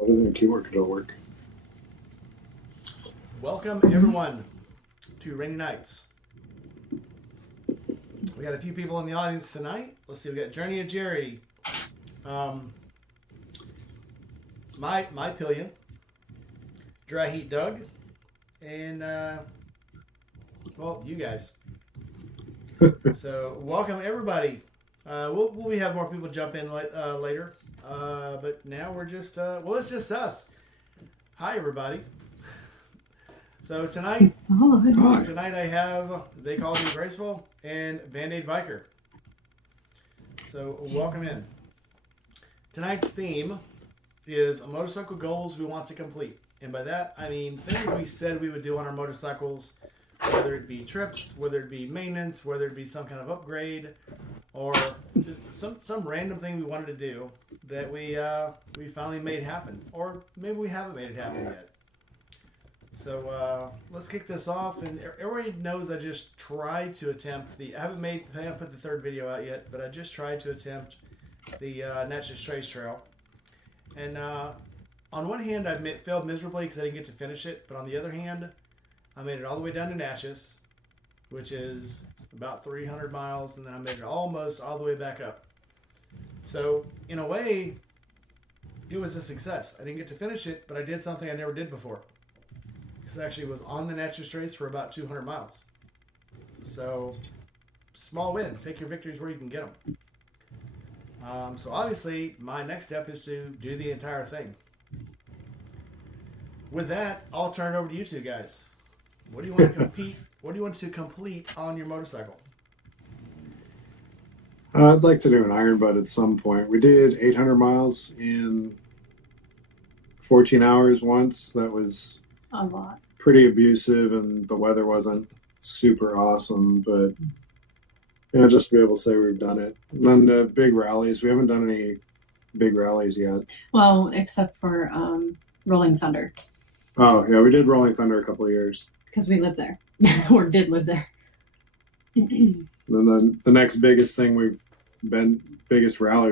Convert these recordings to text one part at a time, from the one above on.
Why doesn't the keyboard control work? Welcome everyone to Rainy Nights. We got a few people in the audience tonight. Let's see, we got Journey of Jerry, um, my Pillion, Dry Heat Doug, and well, you guys. So welcome everybody. We have more people jump in later, but now we're just well, it's just us. Hi everybody. So tonight Hi. Tonight I have They Call Me Graceful and Band-Aid Biker. So welcome in. Tonight's theme is motorcycle goals we want to complete. And by that I mean things we said we would do on our motorcycles, whether it be trips, whether it be maintenance, whether it be some kind of upgrade, or just some random thing we wanted to do that we finally made happen. Or maybe we haven't made it happen yet. So let's kick this off, and everybody knows I just tried to attempt I haven't put the third video out yet, but I just tried to attempt the Natchez Trace Trail. And on one hand, I failed miserably because I didn't get to finish it, but on the other hand, I made it all the way down to Natchez, which is about 300 miles, and then I made it almost all the way back up. So in a way, it was a success. I didn't get to finish it, but I did something I never did before. Actually was on the Natchez Trace for about 200 miles. So, small wins. Take your victories where you can get them. So obviously, my next step is to do the entire thing. With that, I'll turn it over to you two guys. What do you want to compete? What do you want to complete on your motorcycle? I'd like to do an iron butt at some point. We did 800 miles in 14 hours once. That was a lot. Pretty abusive, and the weather wasn't super awesome, but just to be able to say we've done it. And then the big rallies, we haven't done any big rallies yet. Well, except for Rolling Thunder. Oh yeah, we did Rolling Thunder a couple of years because we lived there or did live there. And then the next biggest rally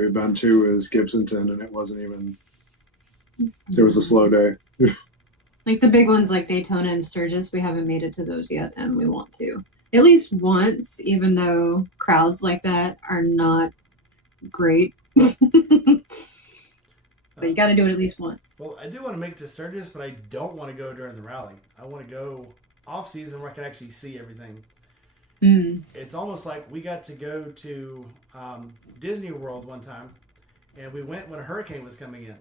we've been to is Gibsonton, and it wasn't even. It was a slow day. Like the big ones like Daytona and Sturgis, we haven't made it to those yet, and we want to. At least once, even though crowds like that are not great. But you got to do it at least once. Well, I do want to make it to Sturgis, but I don't want to go during the rally. I want to go off season where I can actually see everything. It's almost like we got to go to Disney World one time, and we went when a hurricane was coming in.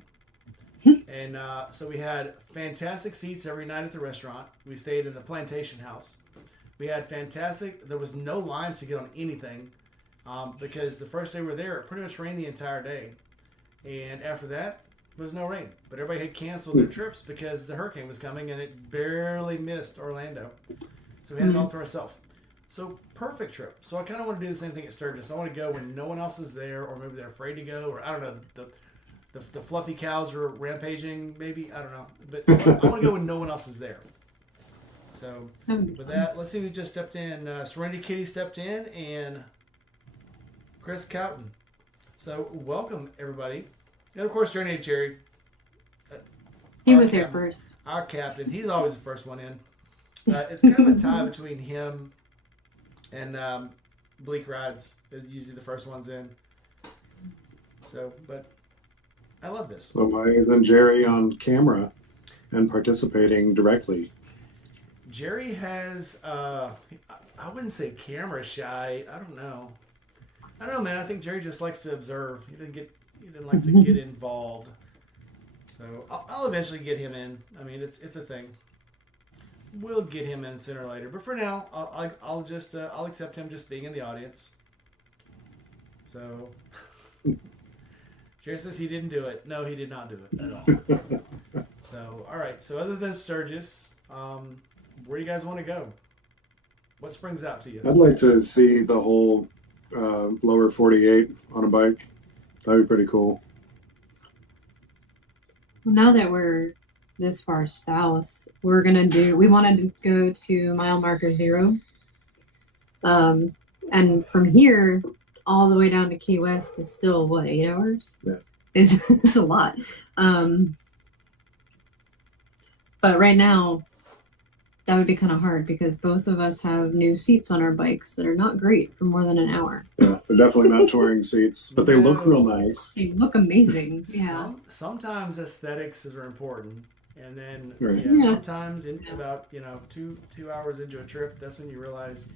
And so we had fantastic seats every night at the restaurant. We stayed in the Plantation House. We had there was no lines to get on anything because the first day we were there, it pretty much rained the entire day. And after that, there was no rain. But everybody had canceled their trips because the hurricane was coming, and it barely missed Orlando. So we had it all to ourselves. So perfect trip. So I kind of want to do the same thing at Sturgis. I want to go when no one else is there, or maybe they're afraid to go, or I don't know, the fluffy cows are rampaging, maybe. I don't know. But I want to go when no one else is there. So with that, let's see who just stepped in. Serenity Kitty stepped in, and Chris Cowton. So welcome, everybody. And of course, Journey Jerry. He was here first. Our captain. He's always the first one in. It's kind of a tie between him and Bleak Rides is usually the first ones in. So, but I love this. So why isn't Jerry on camera and participating directly? Jerry has, I wouldn't say camera shy. I don't know, man. I think Jerry just likes to observe. He didn't like to get involved. So I'll eventually get him in. I mean, it's a thing. We'll get him in sooner or later. But for now, I'll accept him just being in the audience. So. Jerry says he didn't do it. No, he did not do it at all. So, all right. So, other than Sturgis, where do you guys want to go? What springs out to you? I'd like to see the whole lower 48 on a bike. That'd be pretty cool. Now that we're this far south, we wanted to go to mile marker 0. And from here all the way down to Key West is still 8 hours? Yeah. It's a lot. But right now, that would be kind of hard because both of us have new seats on our bikes that are not great for more than an hour. Yeah, they're definitely not touring seats, but they look real nice. They look amazing. Yeah. Sometimes aesthetics are important, and then Right. sometimes about 2 hours into a trip, that's when you realize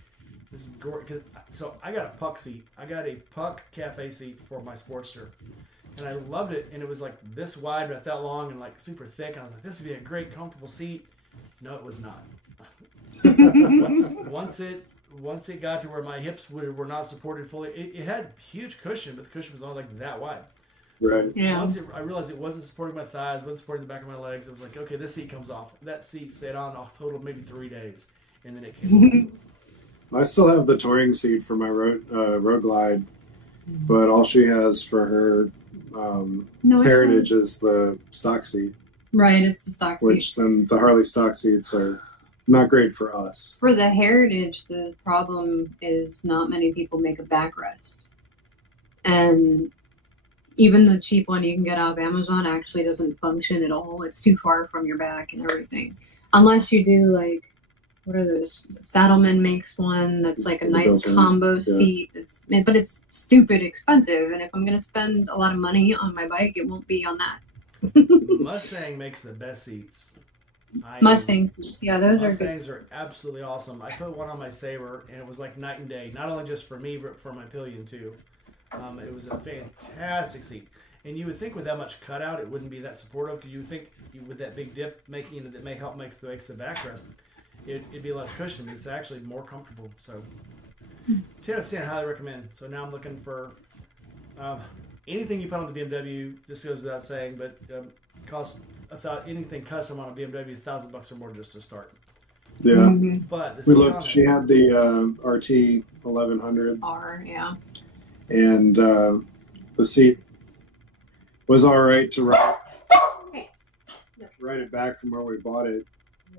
this is gorgeous. So I got a puck seat. I got a puck cafe seat for my Sportster, and I loved it. And it was like this wide, but that long, and like super thick. And I was like, this would be a great, comfortable seat. No, it was not. once it got to where my hips were not supported fully, it had huge cushion, but the cushion was only like that wide. Right. So once I realized it wasn't supporting my thighs, wasn't supporting the back of my legs, it was like, okay, this seat comes off. That seat stayed on a total of maybe 3 days, and then it came off. I still have the touring seat for my road glide, but all she has for her heritage is the stock seat. Right, it's the stock seat. Which then the Harley stock seats are not great for us. For the heritage, the problem is not many people make a backrest. And even the cheap one you can get off Amazon actually doesn't function at all. It's too far from your back and everything. Unless you do like, what are those? Saddleman makes one that's like a nice combo seat. But it's stupid expensive. And if I'm going to spend a lot of money on my bike, it won't be on that. Mustang makes the best seats. Mustang seats, yeah, those Mustangs are absolutely awesome. I put one on my Sabre, and it was like night and day. Not only just for me, but for my pillion too. It was a fantastic seat. And you would think with that much cutout, it wouldn't be that supportive, because you would think with that big dip making that may help makes the backrest, it'd be less cushion. It's actually more comfortable. So 10 of 10, highly recommend. So now I'm looking for anything you put on the BMW. This goes without saying, but I thought anything custom on a BMW is $1,000 or more just to start. Yeah, but we looked. She had the RT 1100 R, yeah, and the seat was all right to ride it back from where we bought it,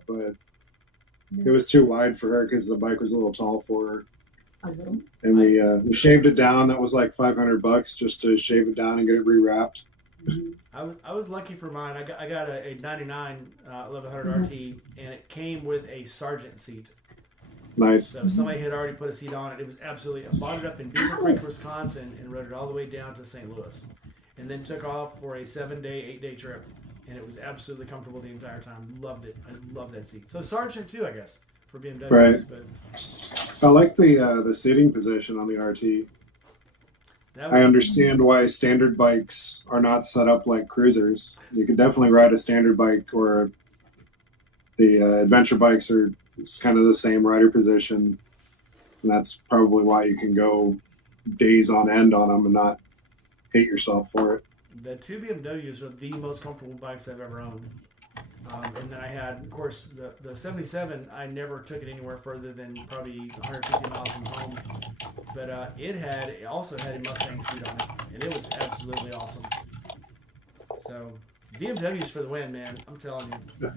but it was too wide for her because the bike was a little tall for her. And we shaved it down. That was like $500 just to shave it down and get it rewrapped. I was lucky for mine. I got a 99 1100 RT, and it came with a Sargent seat. Nice. So somebody had already put a seat on it. It was absolutely. I bought it up in Beaver Creek, Wisconsin, and rode it all the way down to St. Louis, and then took off for a 7-day, 8-day trip, and it was absolutely comfortable the entire time. Loved it. I love that seat. So Sargent too, I guess, for BMWs. Right. But I like the seating position on the RT. I understand why standard bikes are not set up like cruisers. You can definitely ride a standard bike, or the adventure bikes are kind of the same rider position. And that's probably why you can go days on end on them and not hate yourself for it. The two BMWs are the most comfortable bikes I've ever owned. And then I had, of course, the 77. I never took it anywhere further than probably 150 miles from home. But it also had a Mustang seat on it, and it was absolutely awesome. So BMWs for the win, man. I'm telling you.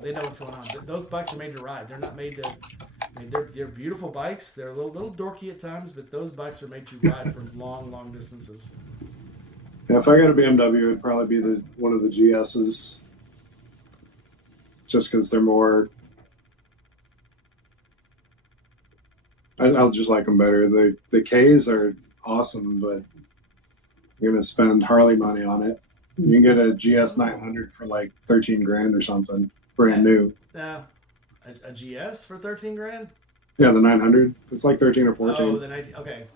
They know what's going on. Those bikes are made to ride. They're not made to. I mean, they're beautiful bikes. They're a little dorky at times, but those bikes are made to ride for long distances. Yeah, if I got a BMW, it'd probably be one of the GSs. Just because they're more, I'll just like them better. The Ks are awesome, but you're gonna spend Harley money on it. You can get a GS 900 for like 13 grand or something, brand new. A GS for 13 grand? Yeah, the 900. It's like 13 or 14. Oh, the 19. Okay,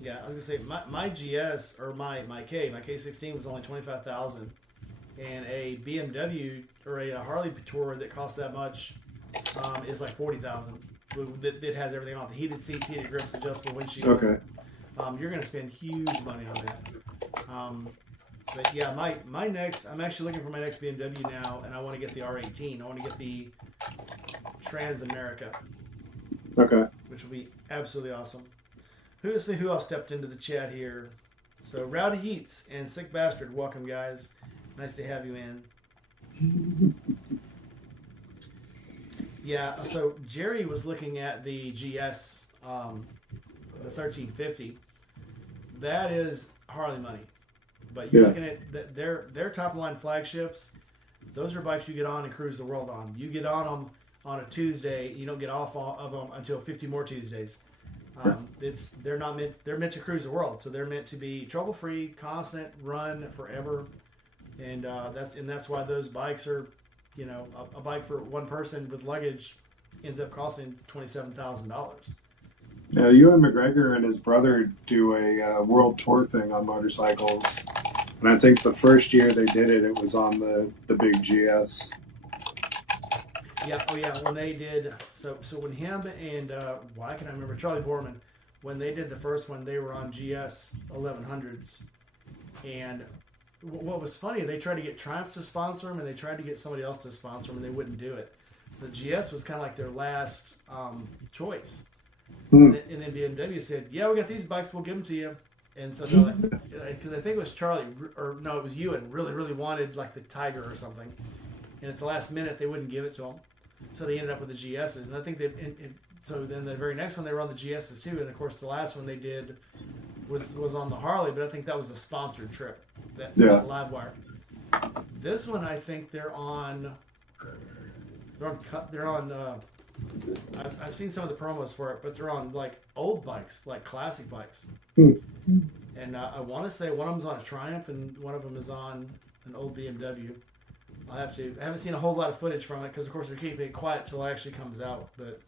yeah. I was gonna say my GS or my K16 was only 25,000. And a BMW or a Harley Tourer that costs that much is like 40,000. That has everything on the heated seats, heated grips, adjustable windshield. Okay. You're going to spend huge money on that. But yeah, my next, I'm actually looking for my next BMW now, and I want to get the R18. I want to get the Trans America. Okay. Which will be absolutely awesome. Let's see who else stepped into the chat here. So Rowdy Yeats and Sick Bastard, welcome guys. Nice to have you in. Yeah, so Jerry was looking at the GS, the 1350. That is Harley money. But you're looking at their top line flagships. Those are bikes you get on and cruise the world on. You get on them on a Tuesday, you don't get off of them until 50 more Tuesdays. They're meant to cruise the world, so they're meant to be trouble free, constant, run forever, and that's why those bikes are, a bike for one person with luggage ends up costing $27,000. Yeah, Ewan McGregor and his brother do a world tour thing on motorcycles, and I think the first year they did it, it was on the big GS. Yeah, oh yeah, when they did, so when him and, why can I remember, Charlie Borman, when they did the first one, they were on GS 1100s, and what was funny, they tried to get Triumph to sponsor them, and they tried to get somebody else to sponsor them, and they wouldn't do it. So the GS was kind of like their last choice. And then BMW said, yeah, we got these bikes, we'll give them to you. And so, because I think it was Charlie, or no, it was Ewan, really wanted like the Tiger or something. And at the last minute, they wouldn't give it to him. So they ended up with the GSs. And I think so then the very next one, they were on the GSs too. And of course, the last one they did was on the Harley, but I think that was a sponsored trip, that Livewire. This one, I think they're on I've seen some of the promos for it, but they're on like old bikes, like classic bikes. And I want to say one of them's on a Triumph and one of them is on an old BMW. I haven't seen a whole lot of footage from it because, of course, they're keeping it quiet till it actually comes out. But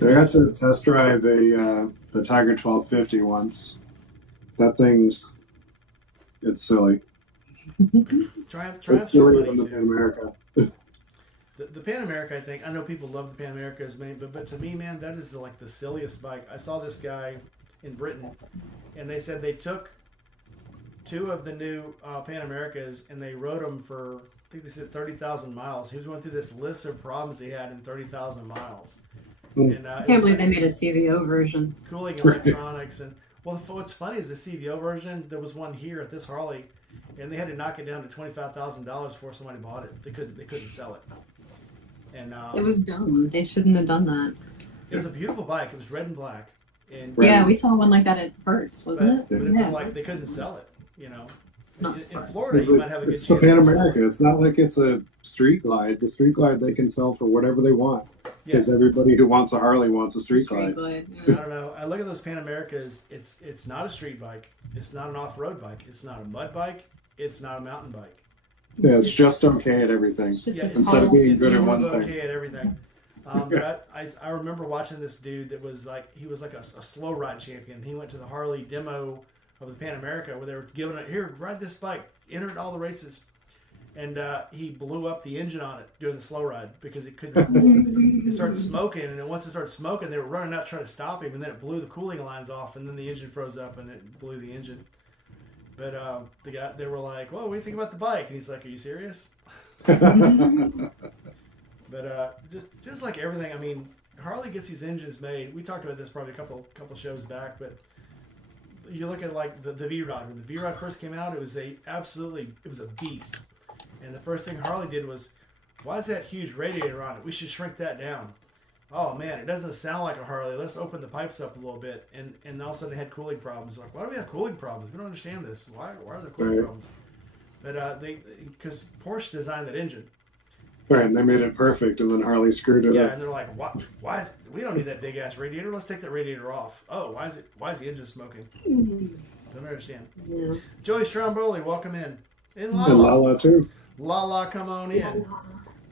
I got to test drive the Tiger 1250 once. That it's silly. Triumph it's sillier than the Pan America. The Pan America, I think, I know people love the Pan America as main, but to me, man, that is the silliest bike. I saw this guy in Britain, and they said they took two of the new Pan Americas and they rode them for, I think they said 30,000 miles. He was going through this list of problems he had in 30,000 miles. And, I can't believe they made a CVO version. Cooling electronics. And well, what's funny is the CVO version, there was one here at this Harley, and they had to knock it down to $25,000 before somebody bought it. They couldn't sell it. And it was dumb. They shouldn't have done that. It was a beautiful bike. It was red and black. And yeah, we saw one like that at Burt's, wasn't it? But it was like they couldn't sell it. In Florida, you might have a good It's chance. the Pan America. It's not like it's a street glide. The street glide they can sell for whatever they want because everybody who wants a Harley wants a street glide. I don't know. I look at those Pan Americas. It's not a street bike. It's not an off-road bike. It's not a mud bike. It's not a mountain bike. Yeah, it's just okay at everything. Instead of being good at one thing. Okay at everything. But I remember watching this dude that was like, he was like a slow ride champion. He went to the Harley demo of the Pan America where they were giving it, here, ride this bike, entered all the races. And he blew up the engine on it doing the slow ride because it couldn't. It started smoking, and then once it started smoking, they were running out trying to stop him, and then it blew the cooling lines off, and then the engine froze up, and it blew the engine. But they were like, "Well, what do you think about the bike?" And he's like, "Are you serious?" But just like everything, I mean, Harley gets these engines made. We talked about this probably a couple shows back, but you look at like the V-Rod. When the V-Rod first came out, it was a beast. And the first thing Harley did was, why is that huge radiator on it? We should shrink that down. Oh man, it doesn't sound like a Harley. Let's open the pipes up a little bit. And all of a sudden they had cooling problems. Like, why do we have cooling problems? We don't understand this. Why are there cooling problems? But because Porsche designed that engine. Right, and they made it perfect, and then Harley screwed it up. Yeah, and they're like, why we don't need that big ass radiator. Let's take that radiator off. Oh, why is the engine smoking? Don't understand. Yeah. Joey Stromboli, welcome in. And Lala. And Lala too. Lala, come on in.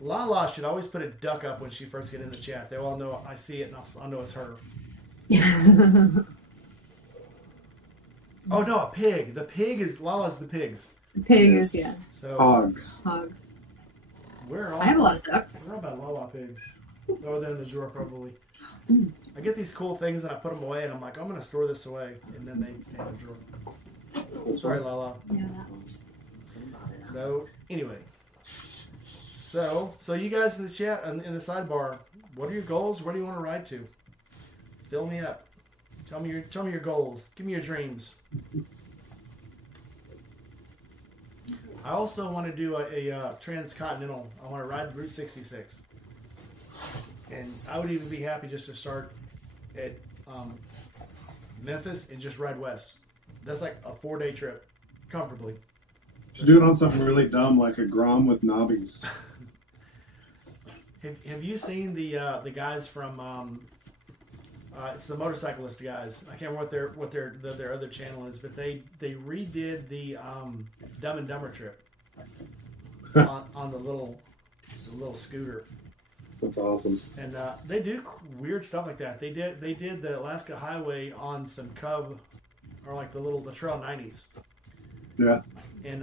Lala should always put a duck up when she first gets in the chat. They all know I see it and I'll know it's her. Oh no, a pig. The pig is Lala's the pigs. The pig is So hogs. I have a lot of ducks. We're all about Lala pigs. Oh, they're in the drawer probably. I get these cool things and I put them away and I'm like, I'm gonna store this away, and then they stay in the drawer. Sorry, Lala. Yeah, that one. So anyway, so you guys in the chat in the sidebar, what are your goals? Where do you want to ride to? Fill me up. Tell me your goals. Give me your dreams. I also want to do a transcontinental. I want to ride the Route 66, and I would even be happy just to start at Memphis and just ride west. That's like a 4-day trip, comfortably. Should do it on something really dumb like a Grom with knobbies. Have you seen the guys from it's the motorcyclist guys? I can't remember what their other channel is, but they redid the Dumb and Dumber trip on the little scooter. That's awesome. And they do weird stuff like that. They did the Alaska Highway on some Cub, or like the Trail 90s. Yeah. And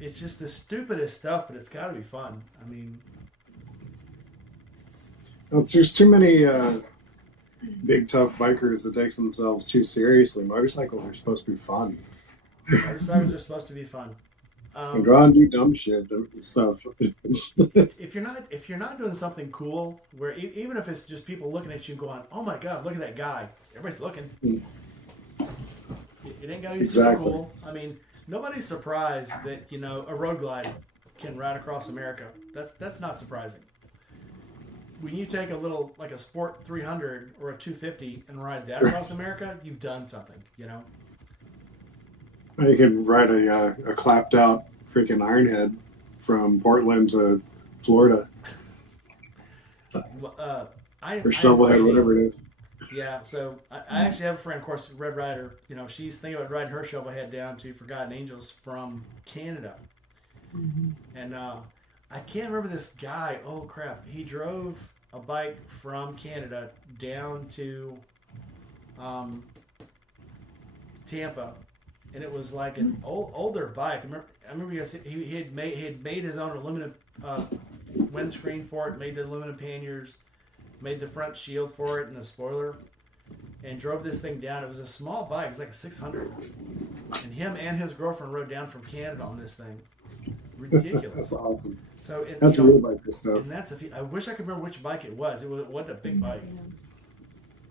it's just the stupidest stuff, but it's got to be fun. I mean, there's too many big tough bikers that take themselves too seriously. Motorcycles are supposed to be fun. motorcycles are supposed to be fun. And go out and do dumb shit stuff. if you're not doing something cool, where even if it's just people looking at you and going, "Oh my God, look at that guy!" Everybody's looking. It ain't got to be super cool. I mean, nobody's surprised that a road glide can ride across America. That's not surprising. When you take a little like a Sport 300 or a 250 and ride that across America, you've done something. You can ride a clapped out freaking Ironhead from Portland to Florida. Or Shovelhead, whatever it is. Yeah, so I actually have a friend, of course, Red Rider. She's thinking about riding her Shovelhead down to Forgotten Angels from Canada. Mm-hmm. And I can't remember this guy. Oh, crap. He drove a bike from Canada down to Tampa. And it was like an older bike. I remember he had made his own aluminum windscreen for it, made the aluminum panniers, made the front shield for it and the spoiler, and drove this thing down. It was a small bike. It was like a 600. And him and his girlfriend rode down from Canada on this thing. Ridiculous. That's awesome. So that's real biker stuff. And that's I wish I could remember which bike it was. It wasn't a big bike.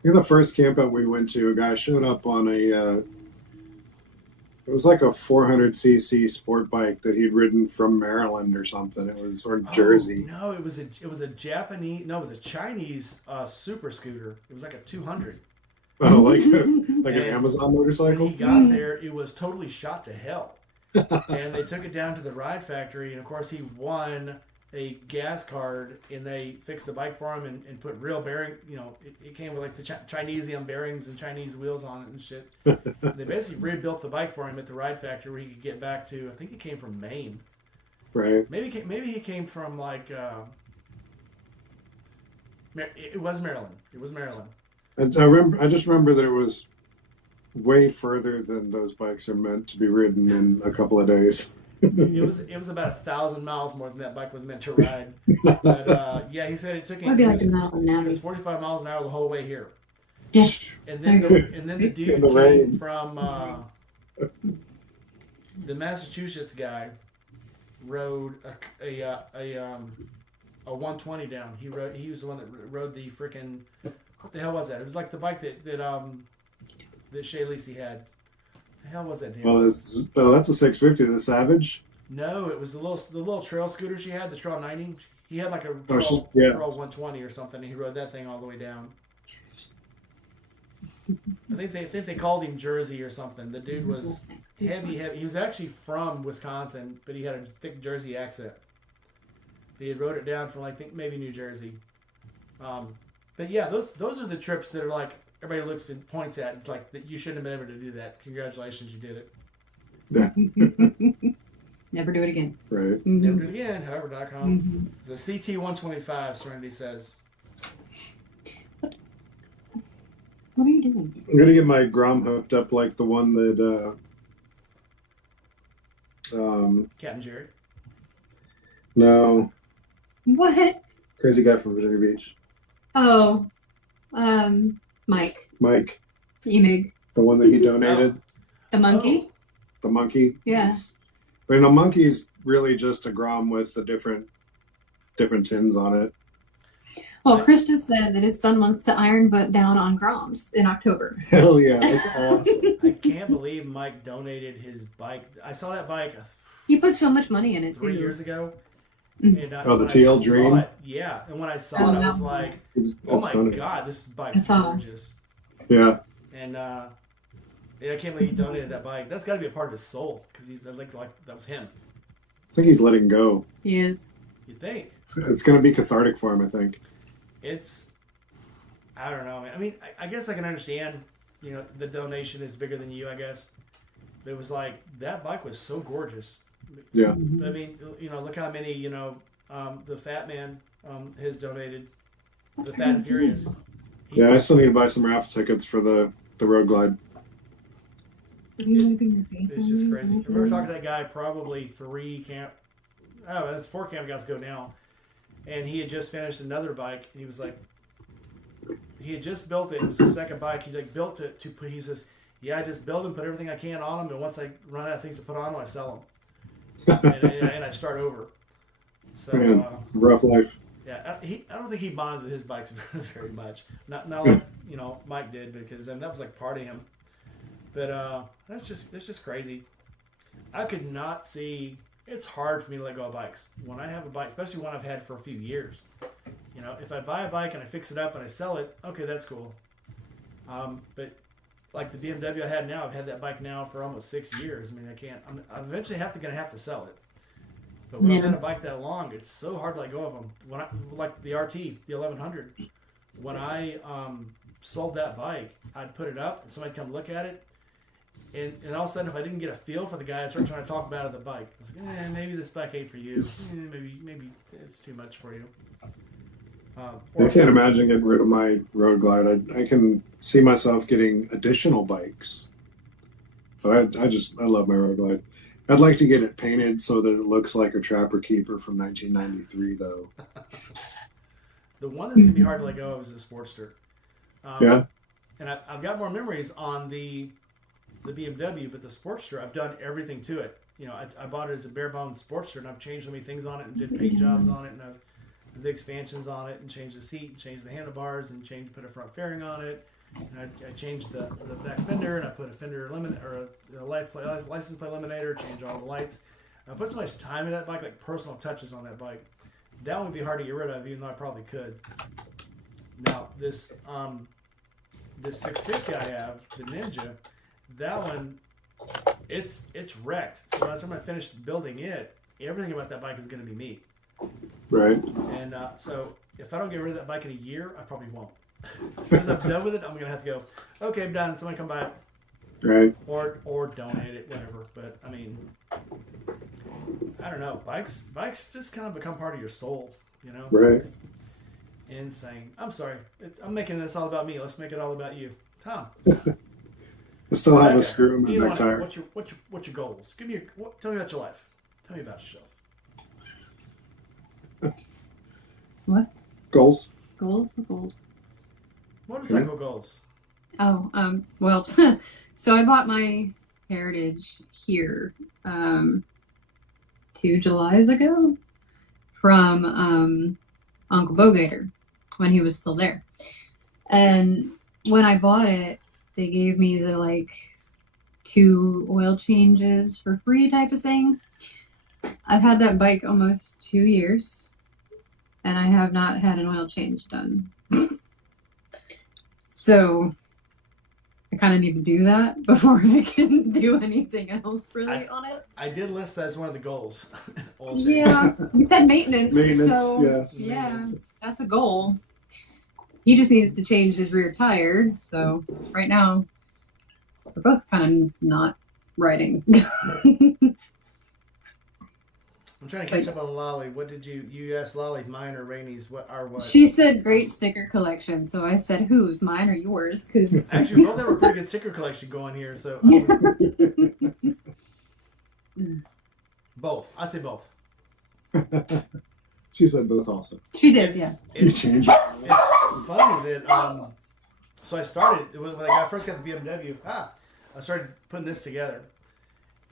The first camp out we went to, a guy showed up on it was like a 400cc sport bike that he'd ridden from Maryland or something. It was Jersey. No, it was a Japanese. No, it was a Chinese super scooter. It was like a 200. Oh, like an Amazon motorcycle. When he got there, it was totally shot to hell. And they took it down to the ride factory, and of course he won a gas card, and they fixed the bike for him and put real bearing. It came with like the Chinesium bearings and Chinese wheels on it and shit. They basically rebuilt the bike for him at the ride factory where he could get back to. I think he came from Maine. Right. Maybe he came from like. It was Maryland. It was Maryland. I just remember that it was way further than those bikes are meant to be ridden in a couple of days. It was about 1,000 miles more than that bike was meant to ride. But yeah, he said it took him. It was 45 miles an hour the whole way here. Yeah. And then the dude came from the Massachusetts guy rode a 120 down. He was the one that rode the freaking, what the hell was that? It was like the bike that Shay Lacey had. The hell was that? Well, that's a 650, the Savage. No, it was the little trail scooter she had, the Trail 90. He had like a Trail 120 or something, and he rode that thing all the way down. I think they called him Jersey or something. The dude was heavy. He was actually from Wisconsin, but he had a thick Jersey accent. He had rode it down from maybe New Jersey. But yeah, those are the trips that are like everybody looks and points at. It's like that you shouldn't have been able to do that. Congratulations, you did it. Yeah. Never do it again. Right. Mm-hmm. Never do it again. However.com. It's a CT125. Serenity says. What are you doing? I'm gonna get my Grom hooked up like the one that Captain Jerry. No. What? Crazy guy from Virginia Beach. Oh. Mike. Emig. The one that he donated. The monkey? The monkey? Yeah. I mean, a monkey's really just a Grom with the different tins on it. Well, Chris just said that his son wants to iron butt down on Groms in October. Hell yeah, that's awesome. I can't believe Mike donated his bike. I saw that bike. He put so much money in it, 3 years ago. Mm-hmm. And, the TL Dream? Yeah, and when I saw it, I was like, oh my God, this bike's gorgeous. Yeah. And I can't believe he donated that bike. That's got to be a part of his soul, because he's like that was him. I think he's letting go. He is. You think? It's going to be cathartic for him, I think. I don't know, man. I mean, I guess I can understand, the donation is bigger than you, I guess. But it was like, that bike was so gorgeous. Yeah. I mean, look how many, the Fat Man has donated. The Fat and Furious. Yeah, I still need to buy some raffle tickets for the Road Glide. It's just crazy. We were talking to that guy probably 4 campouts ago now. And he had just finished another bike. He was like, he had just built it. It was his second bike. He built it to put, he says, yeah, I just build them, put everything I can on them. And once I run out of things to put on them, I sell them. and I start over. So, Man, rough life. Yeah, I don't think he bonds with his bikes very much. Not like Mike did, because that was like part of him. But that's just crazy. I could not see. It's hard for me to let go of bikes when I have a bike, especially one I've had for a few years. If I buy a bike and I fix it up and I sell it, okay, that's cool. But like the BMW I had now, I've had that bike now for almost 6 years. I mean, I can't. I'm eventually gonna have to sell it. But when I've had a bike that long, it's so hard to let go of them. When like the RT, the 1100, when I sold that bike, I'd put it up and somebody'd come look at it, and all of a sudden, if I didn't get a feel for the guy, I'd start trying to talk bad of the bike. I was like, maybe this bike ain't for you. Maybe it's too much for you. I can't imagine getting rid of my Road Glide. I can see myself getting additional bikes, but I love my Road Glide. I'd like to get it painted so that it looks like a Trapper Keeper from 1993, though. The one that's going to be hard to let go of is the Sportster. Yeah. And I've got more memories on the BMW, but the Sportster, I've done everything to it. I bought it as a bare bones Sportster, and I've changed so many things on it and did paint jobs on it, and I've did the expansions on it, and changed the seat, and changed the handlebars, and put a front fairing on it. And I changed the back fender, and I put a fender limit or a license plate eliminator, changed all the lights. I put so much time in that bike, like personal touches on that bike. That would be hard to get rid of, even though I probably could. Now this 650 I have, the Ninja, that one, it's wrecked. So by the time I finished building it, everything about that bike is going to be me. Right. And so if I don't get rid of that bike in a year, I probably won't. As soon as I'm done with it, I'm gonna have to go, okay, I'm done. Somebody come buy it. Right. Or donate it, whatever. But I mean, I don't know. Bikes just kind of become part of your soul, Right. Insane. I'm sorry. I'm making this all about me. Let's make it all about you, Tom. I still have a screw in my back tire. What's your goals? Tell me about your life. Tell me about yourself. What? Goals. Goals? What goals? Motorcycle goals. Oh, well, so I bought my Heritage here 2 Julys ago from Uncle Bogator when he was still there. And when I bought it, they gave me the 2 oil changes for free type of thing. I've had that bike almost 2 years, and I have not had an oil change done. So I kind of need to do that before I can do anything else really on it. I did list that as one of the goals. Yeah, you said maintenance. So yes. Yeah, that's a goal. He just needs to change his rear tire. So right now, we're both kind of not riding. I'm trying to catch up on Lolly. What did you asked Lolly, mine or Rainey's? What? She said great sticker collection. So I said, whose? Mine or yours? Cause actually, both have a pretty good sticker collection going here. So both. I say both. She said both also. She did, yeah. It's funny that so I started when I first got the BMW. I started putting this together.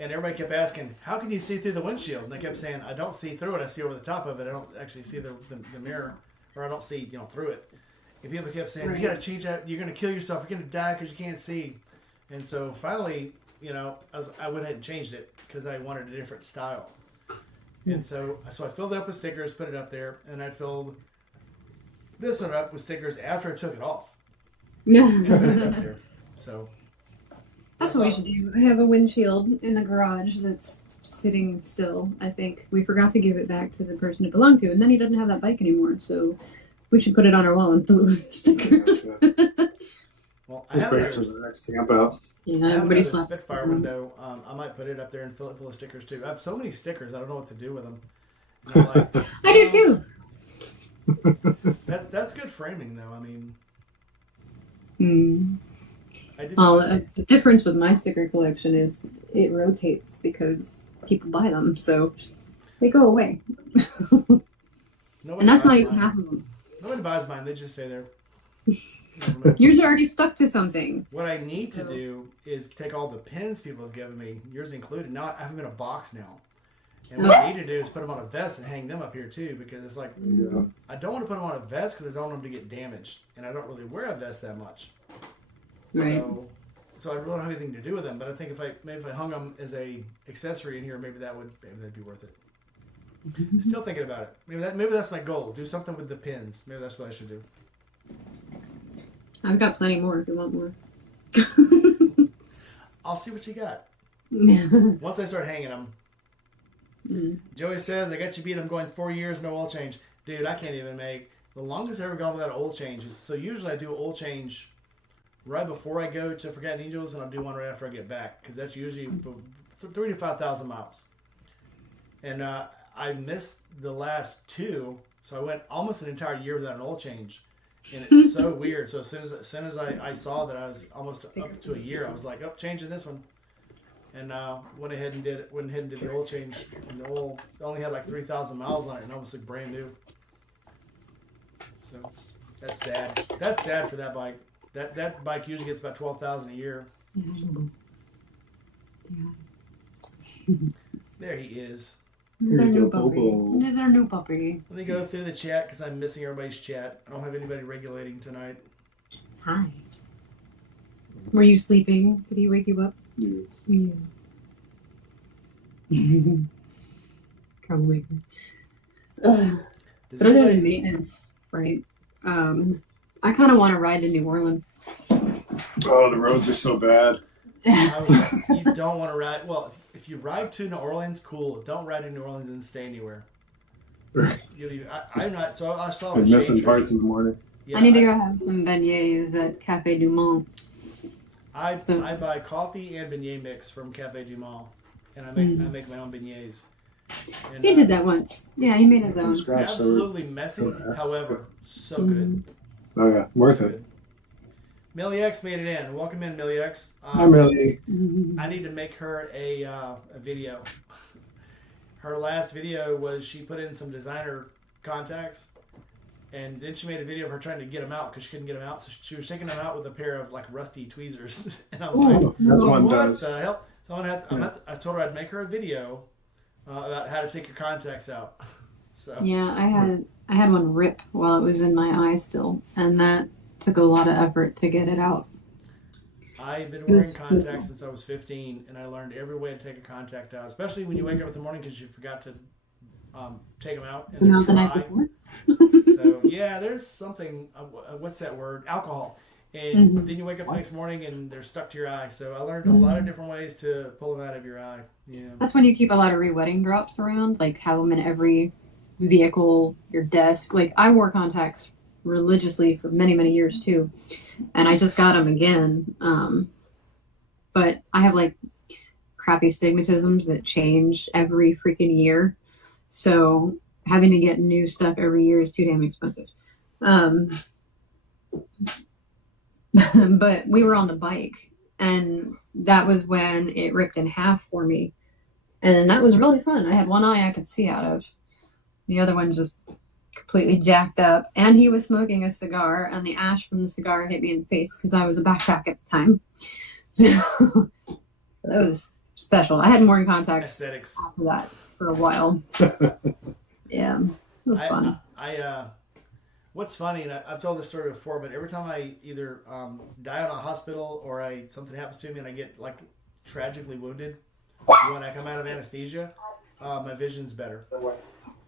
And everybody kept asking, how can you see through the windshield? And I kept saying, I don't see through it. I see over the top of it. I don't actually see the mirror, or I don't see through it. And people kept saying, you got to change that. You're going to kill yourself. You're going to die because you can't see. And so finally, I went ahead and changed it because I wanted a different style. And so I filled it up with stickers, put it up there, and I filled this one up with stickers after I took it off. And put it up there. So. That's what we should do. I have a windshield in the garage that's sitting still. I think we forgot to give it back to the person it belonged to, and then he doesn't have that bike anymore. So we should put it on our wall and fill it with stickers. Well, I Just have bring another, it to the next camp out. Yeah, I have everybody another slaps Spitfire them. window. I might put it up there and fill it full of stickers too. I have so many stickers, I don't know what to do with them. And I'm like, I do too. That's good framing, though. I mean, Hmm. I did. Well, the difference with my sticker collection is it rotates because people buy them, so they go away. Nobody And that's buys not even mine. half of them. Nobody buys mine. They just stay there. Yours are already stuck to something. What I need to do is take all the pins people have given me, yours included. Now I have them in a box now. And what I need to do is put them on a vest and hang them up here too, because it's like Yeah. I don't want to put them on a vest because I don't want them to get damaged, and I don't really wear a vest that much. Right. So I really don't have anything to do with them. But I think if I hung them as a accessory in here, maybe that'd be worth it. Still thinking about it. Maybe that's my goal. Do something with the pins. Maybe that's what I should do. I've got plenty more if you want more. I'll see what you got. Mm. Once I start hanging them. Joey says, I got you beat. I'm going 4 years, no oil change. Dude, I can't even make. The longest I've ever gone without oil change so usually I do oil change right before I go to Forgotten Angels, and I'll do one right after I get back, because that's usually 3,000 to 5,000 miles. And I missed the last 2, so I went almost an entire year without an oil change. And it's so weird. So as soon as I saw that I was almost up to a year, I was like, changing this one. And went ahead and did the oil change. And the oil only had like 3,000 miles on it, and almost looked brand new. So that's sad. That's sad for that bike. That bike usually gets about 12,000 a year. There he is. There's our Here you new go, puppy. Bobo. There's our new puppy. Let me go through the chat because I'm missing everybody's chat. I don't have anybody regulating tonight. Hi. Were you sleeping? Did he wake you up? Yes. Yeah. Troublemaker. Does But other anybody- than maintenance, right? I kind of want to ride to New Orleans. Oh, the roads are so bad. you don't want to ride. Well, if you ride to New Orleans, cool. Don't ride to New Orleans and stay anywhere. Right. I'm not. So I saw. I'm missing parts in the morning. Yeah, I need to go have some beignets at Cafe Du Monde. I buy coffee and beignet mix from Cafe Du Monde, and I make my own beignets. And, He did that once. Yeah, he made his From own. scratch. Absolutely messy, however, so good. Oh yeah, worth So it. good. Millie X made it in. Welcome in, Millie X. Hi, Millie. I need to make her a video. Her last video was she put in some designer contacts, and then she made a video of her trying to get them out because she couldn't get them out. So she was taking them out with a pair of like rusty tweezers. And I'm like, Oh, that's one what does. the hell? So I told her I'd make her a video about how to take your contacts out. So Yeah, I had one rip while it was in my eye still, and that took a lot of effort to get it out. I've been It was wearing contacts since I was 15, and I learned every way to take a contact out, especially when you wake up in the morning because you forgot to take them out. And Not the they're night dry. before. So yeah, there's something. What's that word? Alcohol. And Mhm. then you wake up the next morning and they're stuck to your eye. So I learned a lot of different ways to pull them out of your eye. Yeah. That's when you keep a lot of re-wetting drops around, like have them in every vehicle, your desk. Like I wore contacts religiously for many, many years too, and I just got them again. But I have like crappy stigmatisms that change every freaking year, so having to get new stuff every year is too damn expensive. But we were on the bike, and that was when it ripped in half for me, and that was really fun. I had one eye I could see out of, the other one just completely jacked up, and he was smoking a cigar, and the ash from the cigar hit me in the face because I was a backpack at the time. So that was special. I hadn't worn contacts Aesthetics. after that for a while. Yeah, it was fun. What's funny, and I've told this story before, but every time I either die on a hospital or something happens to me and I get like tragically wounded, when I come out of anesthesia, my vision's better.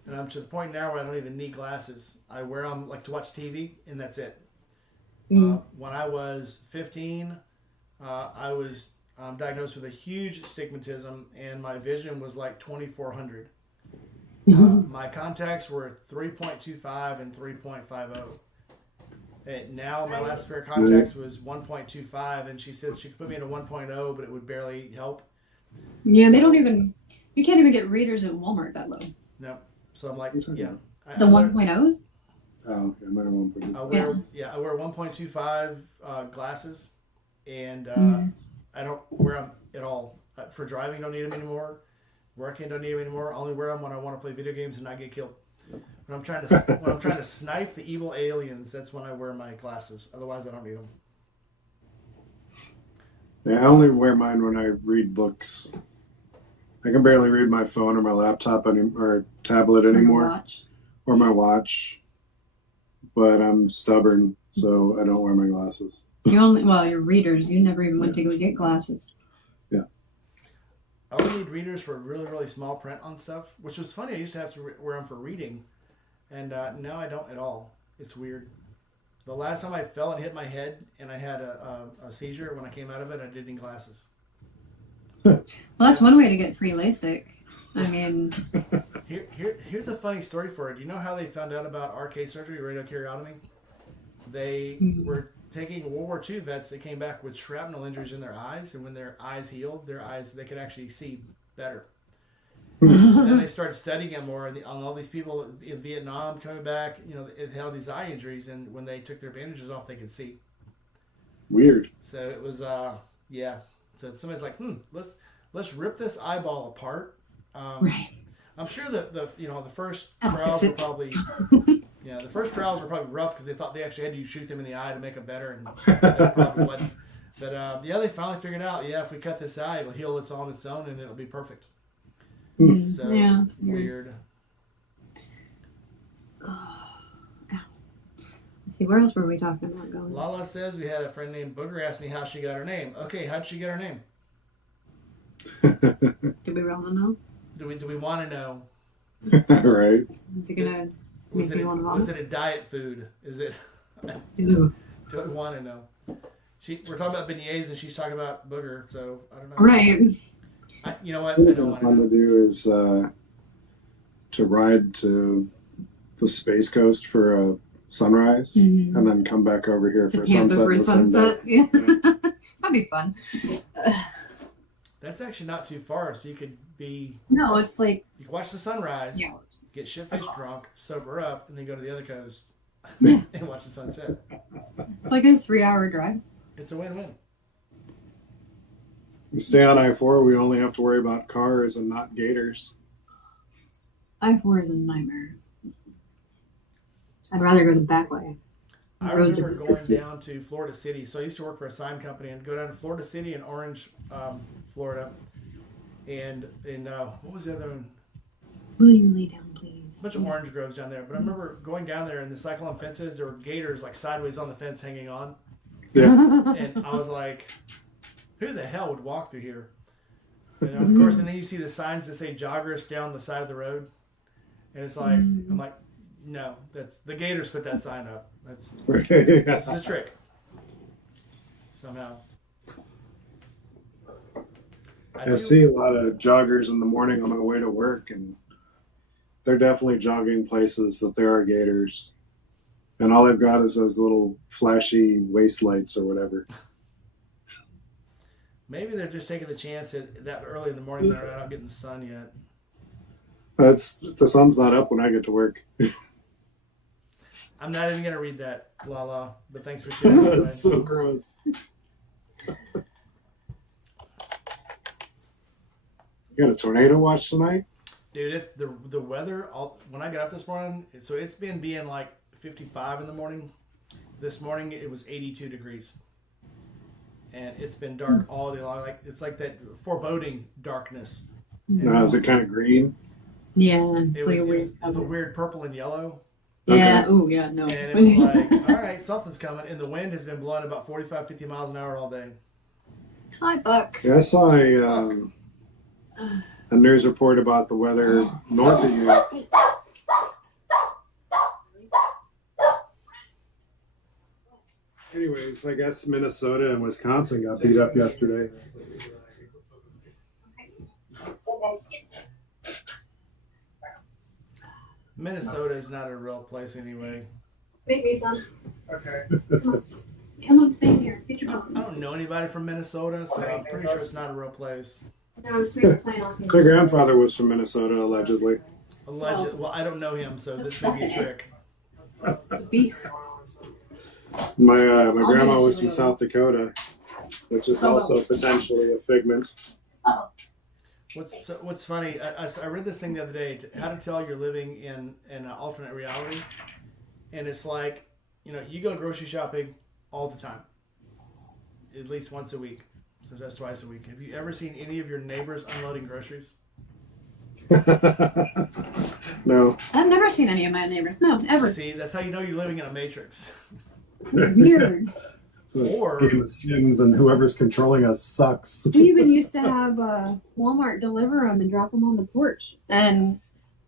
And I'm to the point now where I don't even need glasses. I wear them like to watch TV, and that's it. When I was 15, I was I'm diagnosed with a huge astigmatism, and my vision was like 2400. My contacts were 3.25 and 3.50. And now my last pair of contacts was 1.25, and she says she could put me in a 1.0, but it would barely help. Yeah, so, they don't even. You can't even get readers at Walmart that low. No, so I'm like, yeah. The 1.0s. Oh, yeah, mine are 1.0. I wear 1.25 glasses, and I don't wear them at all. For driving, don't need them anymore. Working, don't need them anymore. I only wear them when I want to play video games and not get killed. When I'm trying to snipe the evil aliens, that's when I wear my glasses. Otherwise, I don't need them. Yeah, I only wear mine when I read books. I can barely read my phone or my laptop or tablet anymore, or my watch. But I'm stubborn, so I don't wear my glasses. You're readers. You never even went to go get glasses. Yeah. I only need readers for really, really small print on stuff, which was funny. I used to have to wear them for reading, and now I don't at all. It's weird. The last time I fell and hit my head and I had a seizure, when I came out of it, I didn't need glasses. Well, that's one way to get free LASIK. I mean... Here's a funny story for it. Do you know how they found out about RK surgery, radiokaryotomy? They were taking World War II vets that came back with shrapnel injuries in their eyes, and when their eyes healed, they could actually see better. So then they started studying it more on all these people in Vietnam coming back. It had all these eye injuries, and when they took their bandages off, they could see. Weird. So it was, yeah. So somebody's like, let's rip this eyeball apart. Right. I'm sure that the first trials were probably the first trials were probably rough because they thought they actually had to shoot them in the eye to make them better, and that probably wasn't. But they finally figured out, if we cut this eye, it'll heal on its own and it'll be perfect. So yeah, it's weird. Let's see, where else were we talking about going? Lala says we had a friend named Booger ask me how she got her name. Okay, how'd she get her name? Do we want to know? Do we want to know? Right. Is it gonna make me want to vomit? Was it a diet food? Is it? Ew. Do I want to know? We're talking about beignets and she's talking about Booger, so I don't know. Right. You know what? What would be fun to do is to ride to the Space Coast for a sunrise, and then come back over here for sunset. Yeah. That'd be fun. That's actually not too far, so you could be... No, it's like... You can watch the sunrise, get shit-faced drunk, sober up, and then go to the other coast and watch the sunset. It's like a 3-hour drive. It's a win-win. We stay on I-4, we only have to worry about cars and not gators. I-4 is a nightmare. I'd rather go the back way. I remember going down to Florida City. So I used to work for a sign company and go down to Florida City and Orange, Florida. And in, what was the other one? Will you lay down, please? A bunch of orange groves down there. But I remember going down there and the cyclone fences, there were gators like sideways on the fence hanging on. Yeah. And I was like, who the hell would walk through here? Of course, and then you see the signs that say joggers down the side of the road. And it's like, I'm like, no, that's the gators put that sign up. This is a trick. Somehow. I see a lot of joggers in the morning on my way to work, and they're definitely jogging places that there are gators. And all they've got is those little flashy waist lights or whatever. Maybe they're just taking the chance that early in the morning they're not getting the sun yet. The sun's not up when I get to work. I'm not even going to read that, Lala, but thanks for sharing. That's so gross. You got a tornado watch tonight? Dude, the weather, when I got up this morning, so it's been being like 55 in the morning. This morning it was 82 degrees. And it's been dark all day long. It's like that foreboding darkness. Is it kind of green? Yeah. It was a weird purple and yellow. Yeah. Okay. Oh, yeah. No. And it was like, all right, something's coming. And the wind has been blowing about 45, 50 miles an hour all day. Hi, Buck. Yeah, I saw a news report about the weather north of you. Anyways. news. I guess Minnesota and Wisconsin got beat up yesterday. Minnesota is not a real place anyway. Make me some. Okay. Come on, stay here. Get your I phone. don't know anybody from Minnesota, so I'm pretty sure it's not a real place. No, I'm just making a plan. I'll see. My grandfather was from Minnesota, allegedly. Alleged. Well, I don't know him, so this may be a trick. Beef. My I'll grandma manage was to from do it. South Dakota, which is also potentially a figment. What's funny? I read this thing the other day. How to tell you're living in an alternate reality, and it's like, you go grocery shopping all the time, at least once a week, sometimes twice a week. Have you ever seen any of your neighbors unloading groceries? No. I've never seen any of my neighbors. No, ever. See, that's how you know you're living in a matrix. Weird. It's a Or- game of Sims, and whoever's controlling us sucks. We even used to have Walmart deliver them and drop them on the porch. And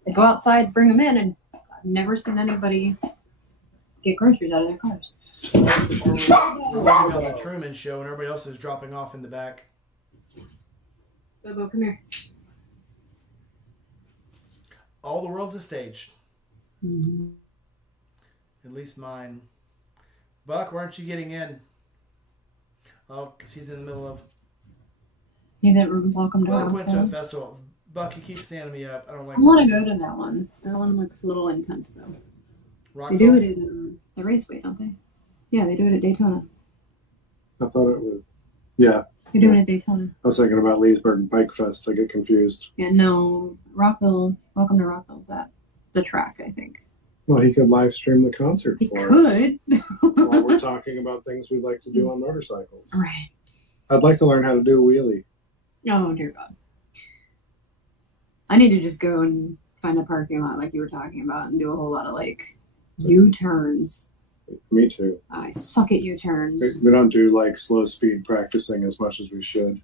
they go outside, bring them in, and I've never seen anybody get groceries out of their cars. Or we're living on the Truman Show, and everybody else is dropping off in the back. Bobo, come here. All the world's a stage. Mm-hmm. At least mine. Buck, why aren't you getting in? Oh, because he's in the middle of... You didn't welcome to Buck went to a Rockville? festival. Buck, you keep standing me up. I don't like I want to this. go to that one. That one looks a little intense, though. Rockville? They do it in the raceway, don't they? Yeah, they do it at Daytona. I thought it was. Yeah, They do it at Daytona. I was thinking about Leesburg Bike Fest. I get confused. Yeah, no, Rockville. Welcome to Rockville's at the track, I think. Well, he could live stream the concert He for could. us while we're talking about things we'd like to do on motorcycles. Right. I'd like to learn how to do a wheelie. Oh, dear God. I need to just go and find a parking lot like you were talking about and do a whole lot of like U-turns. Me too. I suck at U-turns. We don't do like slow speed practicing as much as we should.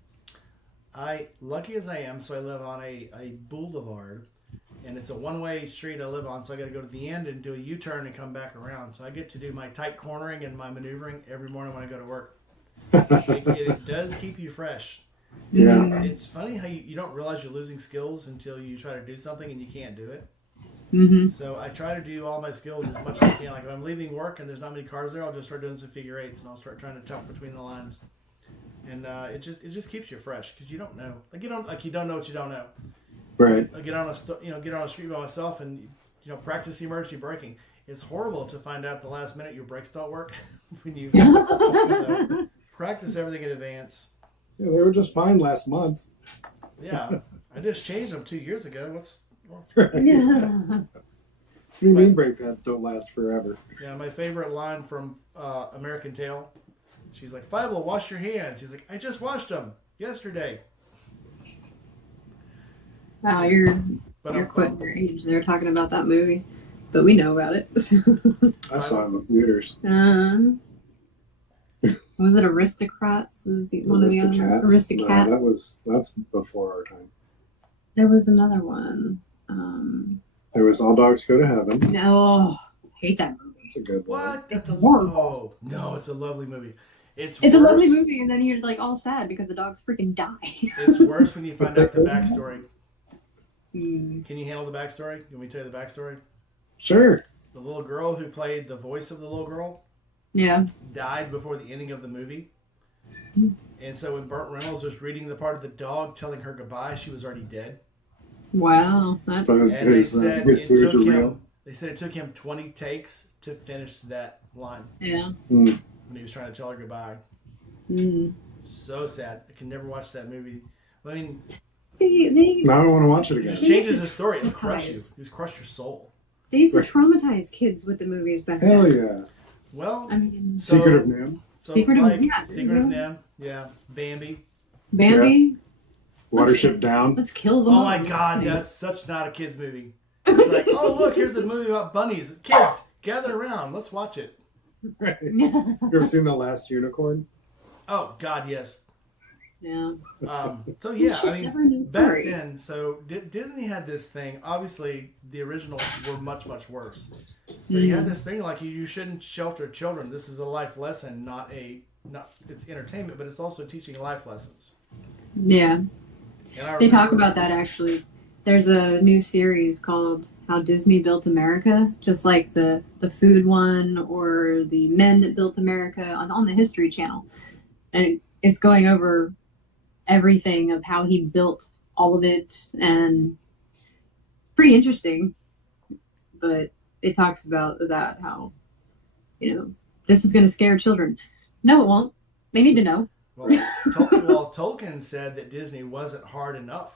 Lucky as I am, so I live on a boulevard, and it's a one-way street I live on, so I got to go to the end and do a U-turn and come back around. So I get to do my tight cornering and my maneuvering every morning when I go to work. It does keep you fresh. Yeah. It's funny how you don't realize you're losing skills until you try to do something and you can't do it. Mm-hmm. So I try to do all my skills as much as I can. Like if I'm leaving work and there's not many cars there, I'll just start doing some figure eights and I'll start trying to tuck between the lines. And it just keeps you fresh because you don't know. You don't know what you don't know. Right. I get on a street by myself and practice emergency braking. It's horrible to find out at the last minute your brakes don't work when you so practice everything in advance. Yeah, they were just fine last month. Yeah, I just changed them 2 years ago. Right. Yeah. What do you mean brake pads don't last forever? Yeah, my favorite line from American Tail. She's like, Fievel, wash your hands. He's like, I just washed them yesterday. Wow, you're But quitting your age. They're talking about that movie, but we know about it. I saw it in the theaters. Was it Aristocrats? Is one of the other Aristocats? No, that's before our time. There was another one. There was All Dogs Go to Heaven. No, I hate that movie. It's a good one. what? That's a Horrible. no, it's a lovely movie. It's a lovely worse- movie, and then you're like all sad because the dogs freaking die. It's worse when you find out the backstory. Mm. Can you handle the backstory? You want me to tell you the backstory? Sure. The little girl who played the voice of the little girl Yeah. died before the ending of the movie. Hmm. And so when Burt Reynolds was reading the part of the dog telling her goodbye, she was already dead. Wow, that's So And they his said tears are real. it took him 20 takes to finish that line yeah. Mm. when he was trying to tell her goodbye. Mm. So sad. I can never watch that movie. I mean, They Now I want to watch it it again. just changes the story. It'll crush you. Traumatized. It just crush your soul. used to Right. traumatize kids with the movies back Hell then. yeah. Well, I mean, So- Secret of Nim. so Secret of- like, yeah, Secret of yeah. Nim. Yeah. Bambi. Bambi. Watership Down. Let's kill them. Oh all. my God, that's such not a kid's movie. It's like, oh look, here's a movie about bunnies. Kids, gather around, let's watch it. Right. You ever seen The Last Unicorn? Oh God, yes. Yeah. So yeah, I Never mean, knew back story. then, so Disney had this thing. Obviously, the originals were much worse. But he had this thing like you shouldn't shelter children. This is a life lesson, not it's entertainment, but it's also teaching life lessons. Yeah. And They talk about that actually. There's a new series called How Disney Built America, just like the food one or the Men That Built America on the History Channel. And it's going over everything of how he built all of it, and pretty interesting. But it talks about that, how, this is going to scare children. No, it won't. They need to know. Well, Tolkien said that Disney wasn't hard enough.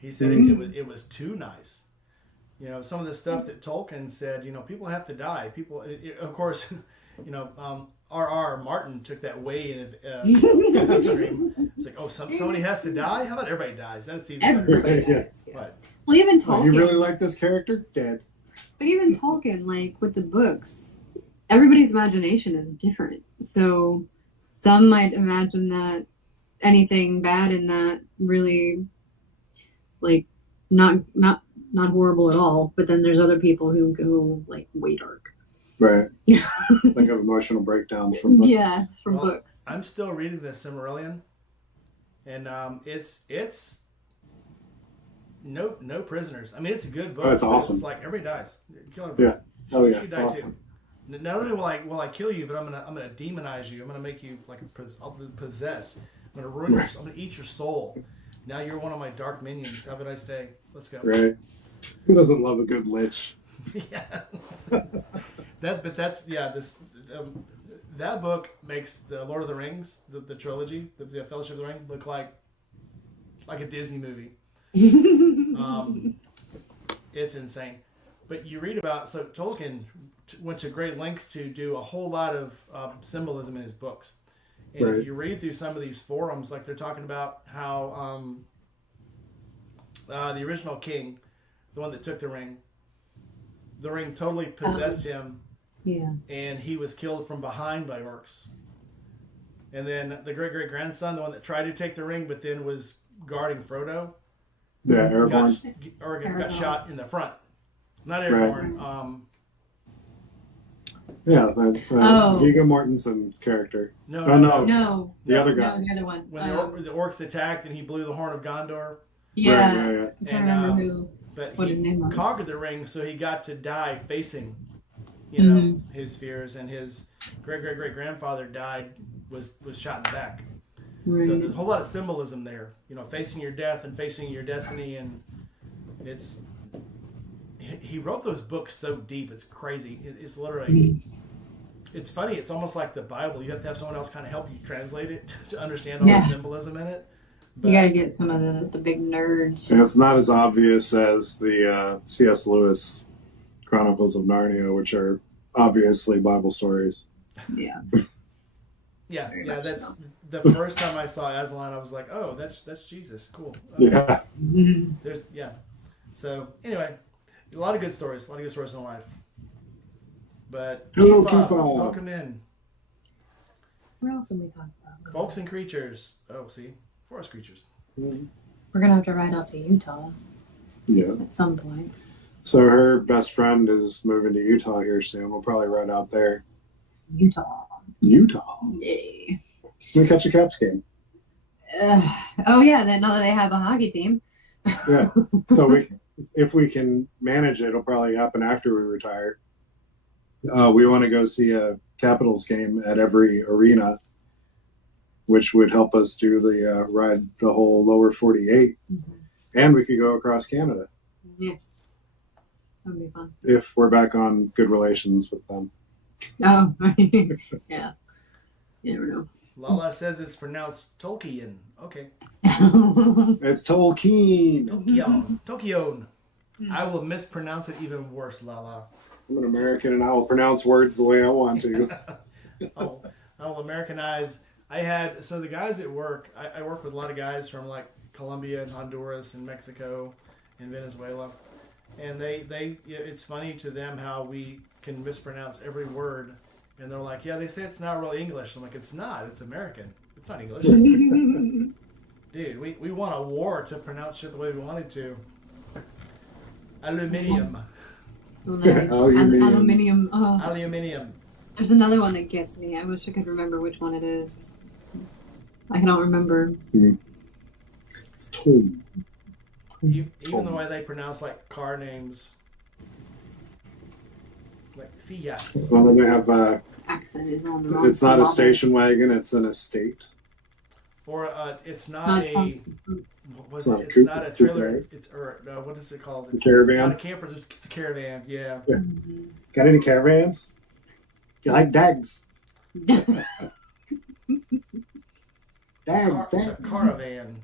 He said it was too nice. Some of the stuff that Tolkien said, people have to die. People, of course, R.R. Martin took that way in the extreme. It's like, oh, somebody has to die? How about everybody dies? That's even Everybody better. dies. Yeah. But, well, even Tolkien. You really like this character? Dead. But even Tolkien, like with the books, everybody's imagination is different. So some might imagine that anything bad in that really, like, not horrible at all. But then there's other people who go like way dark. Right. Think of emotional breakdowns from books. Yeah, from books. I'm still reading the Silmarillion, and it's no prisoners. I mean, it's a good book. Oh, it's awesome. It's like everybody dies. Kill everybody. Yeah. Oh yeah. You die Awesome. too. Not only will I kill you, but I'm gonna demonize you. I'm gonna make you like I'll be possessed. I'm gonna ruin I'm gonna eat your soul. Now you're one of my dark minions. Have a nice day. Let's go. Right. Who doesn't love a good lich? Yeah. That book makes the Lord of the Rings, the trilogy, the Fellowship of the Ring, look like a Disney movie. It's insane. But you read about, so Tolkien went to great lengths to do a whole lot of symbolism in his books. And Right. if you read through some of these forums, like they're talking about how the original king, the one that took the ring totally possessed him. Yeah. And he was killed from behind by orcs. And then the great-great-grandson, the one that tried to take the ring but then was guarding Frodo, Yeah, Aragorn. got shot in the front. Not Aragorn. Yeah, Viggo Mortensen's character. No. The other guy. No, the other one. When the orcs attacked and he blew the horn of Gondor. Yeah. Right, I can't remember who. But what his name he was. conquered the ring, so he got to die facing, his fears. And his great-great-great-grandfather was shot in the back. Right. So there's a whole lot of symbolism there. Facing your death and facing your destiny, and he wrote those books so deep. It's crazy. It's literally. It's funny. It's almost like the Bible. You have to have someone else kind of help you translate it to understand all the symbolism in it. But, you got to get some of the big nerds. And it's not as obvious as the C.S. Lewis Chronicles of Narnia, which are obviously Bible stories. Yeah. Yeah. That's so. the first time I saw Aslan. I was like, oh, that's Jesus. Cool. Yeah. So anyway, a lot of good stories. in life. But Hello, Kifa, Kifa. welcome in. What else did we talk about? Folks and creatures. Oh, see, forest creatures. We're gonna have to ride out to Utah. Yeah. At some point. So her best friend is moving to Utah here soon. We'll probably ride out there. Utah. We Yay. catch a Caps game. Oh yeah, now that they have a hockey team. Yeah. So if we can manage it, it'll probably happen after we retire. We want to go see a Capitals game at every arena, which would help us do the ride the whole lower 48, and we could go across Canada. Yes, that would be fun. If we're back on good relations with them. Oh, yeah. You never know. Lala says it's pronounced Tolkien. Okay. It's Tolkien. Tokyo. I will mispronounce it even worse, Lala. I'm an American and I will pronounce words the way I want to. I will Americanize. So the guys at work, I work with a lot of guys from like Colombia and Honduras and Mexico and Venezuela. And it's funny to them how we can mispronounce every word. And they're like, yeah, they say it's not really English. I'm like, it's not. It's American. It's not English. Dude, we won a war to pronounce shit the way we wanted to. Aluminium. Aluminium. Aluminium. There's another one that gets me. I wish I could remember which one it is. I cannot remember. It's Tom. Even the way they pronounce like car names, like Fiat. Well, they have Accent is on the wrong. it's not a station wagon; it's an estate. Or it's not a. It's not a It's coupe, not it's a a trailer. coupe. It's or no, what is it called? A It's caravan? not a camper. It's a caravan. Yeah. Got any caravans? You like dags? Dags, It's a dags. caravan.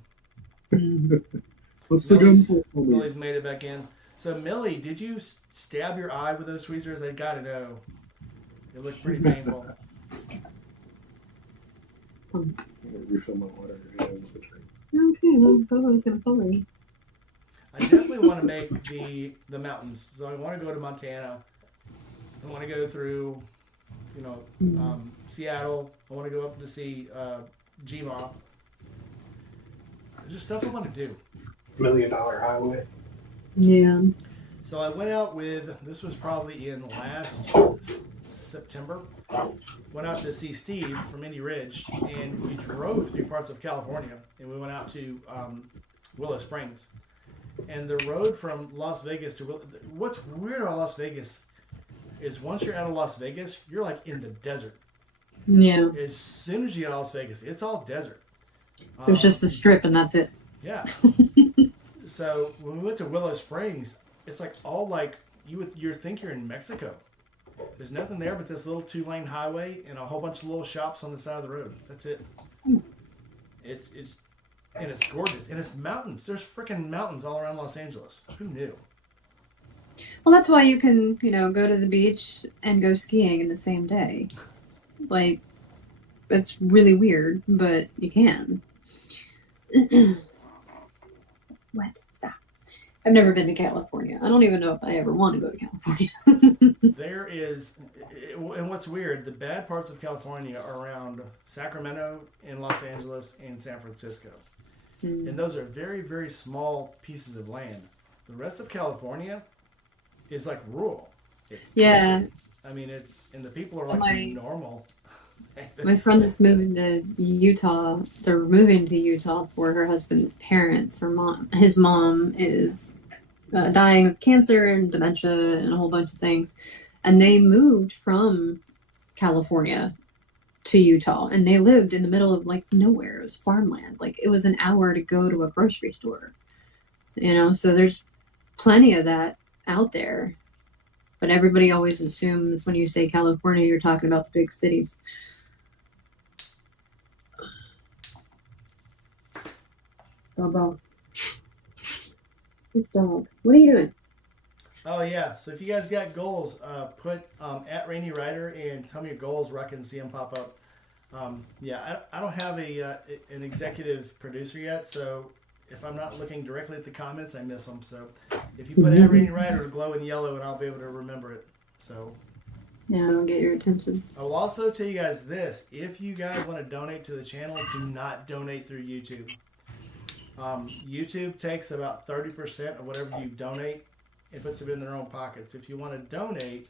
What's the gun for? Millie's made it back in. So Millie, did you stab your eye with those tweezers? I gotta know. It looked pretty painful. Refill my water. Okay, well, I thought I was gonna follow you. I definitely want to make the mountains. So I want to go to Montana. I want to go through, Seattle. I want to go up to see Gma. There's just stuff I want to do. $1 million highway. Yeah. So I went out with, this was probably in last September. Went out to see Steve from Indy Ridge, and we drove through parts of California, and we went out to Willow Springs. And the road from Las Vegas to what's weird about Las Vegas is once you're out of Las Vegas, you're like in the desert. Yeah. As soon as you get out of Las Vegas, it's all desert. There's just the strip, and that's it. Yeah. So when we went to Willow Springs, it's like all like you think you're in Mexico. There's nothing there but this little 2-lane highway and a whole bunch of little shops on the side of the road. That's it. It's and it's gorgeous, and it's mountains. There's freaking mountains all around Los Angeles. Who knew? Well, that's why you can, go to the beach and go skiing in the same day. Like, it's really weird, but you can. What? Stop. I've never been to California. I don't even know if I ever want to go to California. There is, and what's weird, the bad parts of California are around Sacramento and Los Angeles and San Francisco. And those are very, very small pieces of land. The rest of California is like rural. It's country. I mean, and the people are like normal. My friend that's moving to Utah, they're moving to Utah for her husband's parents. His mom is dying of cancer and dementia and a whole bunch of things. And they moved from California to Utah, and they lived in the middle of like nowhere. It was farmland. Like it was an hour to go to a grocery store. So there's plenty of that out there. But everybody always assumes when you say California, you're talking about the big cities. Bobo. This dog. What are you doing? Oh yeah. So if you guys got goals, put at Rainy Rider and tell me your goals where I can see them pop up. I don't have an executive producer yet, so if I'm not looking directly at the comments, I miss them. So if you put at Rainy Rider glow in yellow, and I'll be able to remember it. So yeah, I don't get your attention. I will also tell you guys this: if you guys want to donate to the channel, do not donate through YouTube. YouTube takes about 30% of whatever you donate and puts it in their own pockets. If you want to donate,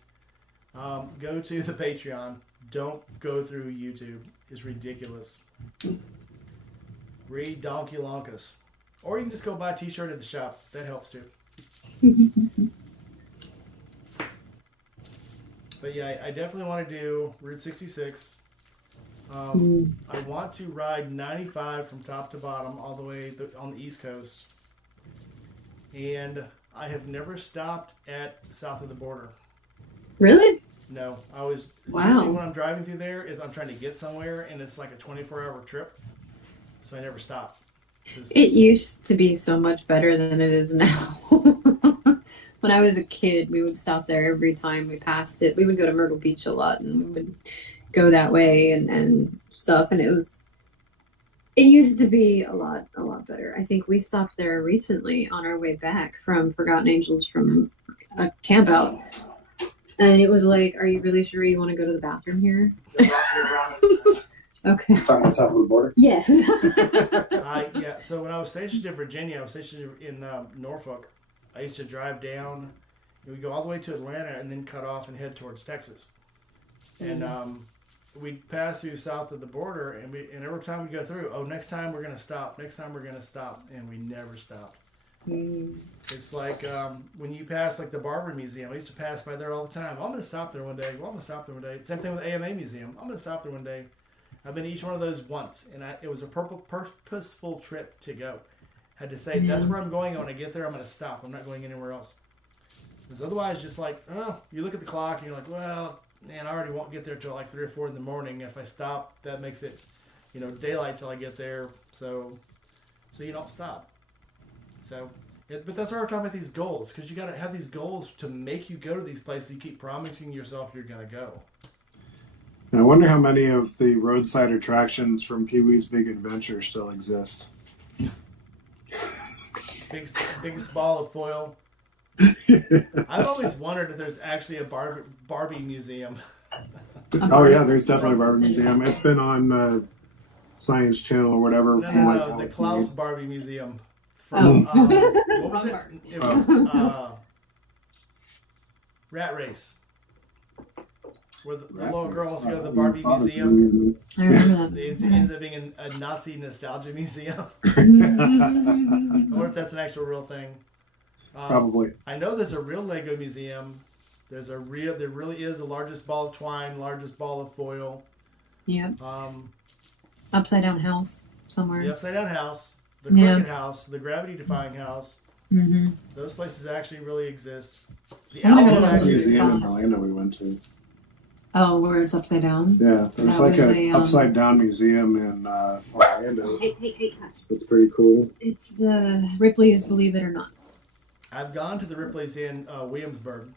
go to the Patreon. Don't go through YouTube. It's ridiculous. Read Donkey Lonkus. Or you can just go buy a t-shirt at the shop. That helps too. But yeah, I definitely want to do Route 66. I want to ride 95 from top to bottom all the way on the East Coast. And I have never stopped at south of the border. Really? No, I always Wow. Usually when I'm driving through there is I'm trying to get somewhere, and it's like a 24-hour trip, so I never stop. It used to be so much better than it is now. When I was a kid, we would stop there every time we passed it. We would go to Myrtle Beach a lot, and we would go that way and stuff, and it used to be a lot better. I think we stopped there recently on our way back from Forgotten Angels from a camp out. And it was like, are you really sure you want to go to the bathroom here? Okay. Talking south of the border. Yes. Yeah. So when I was stationed in Virginia, I was stationed in Norfolk. I used to drive down. We'd go all the way to Atlanta and then cut off and head towards Texas. And we'd pass through south of the border, and every time we go through, next time we're gonna stop. Next time we're gonna stop, and we never stopped. It's like when you pass like the Barber Museum. I used to pass by there all the time. I'm gonna stop there one day. Well, I'm gonna stop there one day. Same thing with the AMA Museum. I'm gonna stop there one day. I've been to each one of those once, and it was a purposeful trip to go. Had to say, that's where I'm going. When I get there, I'm going to stop. I'm not going anywhere else. Because otherwise, just like, you look at the clock, and you're like, well, man, I already won't get there till like 3 or 4 in the morning. If I stop, that makes it, daylight till I get there. So you don't stop. But that's why we're talking about these goals, because you got to have these goals to make you go to these places. You keep promising yourself you're going to go. And I wonder how many of the roadside attractions from Pee-wee's Big Adventure still exist. Biggest ball of foil. I've always wondered if there's actually a Barbie museum. Oh yeah, there's definitely a Barbie museum. It's been on Science Channel or whatever. No, the Klaus Barbie Museum. From what was it? It was Rat Race. Where the little girl wants to go to the Barbie museum. I remember that. It ends up being a Nazi nostalgia museum. I wonder if that's an actual real thing. Probably. I know there's a real Lego museum. There really is the largest ball of twine, largest ball of foil. Yep. Upside down house somewhere. The upside down house, the crooked house, the gravity defying house. Mm-hmm. Those places actually really exist. The Oh my Alamo God, There's a actually museum in exists. Orlando we went to. Oh, where it's upside down? Yeah, there's That like was a a, upside down museum in Orlando. Hey, hush. It's pretty cool. It's the Ripley's Believe It or Not. I've gone to the Ripley's in Williamsburg.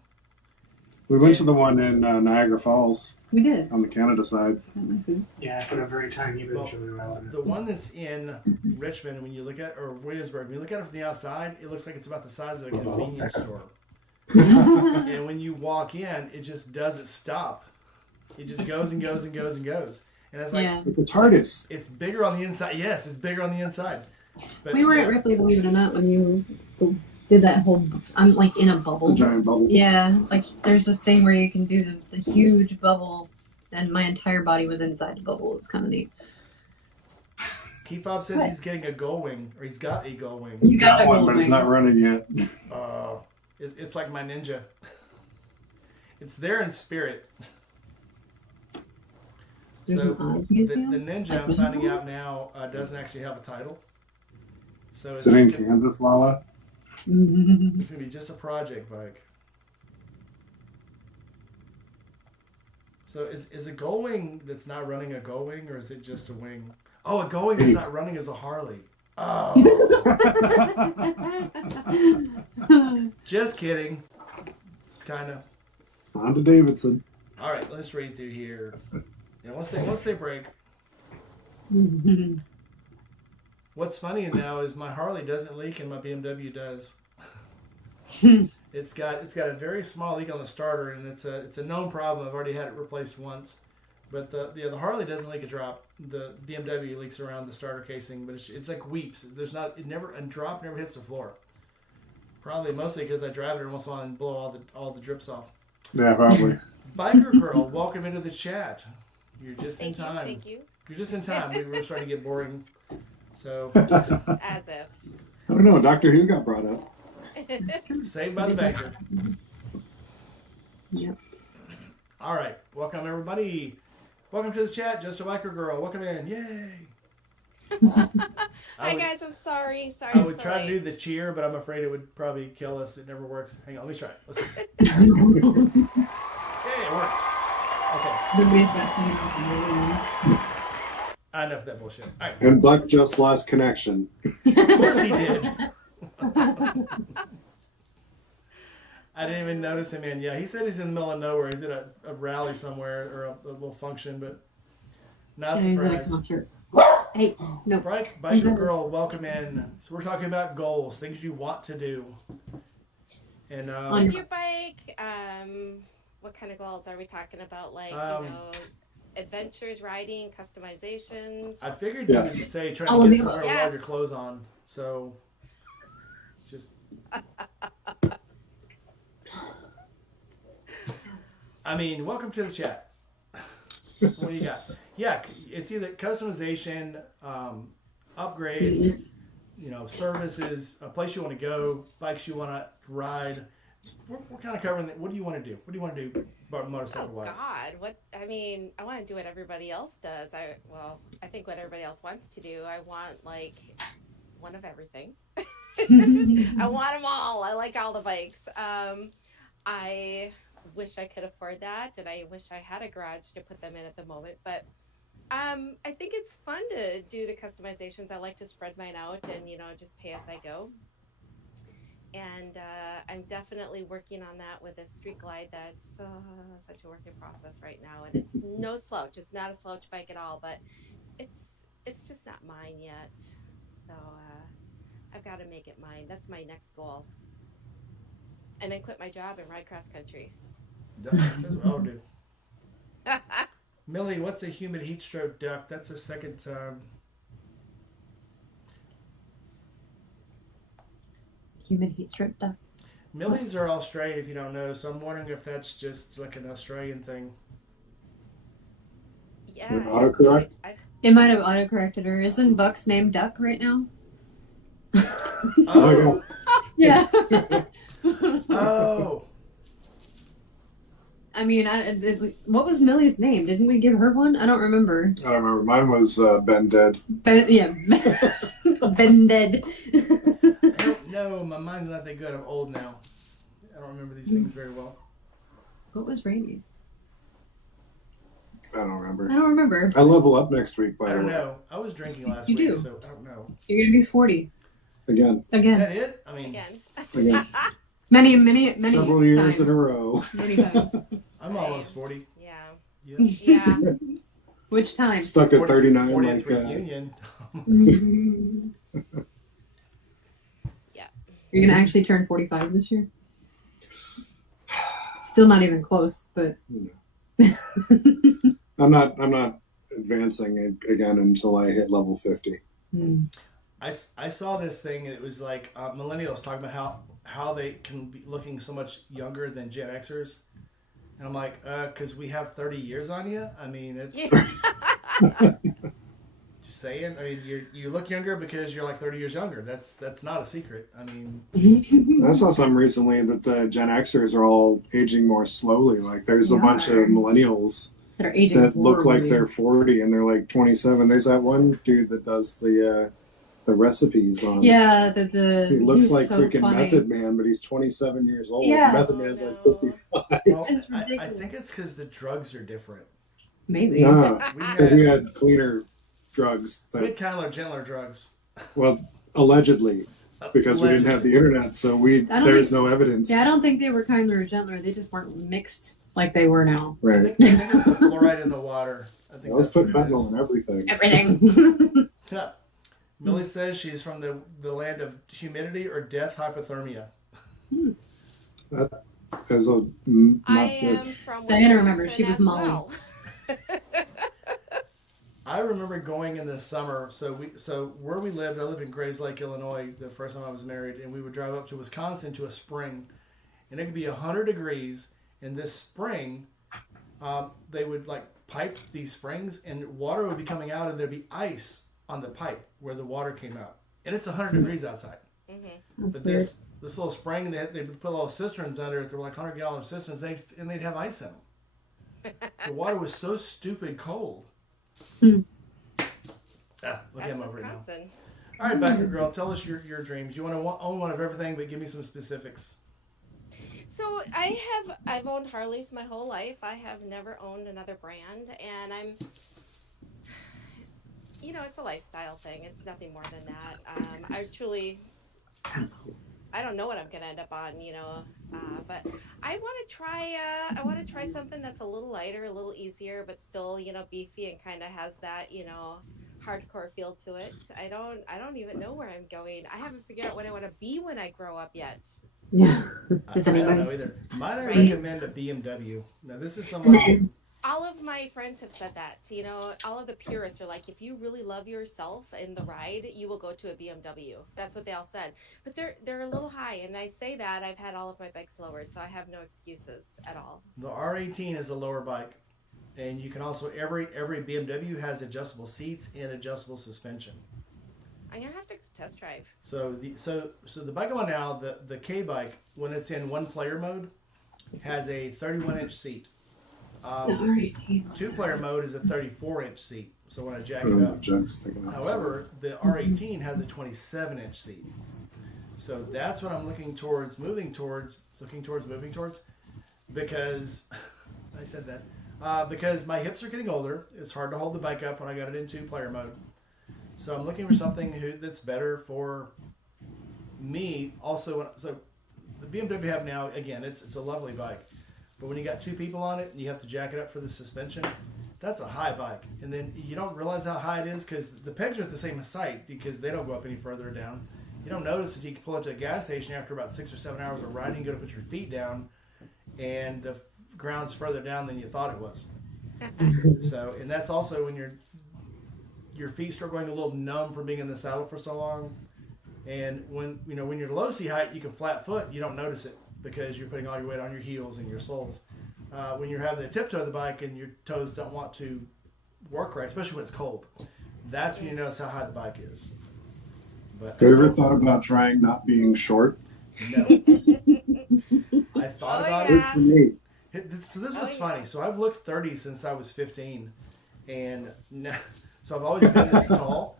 We went to the one in Niagara Falls We did. on the Canada side. Got my food. Yeah, but a very tiny version. The one that's in Richmond, when you look at, or Williamsburg, when you look at it from the outside, it looks like it's about the size of a convenience store. And when you walk in, it just doesn't stop. It just goes and goes and goes and goes. And it's like, It's a TARDIS. it's bigger on the inside. Yes, it's bigger on the inside. But We were at Ripley, believe it or not, when you did that whole. I'm like in a The bubble. giant bubble. Yeah, like there's this thing where you can do the huge bubble, and my entire body was inside the bubble. It was kind of neat. Key-Fob says he's getting a gull wing, or he's got a gull wing. You got a one, gold but it's ring. not running yet. It's like my ninja. It's there in spirit. There's So an Oz the museum? ninja, I'm finding out now, doesn't actually have a title. So Is it in Kansas, Lala? it's gonna be just a project bike. So is a gull wing that's not running a gull wing, or is it just a wing? Oh, a gull wing that's not running is a Harley. Oh, just kidding. Kind of. Honda Davidson. All right, let's read through here. Yeah, once they break. What's funny now is my Harley doesn't leak and my BMW does. It's got a very small leak on the starter, and it's a known problem. I've already had it replaced once, but the Harley doesn't leak a drop. The BMW leaks around the starter casing, but it's like weeps. A drop never hits the floor. Probably mostly because I drive it almost on and blow all the drips off. Yeah, probably. Biker Girl, welcome into the chat. You're just in time. Thank you. You're just in time. We were starting to get boring. So, As if. I don't know. Doctor Who got brought up. saved by the banker. Yep. All right. Welcome, everybody. Welcome to the chat. Just a Biker Girl. Welcome in. Yay. Hi, guys. I'm sorry. Sorry. I would I'm so try to late. do the cheer, but I'm afraid it would probably kill us. It never works. Hang on. Let me try it. Let's see. Yay, it worked. Okay. Nobody's vaccinated. Enough of that bullshit. All right. And Buck just lost connection. Of course he did. I didn't even notice him in. Yeah, he said he's in the middle of nowhere. He's at a rally somewhere or a little function, but not He's at a surprised. concert. Hey, no. Biker Girl, welcome in. So we're talking about goals, things you want to do. And On Your bike. What kind of goals are we talking about? Like, adventures, riding, customizations. I figured you would Yes. say trying All to of get the somewhere above. without your clothes on. So, just. I mean, welcome to the chat. What do you got? Yeah, it's either customization, upgrades, services, a place you want to go, bikes you want to ride. We're kind of covering that. What do you want to do? What do you want to do motorcycle Oh wise? God, I want to do what everybody else does. I think what everybody else wants to do. I want like one of everything. I want them all. I like all the bikes. I wish I could afford that, and I wish I had a garage to put them in at the moment. But I think it's fun to do the customizations. I like to spread mine out and just pay as I go. And I'm definitely working on that with a Street Glide. That's such a work in process right now, and it's no slouch. It's not a slouch bike at all, but it's it's just not mine yet. So I've got to make it mine. That's my next goal. And then quit my job and ride cross country. That's what I'll do. Millie, what's a humid heat stroke duck? That's a second time. Human heat stroke duck. Millies are Australian, if you don't know, so I'm wondering if that's just like an Australian thing. Yeah. An autocorrect? It might have autocorrected her. Isn't Buck's name Duck right now? Oh, Yeah. oh, I mean, what was Millie's name? Didn't we give her one? I don't remember. I don't remember. Mine was Ben Dead. Yeah, Ben Dead. I don't know. My mind's not that good. I'm old now. I don't remember these things very well. What was Rainey's? I don't remember. I don't remember. I level up next week, by I the don't way. know. I was drinking last You week, do. so I don't know. You're gonna be 40 Again. Is again. that it? I mean, Again. Many Several years times. in a row. Many times. I'm almost 40. Yeah. Yeah. Yeah. Which time? Stuck at 39 40th like reunion. Yeah. You're gonna actually turn 45 this year. Still not even close, but I'm not advancing it again until I hit level 50. I saw this thing. It was like millennials talking about how they can be looking so much younger than Gen Xers. And I'm like, because we have 30 years on you? I mean, it's... Just saying. I mean, you look younger because you're like 30 years younger. That's not a secret. I mean... I saw some recently that the Gen Xers are all aging more slowly. Like, there's a bunch of millennials that are aging that look like horribly. they're 40 and they're like 27. There's that one dude that does the recipes on. Yeah, He looks he's like so freaking funny. Method Man, but he's 27 years old. Yeah. Method Oh, Man's like no. 55. Well, It's I ridiculous. think it's because the drugs are different. Maybe. Nah, We because we had, had cleaner drugs. we had That, kinder, gentler drugs. well, allegedly, because we didn't have the internet, so there's no evidence. Yeah, I don't think they were kinder or gentler. They just weren't mixed like they were now. I Right. think it's the fluoride in the water. I think Let's that's put what it is. fentanyl in everything. Everything. Yeah. Millie says she's from the land of humidity or death hypothermia. As a I am from Diana remembers, she was Wisconsin Molly. as well. I remember going in the summer. So where we lived, I lived in Grays Lake, Illinois, the first time I was married, and we would drive up to Wisconsin to a spring, and it could be 100 degrees. In this spring, they would like pipe these springs, and water would be coming out, and there'd be ice on the pipe where the water came out, and it's 100 degrees outside. Mhm. That's But weird. this little spring, they put little cisterns under it. They were like 100-gallon cisterns, and they'd have ice in them. The water was so stupid cold. Hmm. Look at That's him over it now. Wisconsin. All right, Biker Girl, tell us your dreams. You want to own one of everything, but give me some specifics. So I've owned Harleys my whole life. I have never owned another brand, and it's a lifestyle thing. It's nothing more than that. I don't know what I'm gonna end up on, but I want to try. I want to try something that's a little lighter, a little easier, but still, beefy and kind of has that, hardcore feel to it. I don't even know where I'm going. I haven't figured out what I want to be when I grow up yet. Yeah. I Does don't anybody? know either. Might I Right. recommend a BMW? Now, this is someone. all of my friends have said that. You know, all of the purists are like, if you really love yourself in the ride, you will go to a BMW. That's what they all said. But they're a little high, and I say that I've had all of my bikes lowered, so I have no excuses at all. The R18 is a lower bike, and you can also every BMW has adjustable seats and adjustable suspension. I'm gonna have to test drive. So the bike I'm on now, the K bike, when it's in one player mode, has a 31-inch seat. 2-player mode is a 34-inch seat. So when I jack it up. However, the R18 has a 27-inch seat. So that's what I'm moving towards, because I said that. Because my hips are getting older. It's hard to hold the bike up when I got it in 2-player mode. So I'm looking for something that's better for me. Also, so the BMW I have now, again, it's a lovely bike. But when you got 2 people on it and you have to jack it up for the suspension, that's a high bike. And then you don't realize how high it is because the pegs are at the same height because they don't go up any further down. You don't notice if you can pull up to a gas station after about 6 or 7 hours of riding, you go to put your feet down, and the ground's further down than you thought it was. So, and that's also when your feet start going a little numb from being in the saddle for so long. And when you're low C height, you can flat foot, you don't notice it because you're putting all your weight on your heels and your soles. When you're having the tiptoe of the bike and your toes don't want to work right, especially when it's cold, that's when you notice how high the bike is. But have you ever thought about trying not being short? No. I thought about It's neat. So this was funny. So I've looked 30 since I was 15, and so I've always been this tall.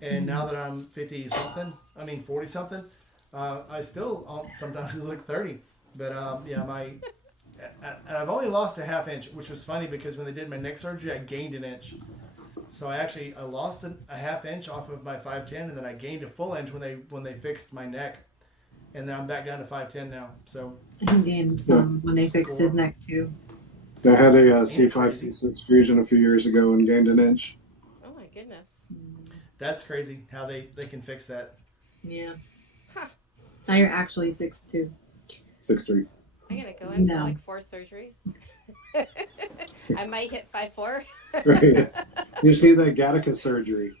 And now that I'm 40 something, I still sometimes look 30. But and I've only lost a half inch, which was funny because when they did my neck surgery, I gained an inch. So I lost a half inch off of my 5'10", and then I gained a full inch when they fixed my neck. And then I'm back down to 5'10" now. So He gained some when they fixed his neck too. I had a C5, C6 fusion a few years ago and gained an inch. Oh my goodness. that's crazy how they can fix that. Yeah. Huh. Now you're actually 6'2". 6'3". I'm gonna go in for No. like 4 surgeries. I might hit 5'4". Right. You just need that Gattaca surgery.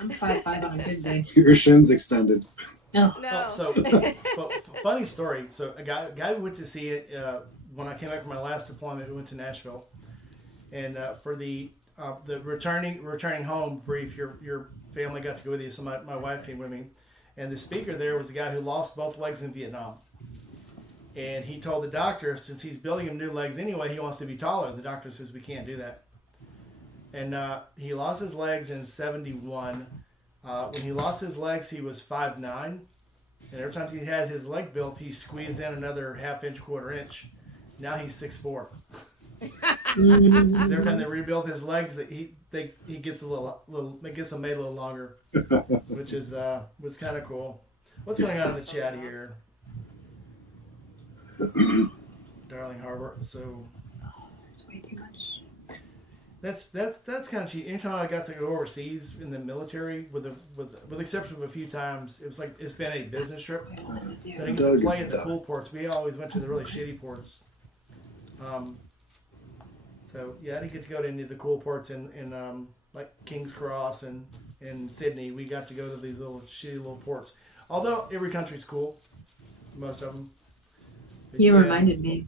I'm 5'5" on a good day. Get your shins extended. Oh. No. So, funny story. So, a guy we went to see it when I came back from my last deployment. We went to Nashville, and for the returning home brief, your family got to go with you. So my wife came with me, and the speaker there was a guy who lost both legs in Vietnam. And he told the doctor, since he's building him new legs anyway, he wants to be taller. The doctor says, we can't do that. And he lost his legs in 71. When he lost his legs, he was 5'9". And every time he had his leg built, he squeezed in another half-inch, quarter-inch. Now he's 6'4". Every time they rebuild his legs, that he gets it gets them made a little longer, which is was kind of cool. What's going on in the chat here? Darling Harbor. So It's way too much. that's kind of cheap. Anytime I got to go overseas in the military, with the exception of a few times, it was like it's been a business trip. So I didn't get to play at the cool ports. We always went to the really shitty ports. So yeah, I didn't get to go to any of the cool ports in like King's Cross and in Sydney. We got to go to these little shitty little ports. Although every country's cool, most of them. But You yeah. reminded me.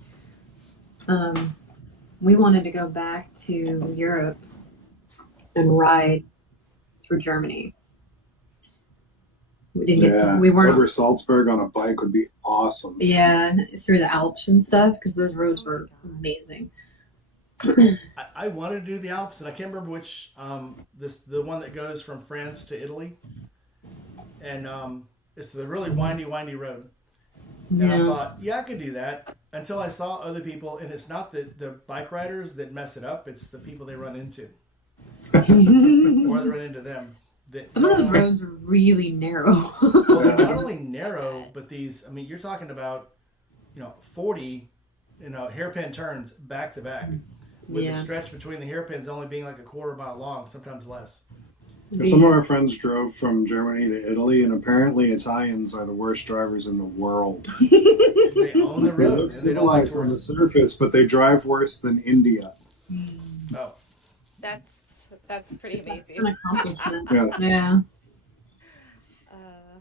We wanted to go back to Europe and ride through Germany. We didn't get. We weren't. Over Salzburg on a bike would be awesome. Yeah, through the Alps and stuff because those roads were amazing. I wanted to do the Alps, and I can't remember which. The one that goes from France to Italy, and it's the really windy road. And I thought, yeah, I could do that. Until I saw other people, and it's not the bike riders that mess it up; it's the people they run into, or they run into them. Some of those roads are really narrow. Well, they're not only narrow, but these. I mean, you're talking about, 40, hairpin turns back to back, with the stretch between the hairpins only being like a quarter mile long, sometimes less. Some of our friends drove from Germany to Italy, and apparently Italians are the worst drivers in the world. They own the They road. look civilized on the surface, but they drive worse than India. Oh, That's pretty That's amazing. an accomplishment. Yeah. Yeah. Uh,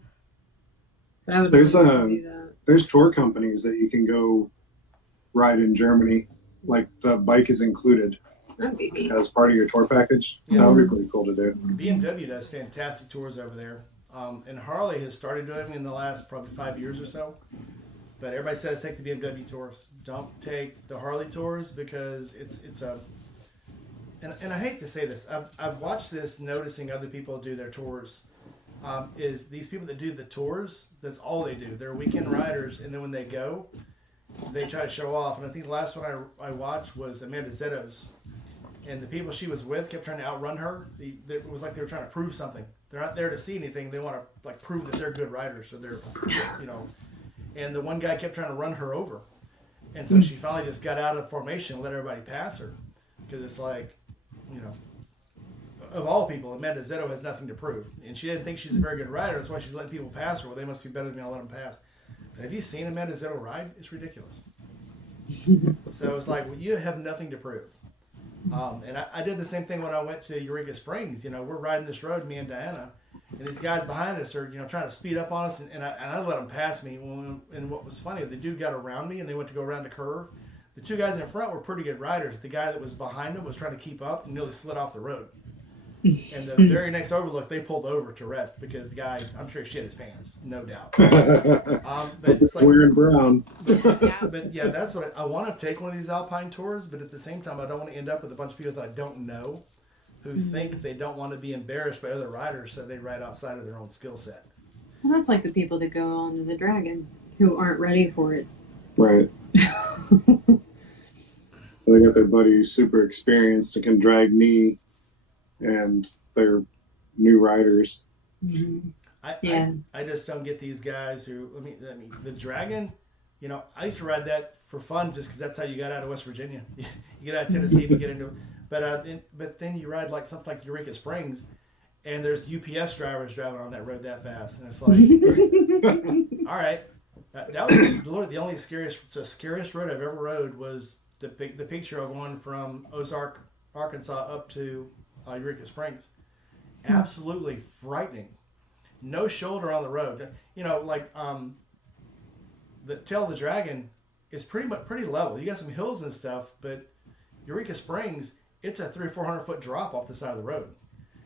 But I would There's love to do that. there's tour companies that you can go ride in Germany. Like the bike is included That'd be neat. as part of your tour package. Yeah. That would be pretty cool to do. BMW does fantastic tours over there, and Harley has started doing them in the last probably 5 years or so. But everybody says take the BMW tours. Don't take the Harley tours because it's a. And I hate to say this. I've watched this, noticing other people do their tours. Is these people that do the tours? That's all they do. They're weekend riders, and then when they go, they try to show off. And I think the last one I watched was Amanda Zeto's, and the people she was with kept trying to outrun her. It was like they were trying to prove something. They're not there to see anything. They want to like prove that they're good riders. So they're, you know. And the one guy kept trying to run her over, and so she finally just got out of formation and let everybody pass her, because it's like, you know, of all people, Amanda Zetto has nothing to prove, and she didn't think she's a very good rider. That's why she's letting people pass her. Well, they must be better than me. I'll let them pass. But have you seen Amanda Zetto ride? It's ridiculous. So it's like, well, you have nothing to prove. And I did the same thing when I went to Eureka Springs. You know, we're riding this road, me and Diana, and these guys behind us are, you know, trying to speed up on us, and I let them pass me. And what was funny, the dude got around me, and they went to go around the curve. The two guys in front were pretty good riders. The guy that was behind them was trying to keep up and nearly slid off the road. And the very next overlook, they pulled over to rest because the guy, I'm sure, shit his pants, no doubt. But it's like, wearing brown. but yeah, that's what I want to take one of these Alpine tours, but at the same time, I don't want to end up with a bunch of people that I don't know who think they don't want to be embarrassed by other riders, so they ride outside of their own skill set. Well, that's like the people that go on the Dragon who aren't ready for it. Right. They got their buddy who's super experienced and can drag knee, and they're new riders. I just don't get these guys who, I mean, the Dragon, you know, I used to ride that for fun just because that's how you got out of West Virginia. You get out of Tennessee to get into, but then you ride like something like Eureka Springs, and there's UPS drivers driving on that road that fast, and it's like, all right, that was the only scariest road I've ever rode was the picture of one from Ozark, Arkansas up to Eureka Springs. Absolutely frightening. No shoulder on the road. You know, like the Tail of the Dragon is pretty level. You got some hills and stuff, but Eureka Springs, it's a 300 or 400 foot drop off the side of the road.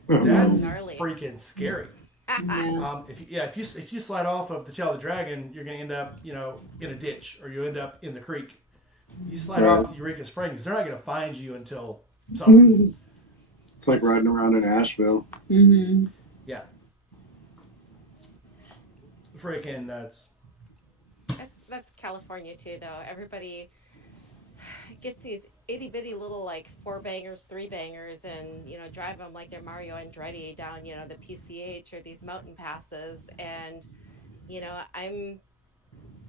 That's Gnarly. freaking scary. If you slide off of the Tail of the Dragon, you're going to end up, you know, in a ditch, or you end up in the creek. You slide off the Eureka Springs, they're not going to find you until summer. It's like riding around in Asheville. Yeah. Freaking nuts. That's California too, though. Everybody gets these itty bitty little like 4-bangers, 3-bangers, and you know, drive them like they're Mario Andretti down, you know, the PCH or these mountain passes. And you know,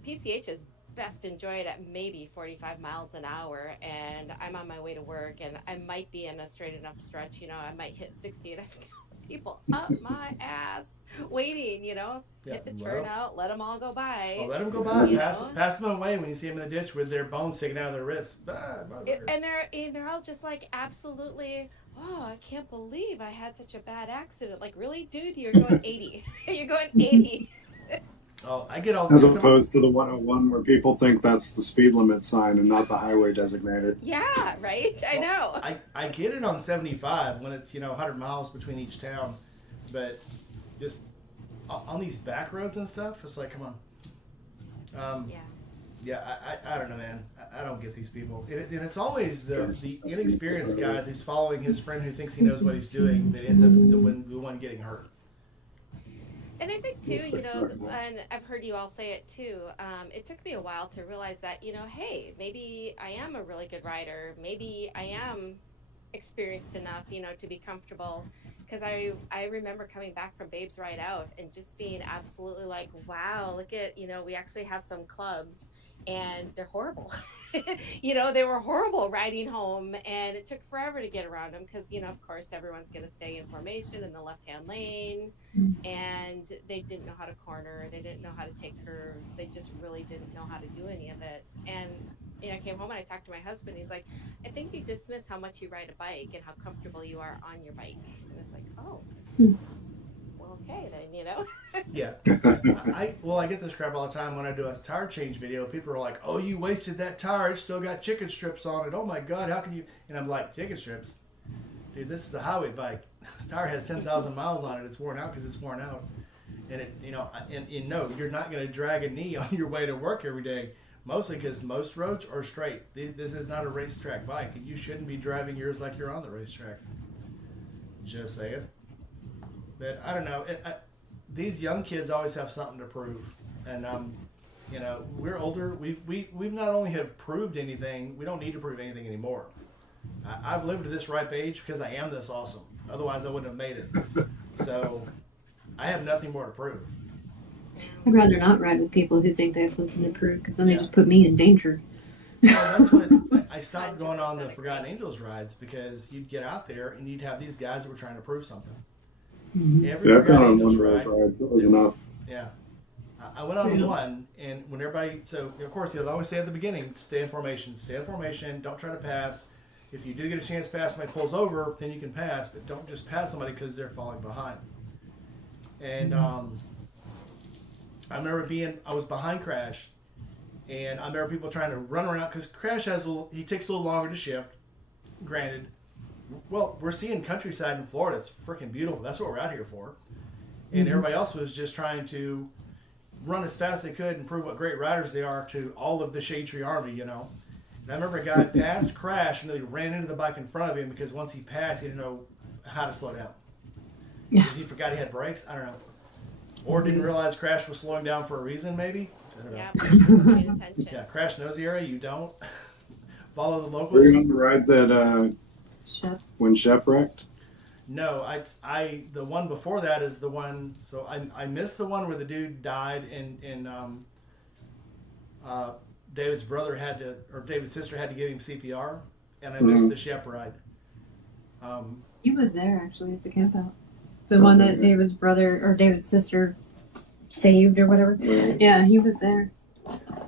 PCH is best enjoyed at maybe 45 miles an hour, and I'm on my way to work, and I might be in a straight enough stretch. You know, I might hit 60, and I've got people up my ass waiting. You know, hit the turnout, let them all go by. Oh, let them go by. Pass them away when you see them in the ditch with their bones sticking out of their wrists. And they're all just like, absolutely, oh, I can't believe I had such a bad accident. Like, really, dude, you're going 80. You're going 80. Oh, I get all as opposed to the 101 where people think that's the speed limit sign and not the highway designator. Yeah, right. I know. I get it on 75 when it's, you know, 100 miles between each town, but just on these back roads and stuff, it's like, come on. I don't know, man. I don't get these people, and it's always the inexperienced guy who's following his friend who thinks he knows what he's doing that ends up the one getting hurt. And I think too, you know, and I've heard you all say it too, it took me a while to realize that, you know, hey, maybe I am a really good rider. Maybe I am experienced enough, you know, to be comfortable. Because I remember coming back from Babes Ride Out and just being absolutely like, wow, look at, you know, we actually have some clubs and they're horrible. You know, they were horrible riding home, and it took forever to get around them because, you know, of course, everyone's going to stay in formation in the left-hand lane, and they didn't know how to corner. They didn't know how to take curves. They just really didn't know how to do any of it. And I came home and I talked to my husband. He's like, I think you dismiss how much you ride a bike and how comfortable you are on your bike. And it's like, oh, Hmm. well, okay then. Yeah. I get this crap all the time when I do a tire change video. People are like, "Oh, you wasted that tire. It's still got chicken strips on it. Oh my God, how can you?" And I'm like, "Chicken strips, dude. This is a highway bike. This tire has 10,000 miles on it. It's worn out because it's worn out. And no, you're not going to drag a knee on your way to work every day. Mostly because most roads are straight. This is not a racetrack bike, and you shouldn't be driving yours like you're on the racetrack. Just saying. But I don't know. These young kids always have something to prove, and we're older. We've not only have proved anything. We don't need to prove anything anymore. I've lived to this ripe age because I am this awesome. Otherwise, I wouldn't have made it. So I have nothing more to prove. I'd rather not ride with people who think they have something to prove, because then they Yeah. just put me in danger. Well, that's what I stopped going on the Forgotten Angels rides, because you'd get out there and you'd have these guys that were trying to prove something. Every Yeah, I've gone Forgotten on Angels one of those ride, rides. That was enough. yeah. I went on Yeah. one, and when everybody, so of course they'll always say at the beginning, stay in formation, don't try to pass. If you do get a chance to pass, somebody pulls over, then you can pass, but don't just pass somebody because they're falling behind. And I remember I was behind Crash, and I remember people trying to run around, because Crash he takes a little longer to shift, granted. Well, we're seeing countryside in Florida. It's freaking beautiful. That's what we're out here for. And everybody else was just trying to run as fast as they could and prove what great riders they are to all of the Shade Tree Army, And I remember a guy passed Crash and he ran into the bike in front of him, because once he passed, he didn't know how to slow down. Because he forgot he had brakes. I don't know. Or didn't realize Crash was slowing down for a reason, maybe. I don't know. Yeah, paying attention. Yeah, Crash knows the area. You don't. Follow the Were locals. you on the ride that when Shep wrecked? No, the one before that is the one. So I missed the one where the dude died, and David's David's sister had to give him CPR, and I missed the Shep ride. He was there actually at the camp out. The one that David's brother or David's sister saved or whatever. Right. Yeah, he was there.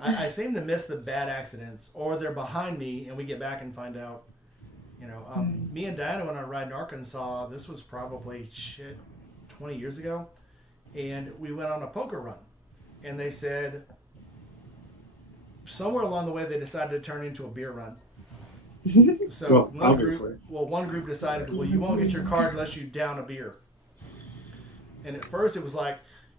I seem to miss the bad accidents, or they're behind me, and we get back and find out. Me and Diana went on a ride in Arkansas. This was probably 20 years ago, and we went on a poker run, and they said somewhere along the way they decided to turn it into a beer run. So one group decided, well, you won't get your card unless you down a beer. And at first it was like,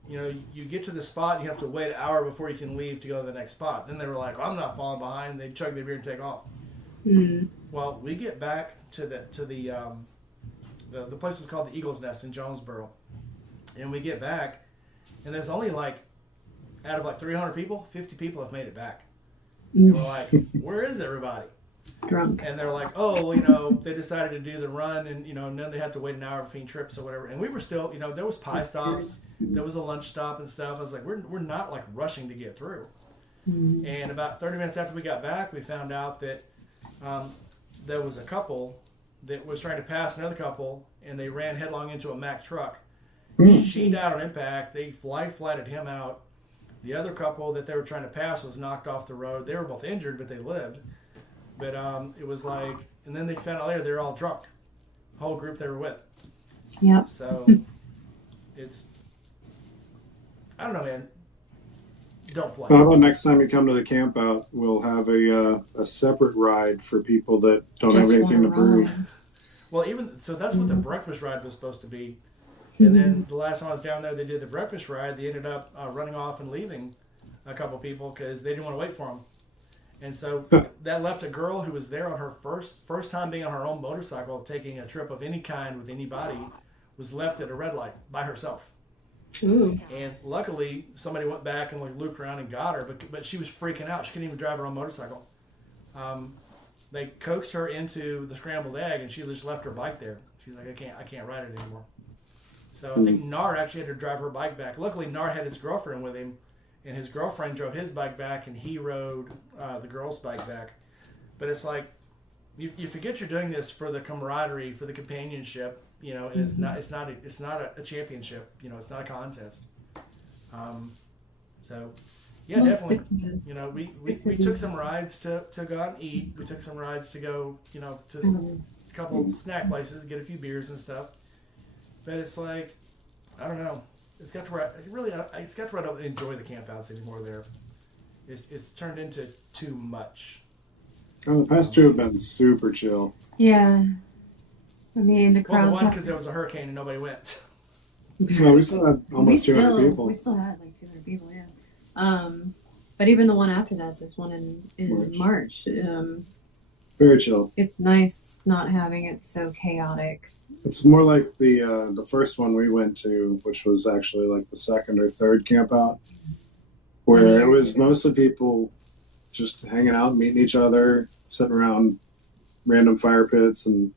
you get to the spot and you have to wait an hour before you can leave to go to the next spot. Then they were like, I'm not falling behind. They chug their beer and take off. Well, we get back to the place was called the Eagle's Nest in Jonesboro, and we get back, and there's only out of 300 people, 50 people have made it back. And we're like, where is everybody? Drunk. And they're like, they decided to do the run, and then they have to wait an hour between trips or whatever. And we were still, there was pie stops, there was a lunch stop and stuff. I was like, we're not rushing to get through. And about 30 minutes after we got back, we found out that there was a couple that was trying to pass another couple, and they ran headlong into a Mack truck. She died on impact. They flatted him out. The other couple that they were trying to pass was knocked off the road. They were both injured, but they lived. But it was and then they found out later they were all drunk. The whole group they were with. Yep. So I don't know, man. Don't play. How about next time you come to the camp out, we'll have a separate ride for people that don't have anything to prove. Well, that's what the breakfast ride was supposed to be. And then the last time I was down there, they did the breakfast ride. They ended up running off and leaving a couple people because they didn't want to wait for them. And so that left a girl who was there on her first time being on her own motorcycle, taking a trip of any kind with anybody, was left at a red light by herself. Ooh. And luckily, somebody went back and looped around and got her, but she was freaking out. She couldn't even drive her own motorcycle. They coaxed her into the scrambled egg, and she just left her bike there. She's like, I can't ride it anymore. So I think Nar actually had to drive her bike back. Luckily, Nar had his girlfriend with him, and his girlfriend drove his bike back, and he rode the girl's bike back. But it's like you forget you're doing this for the camaraderie, for the companionship, and it's not a championship, it's not a contest. So Yeah, We'll definitely. stick to it. You know, we Stick to took the- some rides to go out and eat. We took some rides to go, you know, to Um, a couple of snack places, get a few beers and stuff. But it's like, I don't know. It's got to where it's got to where I don't enjoy the campouts anymore. There, it's turned into too much. Oh, the past two have been super chill. Yeah. I mean, the Well, the crowds. one because there was a hurricane and nobody went. Well, we still had almost 200 people. We still had like 200 people, yeah. But even the one after that, this one in March, Very chill. it's nice not having it so chaotic. It's more like the first one we went to, which was actually like the second or third camp out, where it was mostly people just hanging out, meeting each other, sitting around random fire pits and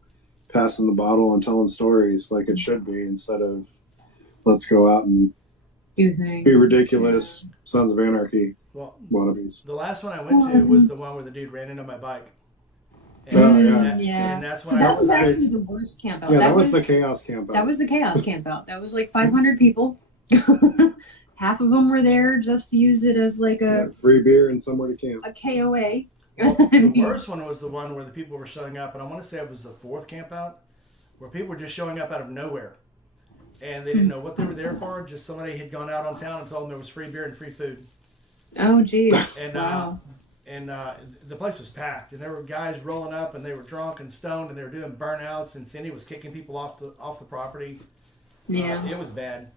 passing the bottle and telling stories like it should be, instead of let's go out and Do things. be ridiculous Sons of Anarchy Well, wannabes. the last one I went to was the one where the dude ran into my bike. Oh, yeah. And that's So when that I was actually the worst camp out. Yeah, that was the chaos camp out. That was the chaos camp out. That was like 500 people. Half of them were there just to use it as like Yeah, free beer and somewhere to camp. a KOA. Well, I the mean, worst one was the one where the people were showing up, and I want to say it was the fourth camp out, where people were just showing up out of nowhere. And they didn't know what they were there for. Just somebody had gone out on town and told them there was free beer and free food. Oh, geez. And Wow. The place was packed, and there were guys rolling up, and they were drunk and stoned, and they were doing burnouts, and Cindy was kicking people off the property. Yeah. It was bad.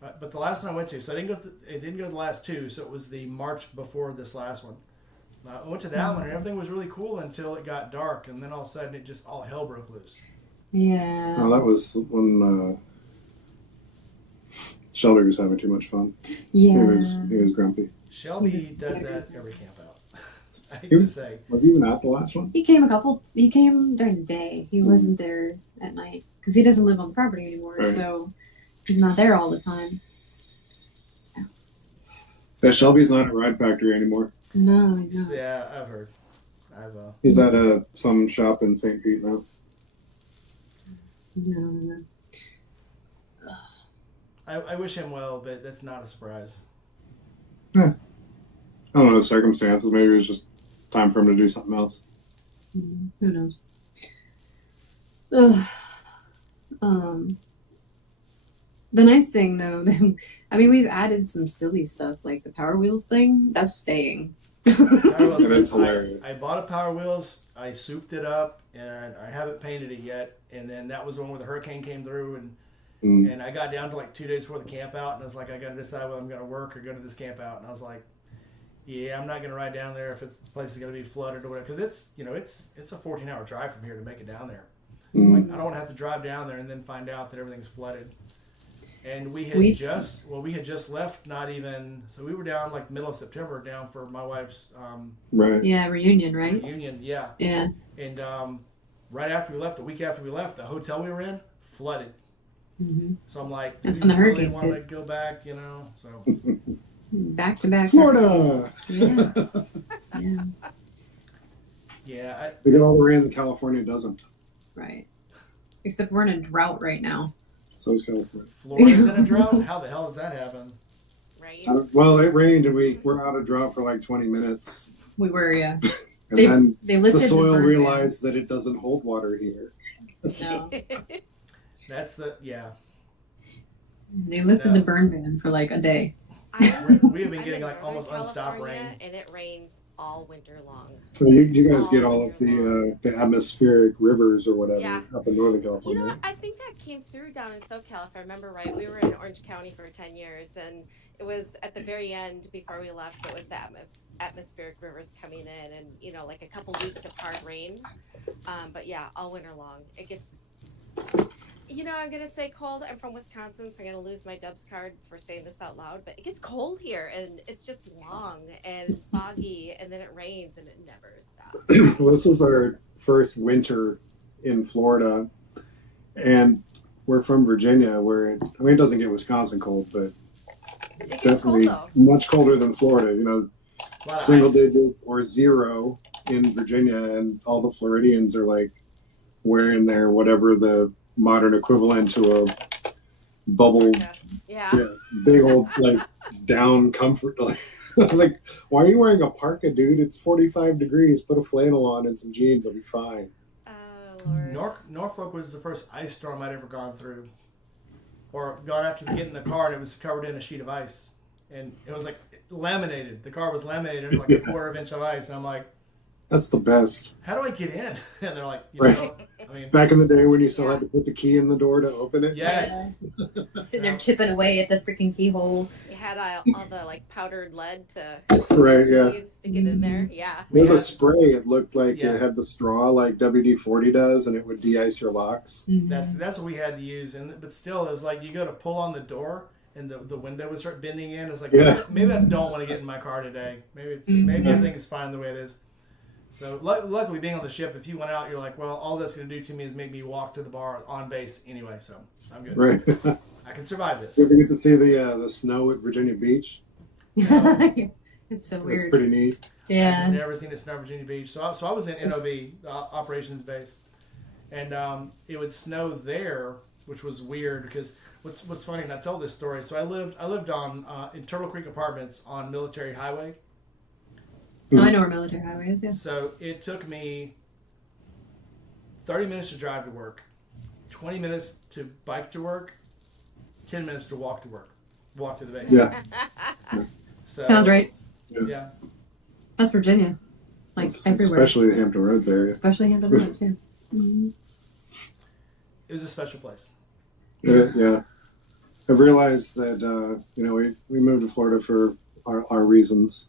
But the last one I went to, so I didn't go to the last two, so it was the March before this last one. I went to that one, and everything was really cool until it got dark, and then all of a sudden it just all hell broke loose. Yeah. Oh, that was when Shelby was having too much fun. Yeah. He was grumpy. Shelby does that every camp out. I hate to say. Was he even at the last one? He came during the day. He wasn't there at night because he doesn't live on the property anymore. Right. So he's not there all the time. Yeah, Shelby's not at Ride Factory anymore. No, he's not. Yeah, I've heard. He's at some shop in St. Pete now. No. I wish him well, but that's not a surprise. I don't know the circumstances. Maybe it was just time for him to do something else. Who knows? Ugh. The nice thing though, I mean, we've added some silly stuff like the Power Wheels thing. That's staying. Power Wheels, It is hilarious. I bought a Power Wheels. I souped it up, and I haven't painted it yet. And then that was the one where the hurricane came through, and I got down to like 2 days before the camp out, and I was like, I got to decide whether I'm going to work or go to this camp out. And I was like, yeah, I'm not going to ride down there if the place is going to be flooded or whatever, because it's a 14-hour drive from here to make it down there. So like, I don't want to have to drive down there and then find out that everything's flooded. And we had just left. Not even so. We were down like middle of September down for my wife's Right. Yeah, reunion, right? reunion. Yeah. Yeah. And right after we left, a week after we left, the hotel we were in flooded. Mm-hmm. So I'm like, That's do when the you really hurricanes want to hit. go back? You know. So Back to back. Florida! Yeah. Yeah. yeah, We get all the rain that California doesn't. Right. Except we're in a drought right now. So is California. Florida's in a drought. How the hell does that happen? Right? Well, it rained and we were out of drought for like 20 minutes. We were, yeah. And then They lifted the soil burn ban. realized that it doesn't hold water here. No. That's the They lifted the burn ban for like a day. We have been I'm getting in like Northern almost unstopped California, rain. and it rains all winter long. So you guys get Oh, all of the atmospheric rivers or whatever Yeah. up in Northern You California. know what? I think that came through down in SoCal, if I remember right. We were in Orange County for 10 years, and it was at the very end before we left. It was the atmospheric rivers coming in, and like a couple weeks of hard rain. But yeah, all winter long. It gets. I'm gonna say cold. I'm from Wisconsin, so I'm gonna lose my Dubs card for saying this out loud. But it gets cold here, and it's just long and foggy, and then it rains, and it never stops. Well, this was our first winter in Florida, and we're from Virginia, where it doesn't get Wisconsin cold, but It gets definitely cold much colder than Florida. A lot of Single ice. digits or zero in Virginia, and all the Floridians are like wearing their whatever the modern equivalent to a bubble, though. Yeah. big old like down comfort. Like, I was like, why are you wearing a parka, dude? It's 45 degrees. Put a flannel on and some jeans. I'll be fine. Oh Lord. Norfolk was the first ice storm I'd ever gone through, or gone out to get in the car and it was covered in a sheet of ice, and it was like laminated. The car was laminated in like a quarter of an inch of ice, and I'm like, That's the best. how do I get in? And they're like, Right. I mean, Back in the day when you still Yeah. had to put the key in the door to open it. yes. Sitting there chipping away at the freaking keyhole. You had all the like powdered lead to Right, yeah. use to get in there. Yeah. There's a spray. It looked like Yeah. it had the straw like WD-40 does, and it would de-ice your locks. That's what we had to use, but still, it was like you go to pull on the door, and the window would start bending in. It's like Yeah. maybe I don't want to get in my car today. Maybe everything is fine the way it is. So luckily, being on the ship, if you went out, you're like, well, all that's going to do to me is make me walk to the bar on base anyway. So I'm good. Right. I can survive this. You ever get to see the snow at Virginia Beach? It's so That's weird. pretty neat. I've Yeah. never seen it snow at Virginia Beach. So I was in NOV, operations base, and it would snow there, which was weird because what's funny, and I told this story. So I lived on in Turtle Creek Apartments on Military Highway. Oh, I know where military highway is. Yeah. So it took me 30 minutes to drive to work, 20 minutes to bike to work, 10 minutes to walk to the base. Yeah. So, Sounds right. Yeah. That's Virginia. Like everywhere. Especially the Hampton Roads area. Especially Hampton Roads, yeah. Mm-hmm. It was a special place. Yeah. I've realized that, we moved to Florida for our reasons.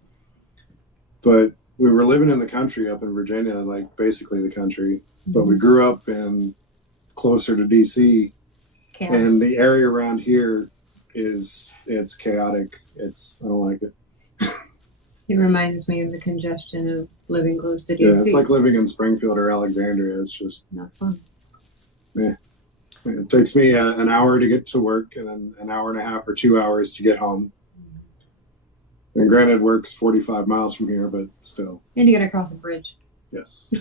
But we were living in the country up in Virginia, like basically the country. But we grew up in closer to DC, Chaos. and the area around here it's chaotic. I don't like it. It reminds me of the congestion of living close to DC. Yeah, it's like living in Springfield or Alexandria. It's just Not fun. it takes me an hour to get to work and then an hour and a half or 2 hours to get home. And granted, work's 45 miles from here, but still, And you gotta cross a bridge. yes.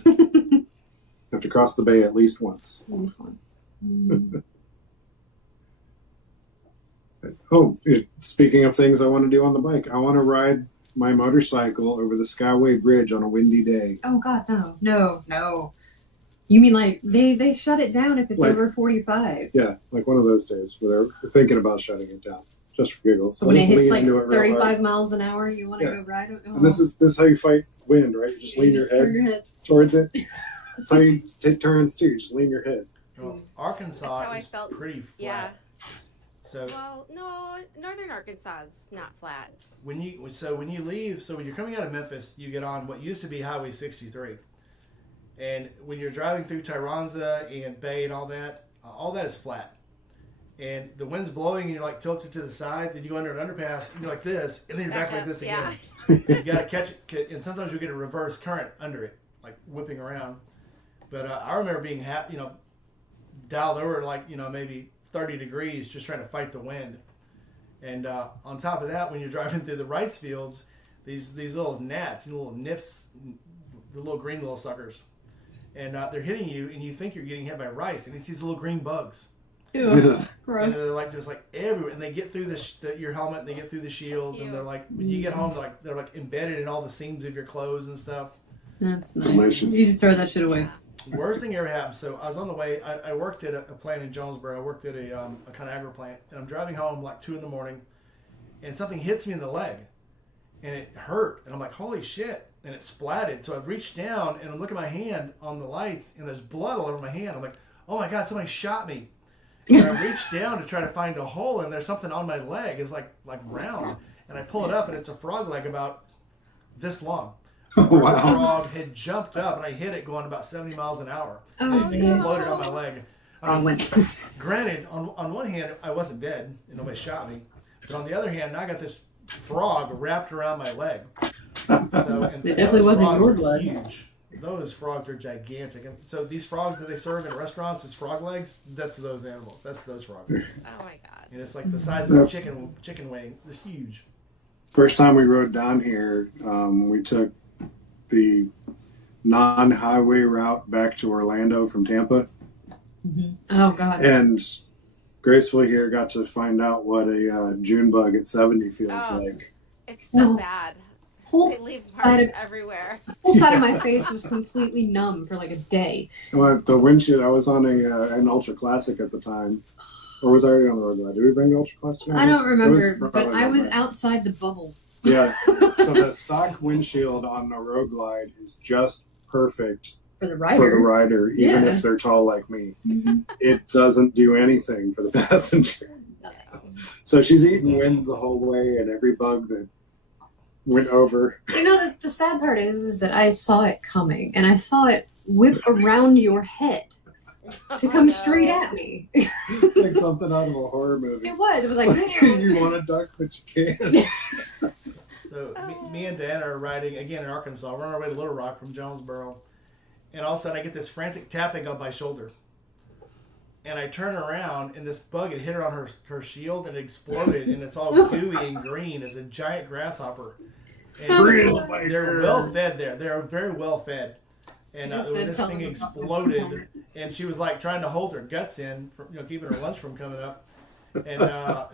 Have to cross the bay at least once. Oh, speaking of things I want to do on the bike, I want to ride my motorcycle over the Skyway Bridge on a windy day. Oh God, no. You mean like they shut it down if it's Like- over 45? Yeah, like one of those days where they're thinking about shutting it down, just for giggles. So when I'll it just hits lean like into it real 35 hard. miles an hour, you want to Yeah. go ride it? Oh. And this is how you fight wind, right? You just lean your Turn head your head. towards it. That's how you take turns too. You just lean your head. Well, That's how Arkansas I is felt. pretty flat. Yeah. So Well, no, northern Arkansas is not flat. when you leave, so when you're coming out of Memphis, you get on what used to be Highway 63, and when you're driving through Tyronza and Bay and all that is flat, and the wind's blowing and you're like tilted to the side. Then you go under an underpass and you're like this, and then you're back like up, this yeah. again. You gotta catch it, and sometimes you get a reverse current under it, like whipping around. But I remember being dialed over like maybe 30 degrees, just trying to fight the wind. And on top of that, when you're driving through the rice fields, these little gnats, little nips, the little green little suckers, and they're hitting you, and you think you're getting hit by rice, and it's these little green bugs. Ew, And gross. they're like just like everywhere, and they get through your helmet, and they get through the shield, and Ew. they're like when you get home, they're like embedded in all the seams of your clothes and stuff. That's nice. Delicious. You just throw that shit away. Worst thing ever happened. So I was on the way. I worked at a plant in Jonesboro. I worked at a Conagra plant, and I'm driving home like 2 a.m, and something hits me in the leg, and it hurt, and I'm like, holy shit, and it splatted. So I reached down and I'm looking at my hand on the lights, and there's blood all over my hand. I'm like, oh my god, somebody shot me. And I reached down to try to find a hole, and there's something on my leg. It's like round, and I pull it up, and it's a frog leg about this long. Oh, The wow. frog had jumped up, and I hit it going about 70 miles an hour. Oh, It exploded on my leg. Wrong one. Granted, on one hand, I wasn't dead, and nobody shot me. But on the other hand, I got this frog wrapped around my leg. So, and It definitely those wasn't frogs your are blood. Huge. Those frogs are gigantic. And so these frogs that they serve in restaurants as frog legs, that's those animals. That's those frogs. And Oh my god. it's like the size of a chicken wing. They're huge. First time we rode down here, we took the non-highway route back to Orlando from Tampa, Oh God. and gracefully here got to find out what a June bug at 70 feels Oh. like. It's so No. bad. Whole They leave side marks of, everywhere. whole side of my face was completely numb for like a day. Well, the windshield, I was on an Ultra Classic at the time. Or was I already on the road? Did we bring the Ultra Classic? I don't remember, but probably I was right. outside the bubble. Yeah. So the stock windshield on a road glide is just perfect For the for the rider, even Yeah. if they're tall like me. Mm-hmm. It doesn't do anything for the passenger. So she's eating wind the whole way, and every bug that went over. You know, the sad part is that I saw it coming, and I saw it whip around your head to come straight at me. It's like something out of a horror movie. It was like, You want to duck, but you can't. So me and Dan are riding again in Arkansas. We're on our way to Little Rock from Jonesboro, and all of a sudden I get this frantic tapping on my shoulder, and I turn around and this bug had hit her on her shield and it exploded, and it's all gooey and green as a giant grasshopper. And they're well fed there. They're very well fed. And when this thing exploded, and she was like trying to hold her guts in, for, keeping her lunch from coming up. And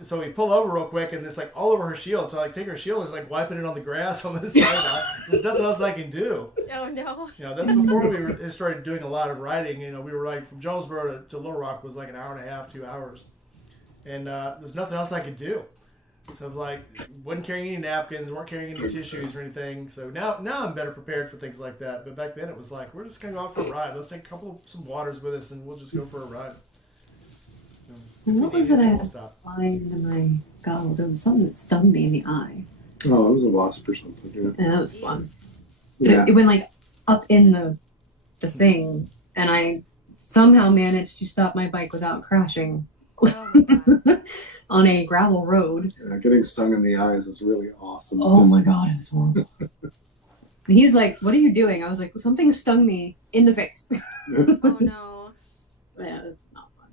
so we pull over real quick, and it's like all over her shield. So I take her shield, it's like wiping it on the grass on the side. There's nothing else I can do. Oh no. That's before we started doing a lot of riding. We were riding from Jonesboro to Little Rock was like an hour and a half, 2 hours, and there's nothing else I could do. So I was like, wasn't carrying any napkins, weren't carrying any tissues or anything. So now I'm better prepared for things like that. But back then it was like, we're just gonna go out for a ride. Let's take some waters with us, and we'll just go for a ride. what was it I had flying into my goggles? It was something that stung me in the eye. Oh, it was a wasp or something. Yeah, And that was fun. yeah. It went like up in the thing, and I somehow managed to stop my bike without crashing Oh my God. on a gravel road. Getting stung in the eyes is really awesome. Oh my God, it was horrible. And he's like, "What are you doing?" I was like, "Something stung me in the face." Oh no. Yeah, it was not fun.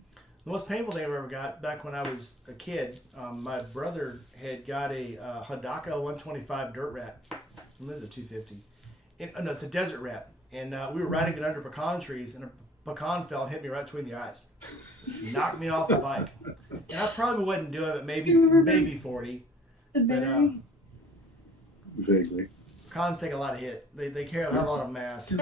The most painful thing I ever got back when I was a kid, my brother had got a Hadaka 125 dirt rat. This is a 250. No, it's a desert rat. And we were riding it under pecan trees, and a pecan fell and hit me right between the eyes. Knocked me off the bike. And I probably wasn't doing it, maybe 40. But Vaguely. pecans take a lot of hit. They have a lot of mass.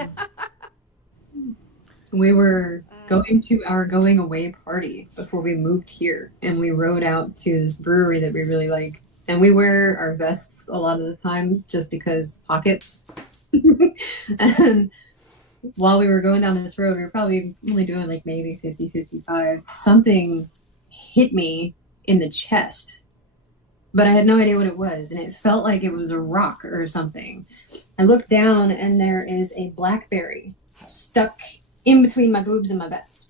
We were going to our going away party before we moved here, and we rode out to this brewery that we really like. And we wear our vests a lot of the times just because pockets. And while we were going down this road, we were probably only doing like maybe 50, 55. Something hit me in the chest, but I had no idea what it was, and it felt like it was a rock or something. I looked down, and there is a blackberry stuck in between my boobs and my vest.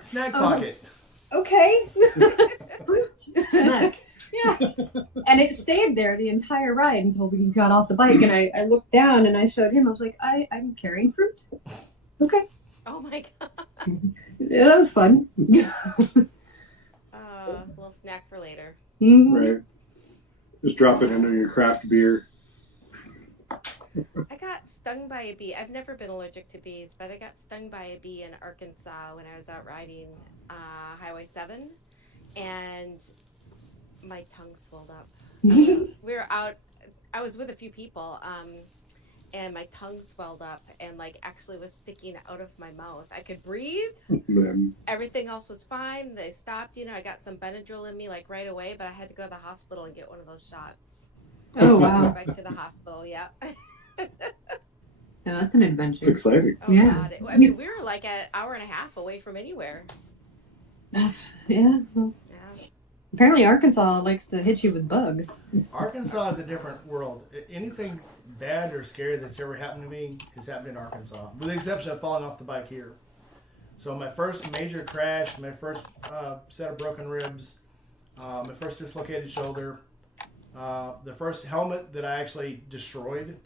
Snack pocket. Okay. Fruit. Snack. Yeah. And it stayed there the entire ride until we got off the bike, and I looked down and I showed him. I was like, I'm carrying fruit. Okay. Oh my God. Yeah, that was fun. A little snack for later. Mhm. Right. Just drop it into your craft beer. I got stung by a bee. I've never been allergic to bees, but I got stung by a bee in Arkansas when I was out riding Highway 7, and my tongue swelled up. We were out, I was with a few people, and my tongue swelled up and like actually was sticking out of my mouth. I could breathe. Everything else was fine. They stopped, I got some Benadryl in me like right away, but I had to go to the hospital and get one of those shots. Oh, wow. Back to the hospital, yeah. Yeah, that's an adventure. It's exciting. Oh, Yeah. God. I mean, we were like an hour and a half away from anywhere. Yeah. Well, Yeah. apparently Arkansas likes to hit you with bugs. Arkansas is a different world. Anything bad or scary that's ever happened to me has happened in Arkansas, with the exception of falling off the bike here. So my first major crash, my first set of broken ribs, my first dislocated shoulder, the first helmet that I actually destroyed.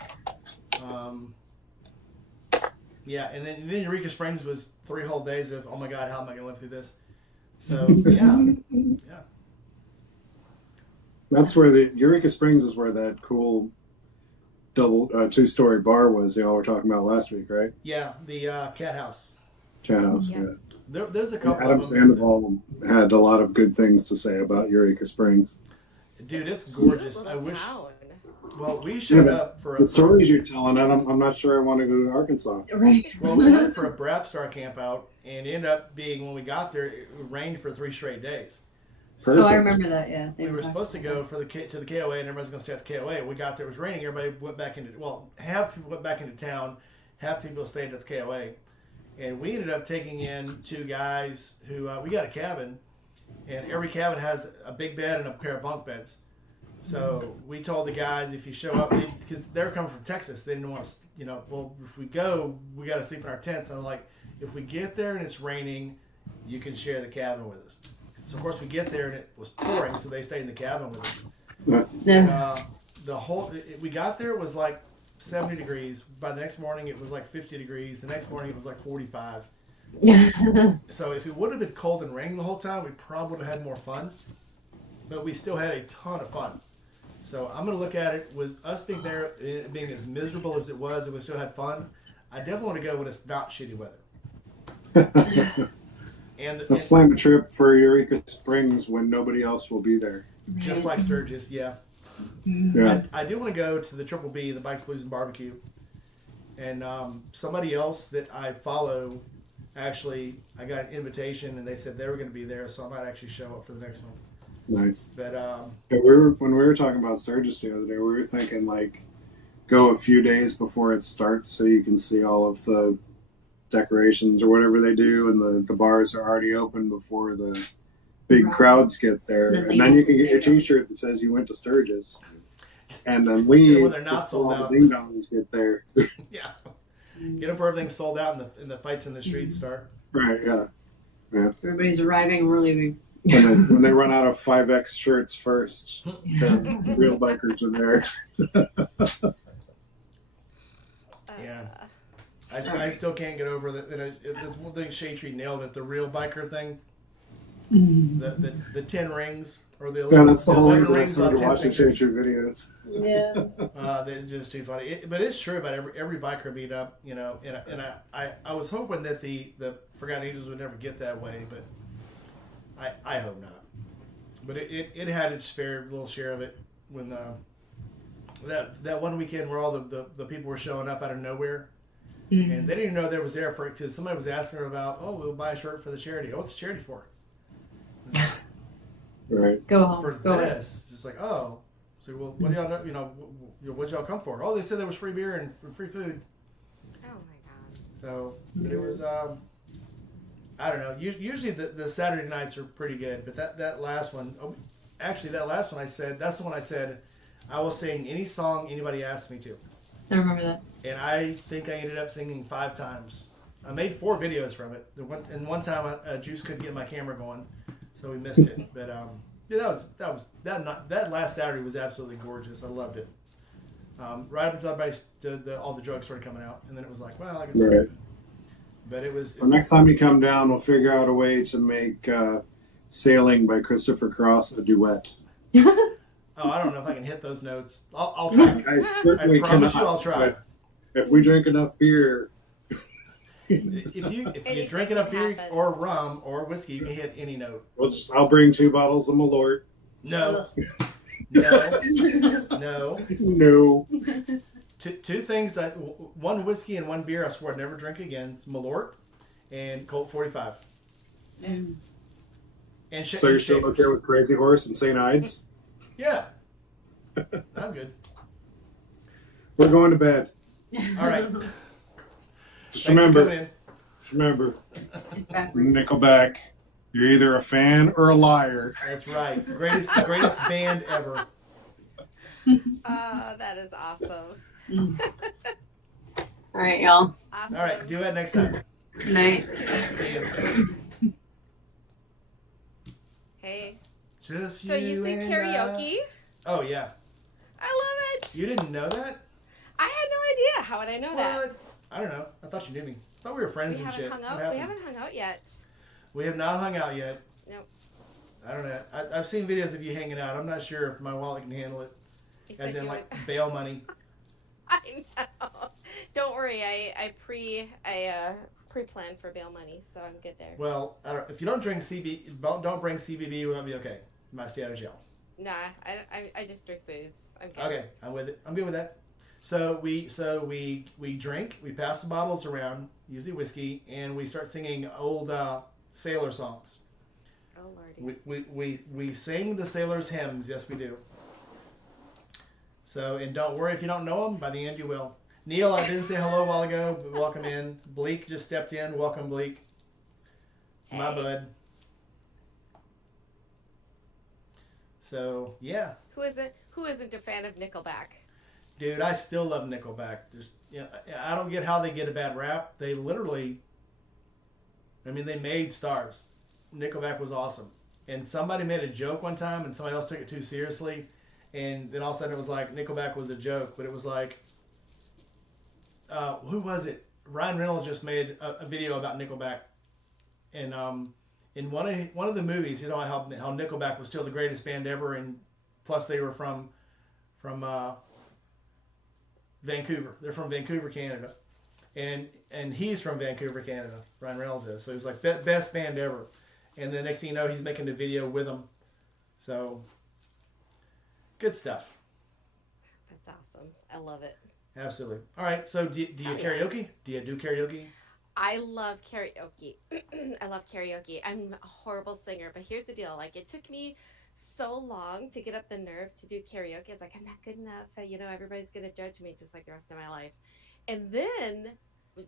Yeah, and then Eureka Springs was 3 whole days of, oh my God, how am I going to live through this? So, yeah. That's where the Eureka Springs is where that cool double 2-story bar was y'all were talking about last week, right? Yeah, the cat house. Cat house. Yeah. There's a couple Adam of them. Sandoval had a lot of good things to say about Eureka Springs. Dude, it's gorgeous. Cute I little wish. town. Well, we showed but up for the stories you're telling, I'm not sure I want to go to Arkansas. Right. Well, we went for a Brap Star camp out, and it ended up being when we got there, it rained for 3 straight days. Perfect. Oh, I remember that. Yeah, We were supposed to go for to the KOA, and everybody's going to stay at the KOA. We got there, it was raining. Everybody went back into half people went back into town, half people stayed at the KOA, and we ended up taking in 2 guys who we got a cabin, and every cabin has a big bed and a pair of bunk beds. So we told the guys, if you show up, because they were coming from Texas, they didn't want to, well, if we go, we got to sleep in our tents. I'm like, if we get there and it's raining, you can share the cabin with us. So of course we get there and it was pouring, so they stayed in the cabin with us. Yeah. We got there, it was like 70 degrees. By the next morning, it was like 50 degrees. The next morning, it was like 45. So if it would have been cold and raining the whole time, we probably would have had more fun. But we still had a ton of fun. So I'm going to look at it with us being there, it being as miserable as it was, and we still had fun. I definitely want to go when it's not shitty weather. Let's plan a trip for Eureka Springs when nobody else will be there. Just like Sturgis, yeah. Yeah. I do want to go to the Triple B, the Bikes, Blues, and Barbecue. And somebody else that I follow, actually, I got an invitation, and they said they were going to be there, so I might actually show up for the next one. Nice. But Yeah, when we were talking about Sturgis the other day, we were thinking like go a few days before it starts so you can see all of the decorations or whatever they do, and the bars are already open before the big crowds get there, and then you can get your T-shirt that says you went to Sturgis, and then leave when they're not sold before out. the ding dongs get there. yeah, get up for everything sold out, and the fights in the streets start. Right? Yeah. Everybody's arriving and we're leaving. And then when they run out of 5X shirts first, because the real bikers are there. Yeah. I still can't get over that. That's one thing Shade Tree nailed it. The real biker thing. The 10 rings or the 11, That's the whole 11 reason I rings on started 10 watching fingers. Shade Tree videos. Yeah. They're just too funny. But it's true about every biker meet up, And I was hoping that the Forgotten Angels would never get that way, but I hope not. But it had its little share of it when that one weekend where all the people were showing up out of nowhere. And they didn't even know they was there for it because somebody was asking her about, we'll buy a shirt for the charity. Oh, what's the charity for? Right. Go home. For Go home. this, it's just like, so well, what do y'all know? What'd y'all come for? Oh, they said there was free beer and free food. Oh my god. So, but it was, I don't know. Usually the Saturday nights are pretty good, but that last one, actually that last one that's the one I said, I will sing any song anybody asks me to. I remember that. And I think I ended up singing 5 times. I made 4 videos from it. One time, Juice couldn't get my camera going, so we missed it. But yeah, that last Saturday was absolutely gorgeous. I loved it. Right up until all the drugs started coming out, and then it was like, well, I can. Right. But it was. Well, next time you come down, we'll figure out a way to make "Sailing" by Christopher Cross a duet. Oh, I don't know if I can hit those notes. I'll try. I certainly I promise cannot, you I'll try. but if we drink enough beer, If you Anything drink enough can beer happen. or rum or whiskey, you can hit any note. I'll bring 2 bottles of Malort. No. No. No. Two things. One whiskey and one beer. I swore I'd never drink again. Malort and Colt 45. Mm. And So you're still okay with Crazy Horse and St. Ides? Yeah. I'm good. We're going to bed. All right. Just Thanks for remember, coming in. It's backwards. Nickelback, you're either a fan or a liar. That's right. Greatest band ever. That is awesome. All right, y'all. Awesome. All right. Do that next time. Good night. See you. Hey. Just So you sing and karaoke? Oh yeah. I love it. You didn't know that? I had no idea. How would I know that? What? I don't know. I thought you knew me. I thought we were friends We and haven't shit. hung What out. We happened? haven't hung out yet. We have not hung out yet. Nope. I don't know. I've seen videos of you hanging out. I'm not sure if my wallet can handle it. You As said in, you like, would- bail money. I know. Don't worry. I pre-planned for bail money, so I'm good there. Well, if you don't drink don't bring CBD, we'll be okay. You might stay out of jail. Nah, I just drink booze. I'm good. Okay, I'm with it. I'm good with that. So we drink. We pass the bottles around, usually whiskey, and we start singing old sailor songs. Oh lordy. We sing the sailors' hymns. Yes, we do. So, and don't worry if you don't know them. By the end, you will. Neil, I didn't say hello a while ago, but welcome in. Bleak just stepped in. Welcome, Bleak. My Hey. bud. So, yeah. Who isn't a fan of Nickelback? Dude, I still love Nickelback. I don't get how they get a bad rap. They literally, I mean, they made stars. Nickelback was awesome. And somebody made a joke one time, and somebody else took it too seriously. And then all of a sudden it was like Nickelback was a joke, but it was like, who was it? Ryan Reynolds just made a video about Nickelback, and in one of the movies, you know how Nickelback was still the greatest band ever, and plus they were from Vancouver. They're from Vancouver, Canada, and he's from Vancouver, Canada. Ryan Reynolds is. So he was like best band ever, and the next thing you know, he's making a video with them. So good stuff. That's awesome. I love it. Absolutely. All right. So do you karaoke? Do you do karaoke? I love karaoke. I love karaoke. I'm a horrible singer, but here's the deal. Like, it took me so long to get up the nerve to do karaoke. I was like, I'm not good enough. Everybody's going to judge me just like the rest of my life. And then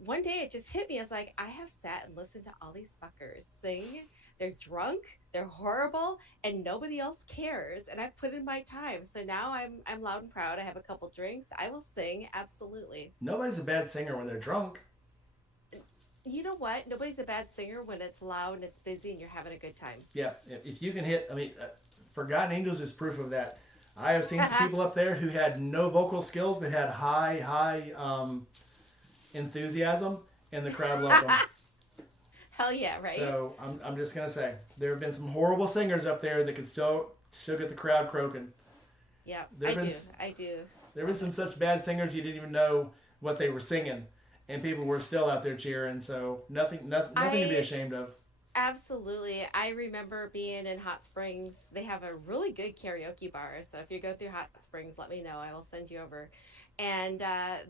one day it just hit me. I was like, I have sat and listened to all these fuckers sing. They're drunk, they're horrible, and nobody else cares. And I've put in my time. So now I'm loud and proud. I have a couple drinks. I will sing, absolutely. Nobody's a bad singer when they're drunk. You know what? Nobody's a bad singer when it's loud and it's busy and you're having a good time. Yeah, if you can hit, Forgotten Angels is proof of that. I have seen some people up there who had no vocal skills but had high enthusiasm, and the crowd loved them. Hell yeah, right? So I'm just gonna say there have been some horrible singers up there that could still get the crowd croaking. Yeah, I do. There was some such bad singers you didn't even know what they were singing, and people were still out there cheering. So nothing to be ashamed of. Absolutely. I remember being in Hot Springs. They have a really good karaoke bar. So if you go through Hot Springs, let me know. I will send you over. And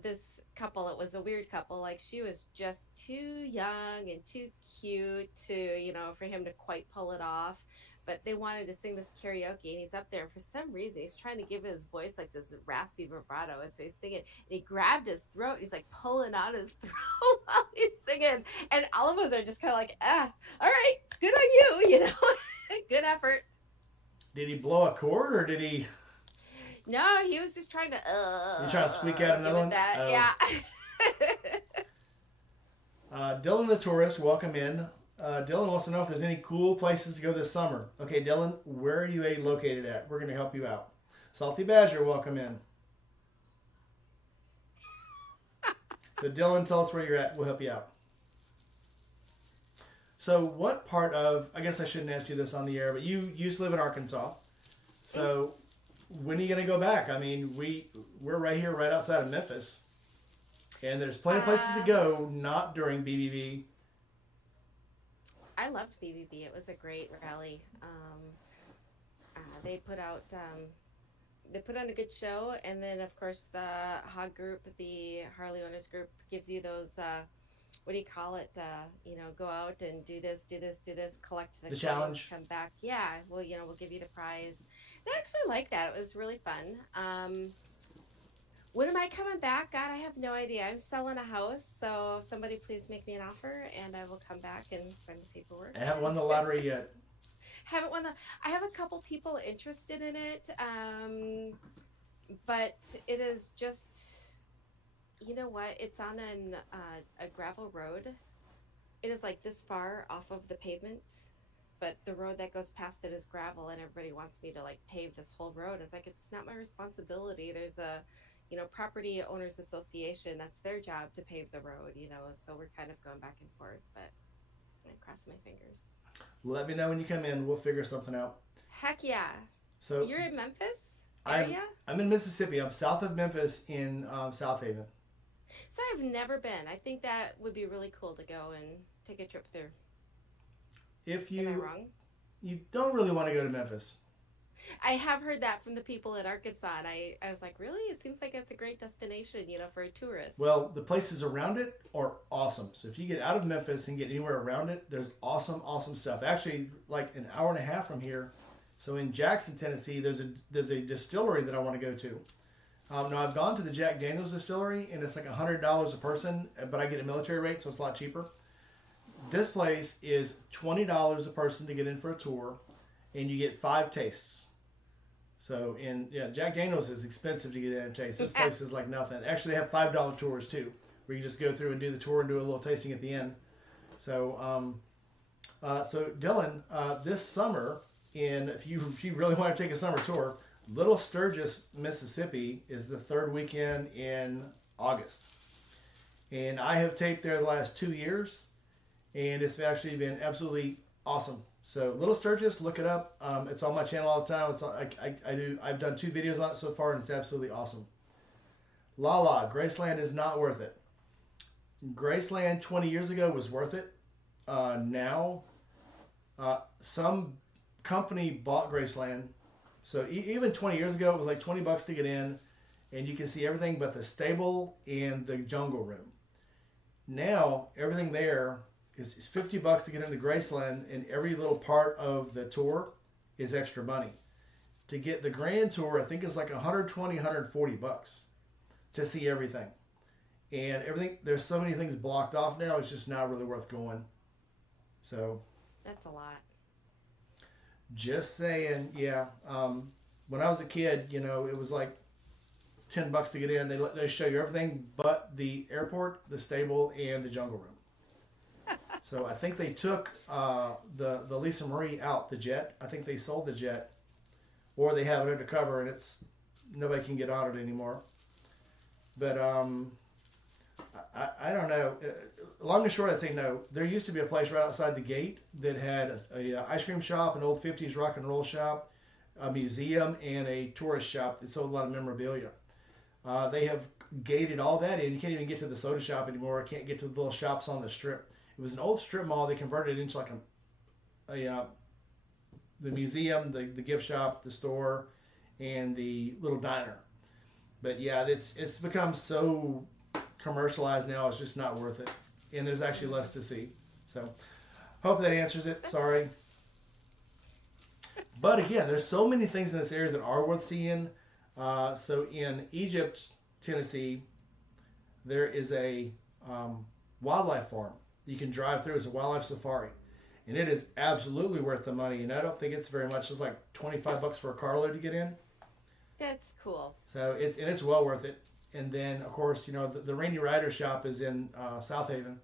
this couple, it was a weird couple. Like, she was just too young and too cute to, for him to quite pull it off. But they wanted to sing this karaoke, and he's up there. For some reason, he's trying to give his voice like this raspy vibrato, and so he's singing. And he grabbed his throat. And he's like pulling out his throat while he's singing, and all of us are just kind of like, all right, good on you, good effort. Did he blow a chord, or did he? No, he was just trying to. You trying to squeak out another one? That. Oh. Yeah. Dylan the tourist, welcome in. Dylan wants to know if there's any cool places to go this summer. Okay, Dylan, where are you located at? We're going to help you out. Salty Badger, welcome in. So Dylan, tell us where you're at. We'll help you out. So what part of, I guess I shouldn't ask you this on the air, but you used to live in Arkansas. So when are you going to go back? I mean, we're right here, right outside of Memphis. And there's plenty of places to go, not during BBB. I loved BBB. It was a great rally. They put on a good show, and then of course the HOG group, the Harley Owners group, gives you those what do you call it? Go out and do this, collect the challenge, come back. Yeah, well, we'll give you the prize. I actually like that. It was really fun. When am I coming back? God, I have no idea. I'm selling a house, so somebody please make me an offer, and I will come back and sign the paperwork. I haven't won the lottery yet. I have a couple people interested in it, but it is just, you know what? It's on a gravel road. It is like this far off of the pavement, but the road that goes past it is gravel, and everybody wants me to like pave this whole road. It's like, it's not my responsibility. There's a property owners association, that's their job to pave the road, so we're kind of going back and forth, but I cross my fingers. Let me know when you come in. We'll figure something out. Heck yeah. So you're in Memphis area? I'm in Mississippi. I'm south of Memphis in South Haven. So I've never been. I think that would be really cool to go and take a trip through. If Am I wrong? You don't really want to go to Memphis. I have heard that from the people in Arkansas, and I was like, really? It seems like it's a great destination, for a tourist. Well, the places around it are awesome. So if you get out of Memphis and get anywhere around it, there's awesome, awesome stuff. Actually, like an hour and a half from here. So in Jackson, Tennessee, there's a distillery that I want to go to. Now I've gone to the Jack Daniel's distillery, and it's like $100 a person, but I get a military rate, so it's a lot cheaper. This place is $20 a person to get in for a tour, and you get 5 tastes. So Jack Daniel's is expensive to get in and taste. This place is like nothing. Actually, they have $5 tours too, where you just go through and do the tour and do a little tasting at the end. So, so Dylan, this summer, if you really want to take a summer tour, Little Sturgis, Mississippi, is the 3rd weekend in August, and I have taped there the last 2 years, and it's actually been absolutely awesome. So Little Sturgis, look it up. It's on my channel all the time. I've done 2 videos on it so far, and it's absolutely awesome. La, Graceland is not worth it. Graceland 20 years ago was worth it. Now, some company bought Graceland. So even 20 years ago, it was like $20 to get in, and you can see everything but the stable and the jungle room. Now, everything there is $50 to get into Graceland, and every little part of the tour is extra money. To get the grand tour, I think it's like $120, $140 to see everything. And everything, there's so many things blocked off now, it's just not really worth going. So. That's a lot. Just saying, yeah. When I was a kid, it was like $10 to get in. They show you everything but the airport, the stable, and the jungle room. So I think they took the Lisa Marie out, the jet. I think they sold the jet, or they have it undercover, and nobody can get on it anymore. But I don't know. Long and short, I'd say no. There used to be a place right outside the gate that had a ice cream shop, an old 50s rock and roll shop, a museum, and a tourist shop that sold a lot of memorabilia. They have gated all that in. You can't even get to the soda shop anymore. Can't get to the little shops on the strip. It was an old strip mall. They converted it into like the museum, the gift shop, the store, and the little diner. But yeah, it's become so commercialized now, it's just not worth it, and there's actually less to see. So hope that answers it. Sorry, but again, there's so many things in this area that are worth seeing. So in Egypt, Tennessee, there is a wildlife farm you can drive through. It's a wildlife safari, and it is absolutely worth the money, and I don't think it's very much. It's like $25 for a carload to get in. That's cool. So it's well worth it. And then, of course, the Rainy Rider shop is in South Haven,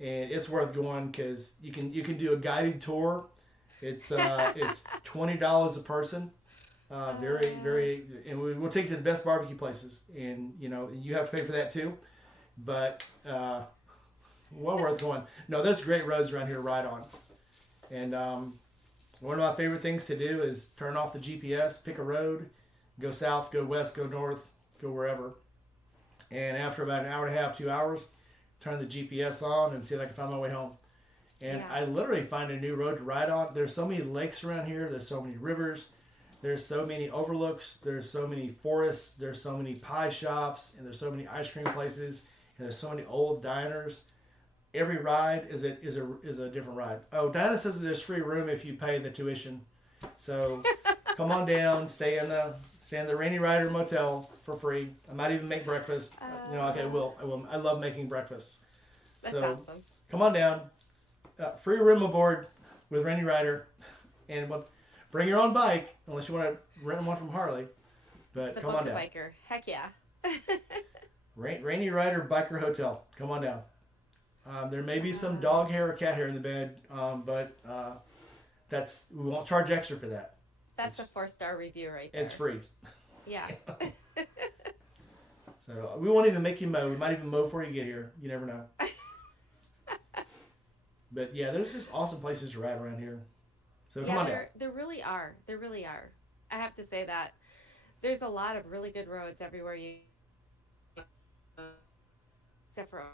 and it's worth going because you can do a guided tour. It's $20 a person. Very, and we'll take you to the best barbecue places, and you have to pay for that too. But well worth going. No, there's great roads around here to ride on, and one of my favorite things to do is turn off the GPS, pick a road, go south, go west, go north, go wherever. And after about an hour and a half, 2 hours, turn the GPS on and see if I can find my way home. And Yeah. I literally find a new road to ride on. There's so many lakes around here. There's so many rivers. There's so many overlooks. There's so many forests. There's so many pie shops. And there's so many ice cream places. And there's so many old diners. Every ride is a different ride. Oh, Diana says there's free room if you pay the tuition. So come on down, stay in the Rainy Rider Motel for free. I might even make breakfast. Okay, I will. I love making breakfast. That's So awesome. come on down. Free room aboard with Rainy Rider, and bring your own bike unless you want to rent one from Harley. But The come on Boca down. Biker. Heck yeah. Rainy Rider Biker Hotel. Come on down. There may be some dog hair or cat hair in the bed, but we won't charge extra for that. That's a 4-star review right there. It's free. Yeah. So we won't even make you mow. We might even mow before you get here. You never know. But yeah, there's just awesome places to ride around here. So come on down. There really are. There really are. I have to say that there's a lot of really good roads everywhere you except for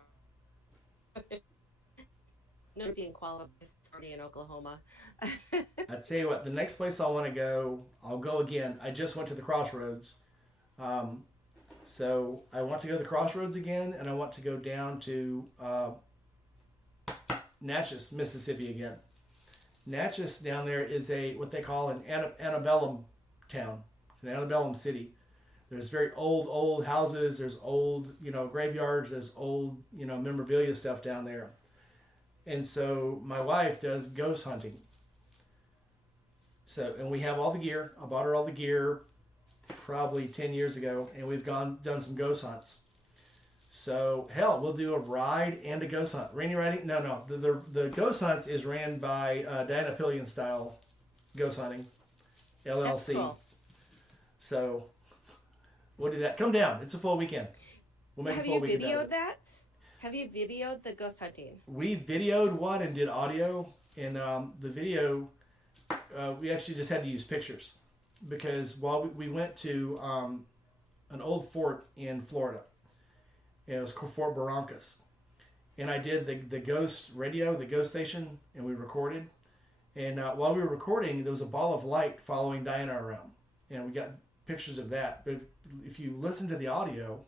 no being qualified for in Oklahoma. I tell you what, the next place I want to go, I'll go again. I just went to the Crossroads. So I want to go to the Crossroads again, and I want to go down to Natchez, Mississippi again. Natchez down there is what they call an antebellum town. It's an antebellum city. There's very old houses. There's old, graveyards. There's old, memorabilia stuff down there. And so my wife does ghost hunting. So, and we have all the gear. I bought her all the gear probably 10 years ago, and we've done some ghost hunts. So, hell, we'll do a ride and a ghost hunt. Rainy riding? No. The ghost hunt is ran by Diana Pillion Style Ghost Hunting, LLC. That's cool. So, we'll do that. Come down. It's a full weekend. We'll make Have a full you weekend out of videoed it. that? Have you videoed the ghost hunting? We videoed one and did audio, and the video, we actually just had to use pictures because while we went to an old fort in Florida, it was Fort Barrancas, and I did the ghost radio, the ghost station, and we recorded. And while we were recording, there was a ball of light following Diana around, and we got pictures of that. But if you listen to the audio,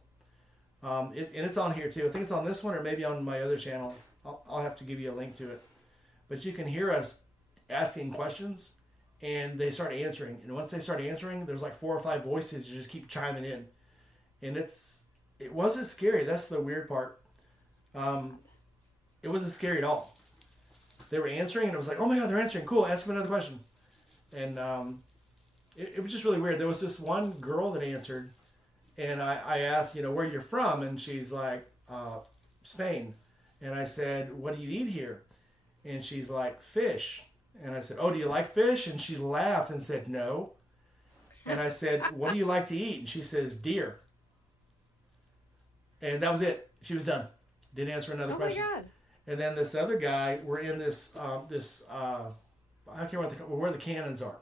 it's on here too. I think it's on this one or maybe on my other channel. I'll have to give you a link to it. But you can hear us asking questions, and they start answering. And once they start answering, there's like 4 or 5 voices that just keep chiming in, and it wasn't scary. That's the weird part. It wasn't scary at all. They were answering, and it was like, oh my God, they're answering. Cool, ask them another question. And it was just really weird. There was this one girl that answered, and I asked, where you're from, and she's like, Spain. And I said, what do you eat here? And she's like, fish. And I said, oh, do you like fish? And she laughed and said, no. And I said, what do you like to eat? And she says, deer. And that was it. She was done. Didn't answer another question. Oh my God. And then this other guy, we're in this I can't remember where the cannons are.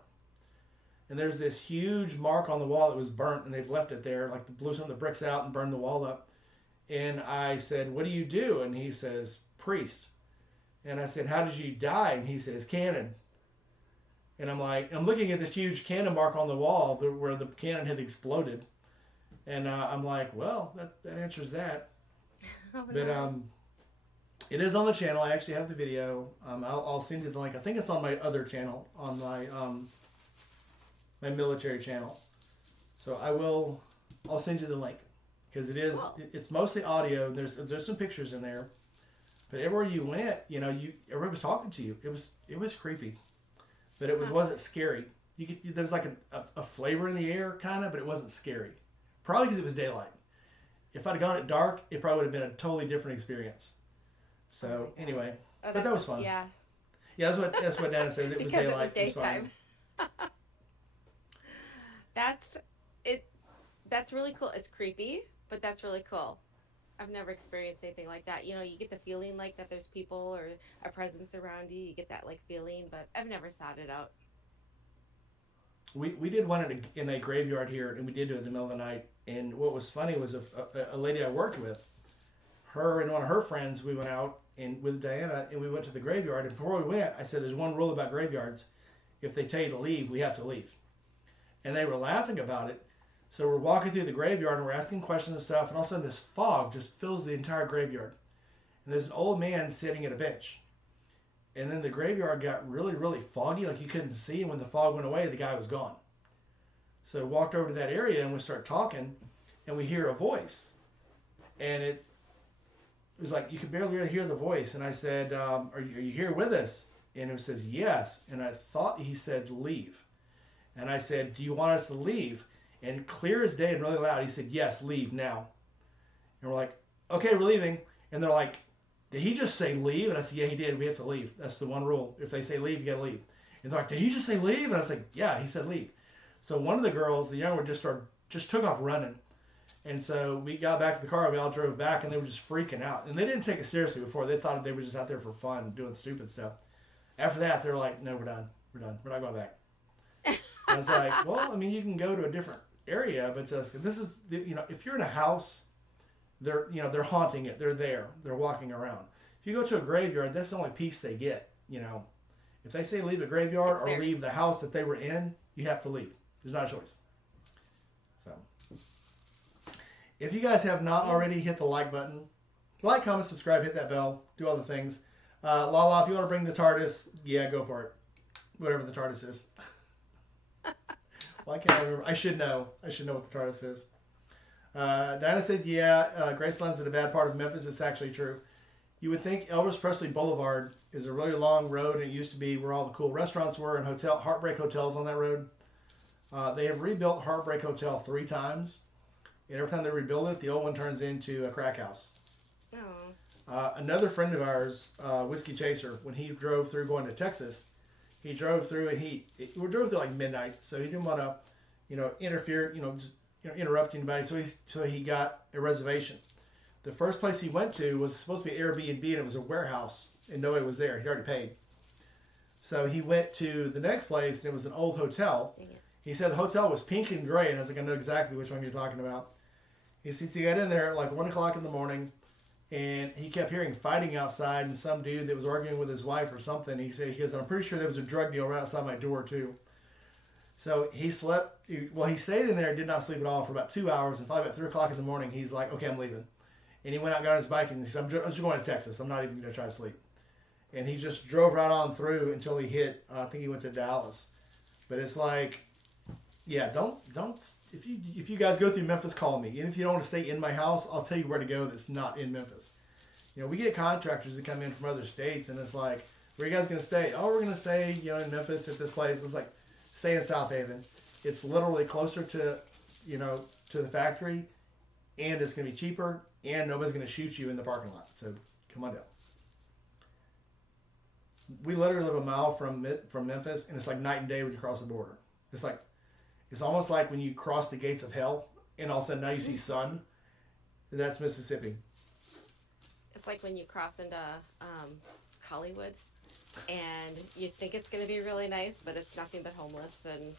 And there's this huge mark on the wall that was burnt, and they've left it there, like blew some of the bricks out and burned the wall up. And I said, what do you do? And he says, priest. And I said, how did you die? And he says, cannon. And I'm looking at this huge cannon mark on the wall where the cannon had exploded. And I'm like, well, that answers that. Oh, But no. it is on the channel. I actually have the video. I'll send you the link. I think it's on my other channel, on my military channel. So I'll send you the link because Cool. it's mostly audio. There's some pictures in there, but everywhere you went, everybody was talking to you. It was creepy, but it wasn't scary. There was like a flavor in the air kind of, but it wasn't scary. Probably because it was daylight. If I'd have gone at dark, it probably would have been a totally different experience. So anyway, Oh, but that was fun. Yeah. Yeah, that's what Dana says. It was Because daylight. it was fine. daytime. That's really cool. It's creepy, but that's really cool. I've never experienced anything like that. You get the feeling like that there's people or a presence around you. You get that like feeling, but I've never sought it out. We did one in a graveyard here, and we did do it in the middle of the night. And what was funny was a lady I worked with, her and one of her friends, we went out with Diana, and we went to the graveyard. And before we went, I said, there's one rule about graveyards. If they tell you to leave, we have to leave. And they were laughing about it. So we're walking through the graveyard, and we're asking questions and stuff, and all of a sudden this fog just fills the entire graveyard. And there's an old man sitting at a bench. And then the graveyard got really, really foggy, like you couldn't see. And when the fog went away, the guy was gone. So I walked over to that area, and we start talking, and we hear a voice. And it was like you could barely really hear the voice. And I said, are you here with us? And it says, yes. And I thought he said, leave. And I said, do you want us to leave? And clear as day and really loud, he said, yes, leave now. And we're like, okay, we're leaving. And they're like, did he just say leave? And I said, yeah, he did. We have to leave. That's the one rule. If they say leave, you got to leave. And they're like, did he just say leave? And I was like, yeah, he said leave. So one of the girls, the young one, just took off running. And so we got back to the car. We all drove back, and they were just freaking out. And they didn't take it seriously before. They thought they were just out there for fun, doing stupid stuff. After that, they were like, no, we're done. We're done. We're not going back. And I was like, well, I mean, you can go to a different area, but just this is, if you're in a house, they're haunting it. They're there. They're walking around. If you go to a graveyard, that's the only peace they get. If they say leave the graveyard It's or theirs. leave the house that they were in, you have to leave. There's not a choice. So, if you guys have not already hit the like button, like, comment, subscribe, hit that bell, do all the things. Lala, if you want to bring the TARDIS, yeah, go for it. Whatever the TARDIS is. Why can't I remember? I should know. I should know what the TARDIS is. Diana said, yeah, Graceland's in a bad part of Memphis. It's actually true. You would think Elvis Presley Boulevard is a really long road, and it used to be where all the cool restaurants were and Heartbreak Hotels on that road. They have rebuilt Heartbreak Hotel 3 times, and every time they rebuild it, the old one turns into a crack house. Oh. Another friend of ours, Whiskey Chaser, when he drove through going to Texas, he drove through and we drove through like midnight, so he didn't want to, interfere, interrupt anybody. So he got a reservation. The first place he went to was supposed to be Airbnb, and it was a warehouse, and nobody was there. He'd already paid. So he went to the next place, and it was an old hotel. He said the hotel was pink and gray, and I was like, I know exactly which one you're talking about. He says he got in there at like 1 o'clock in the morning, and he kept hearing fighting outside, and some dude that was arguing with his wife or something. He goes, I'm pretty sure there was a drug deal right outside my door too. So he slept. He stayed in there and did not sleep at all for about 2 hours. And finally, about 3 o'clock in the morning, he's like, okay, I'm leaving. And he went out, got on his bike, and he said, I'm just going to Texas. I'm not even going to try to sleep. And he just drove right on through until he hit, I think he went to Dallas. But it's like, yeah, don't, if you guys go through Memphis, call me. And if you don't want to stay in my house, I'll tell you where to go that's not in Memphis. We get contractors that come in from other states, and it's like, where are you guys going to stay? Oh, we're going to stay, in Memphis at this place. It's like, stay in South Haven. It's literally closer to, to the factory, and it's going to be cheaper, and nobody's going to shoot you in the parking lot. So come on down. We literally live a mile from Memphis, and it's like night and day when you cross the border. It's almost like when you cross the gates of hell, and all of a sudden now you see sun. That's Mississippi. It's like when you cross into Hollywood, and you think it's going to be really nice, but it's nothing but homeless and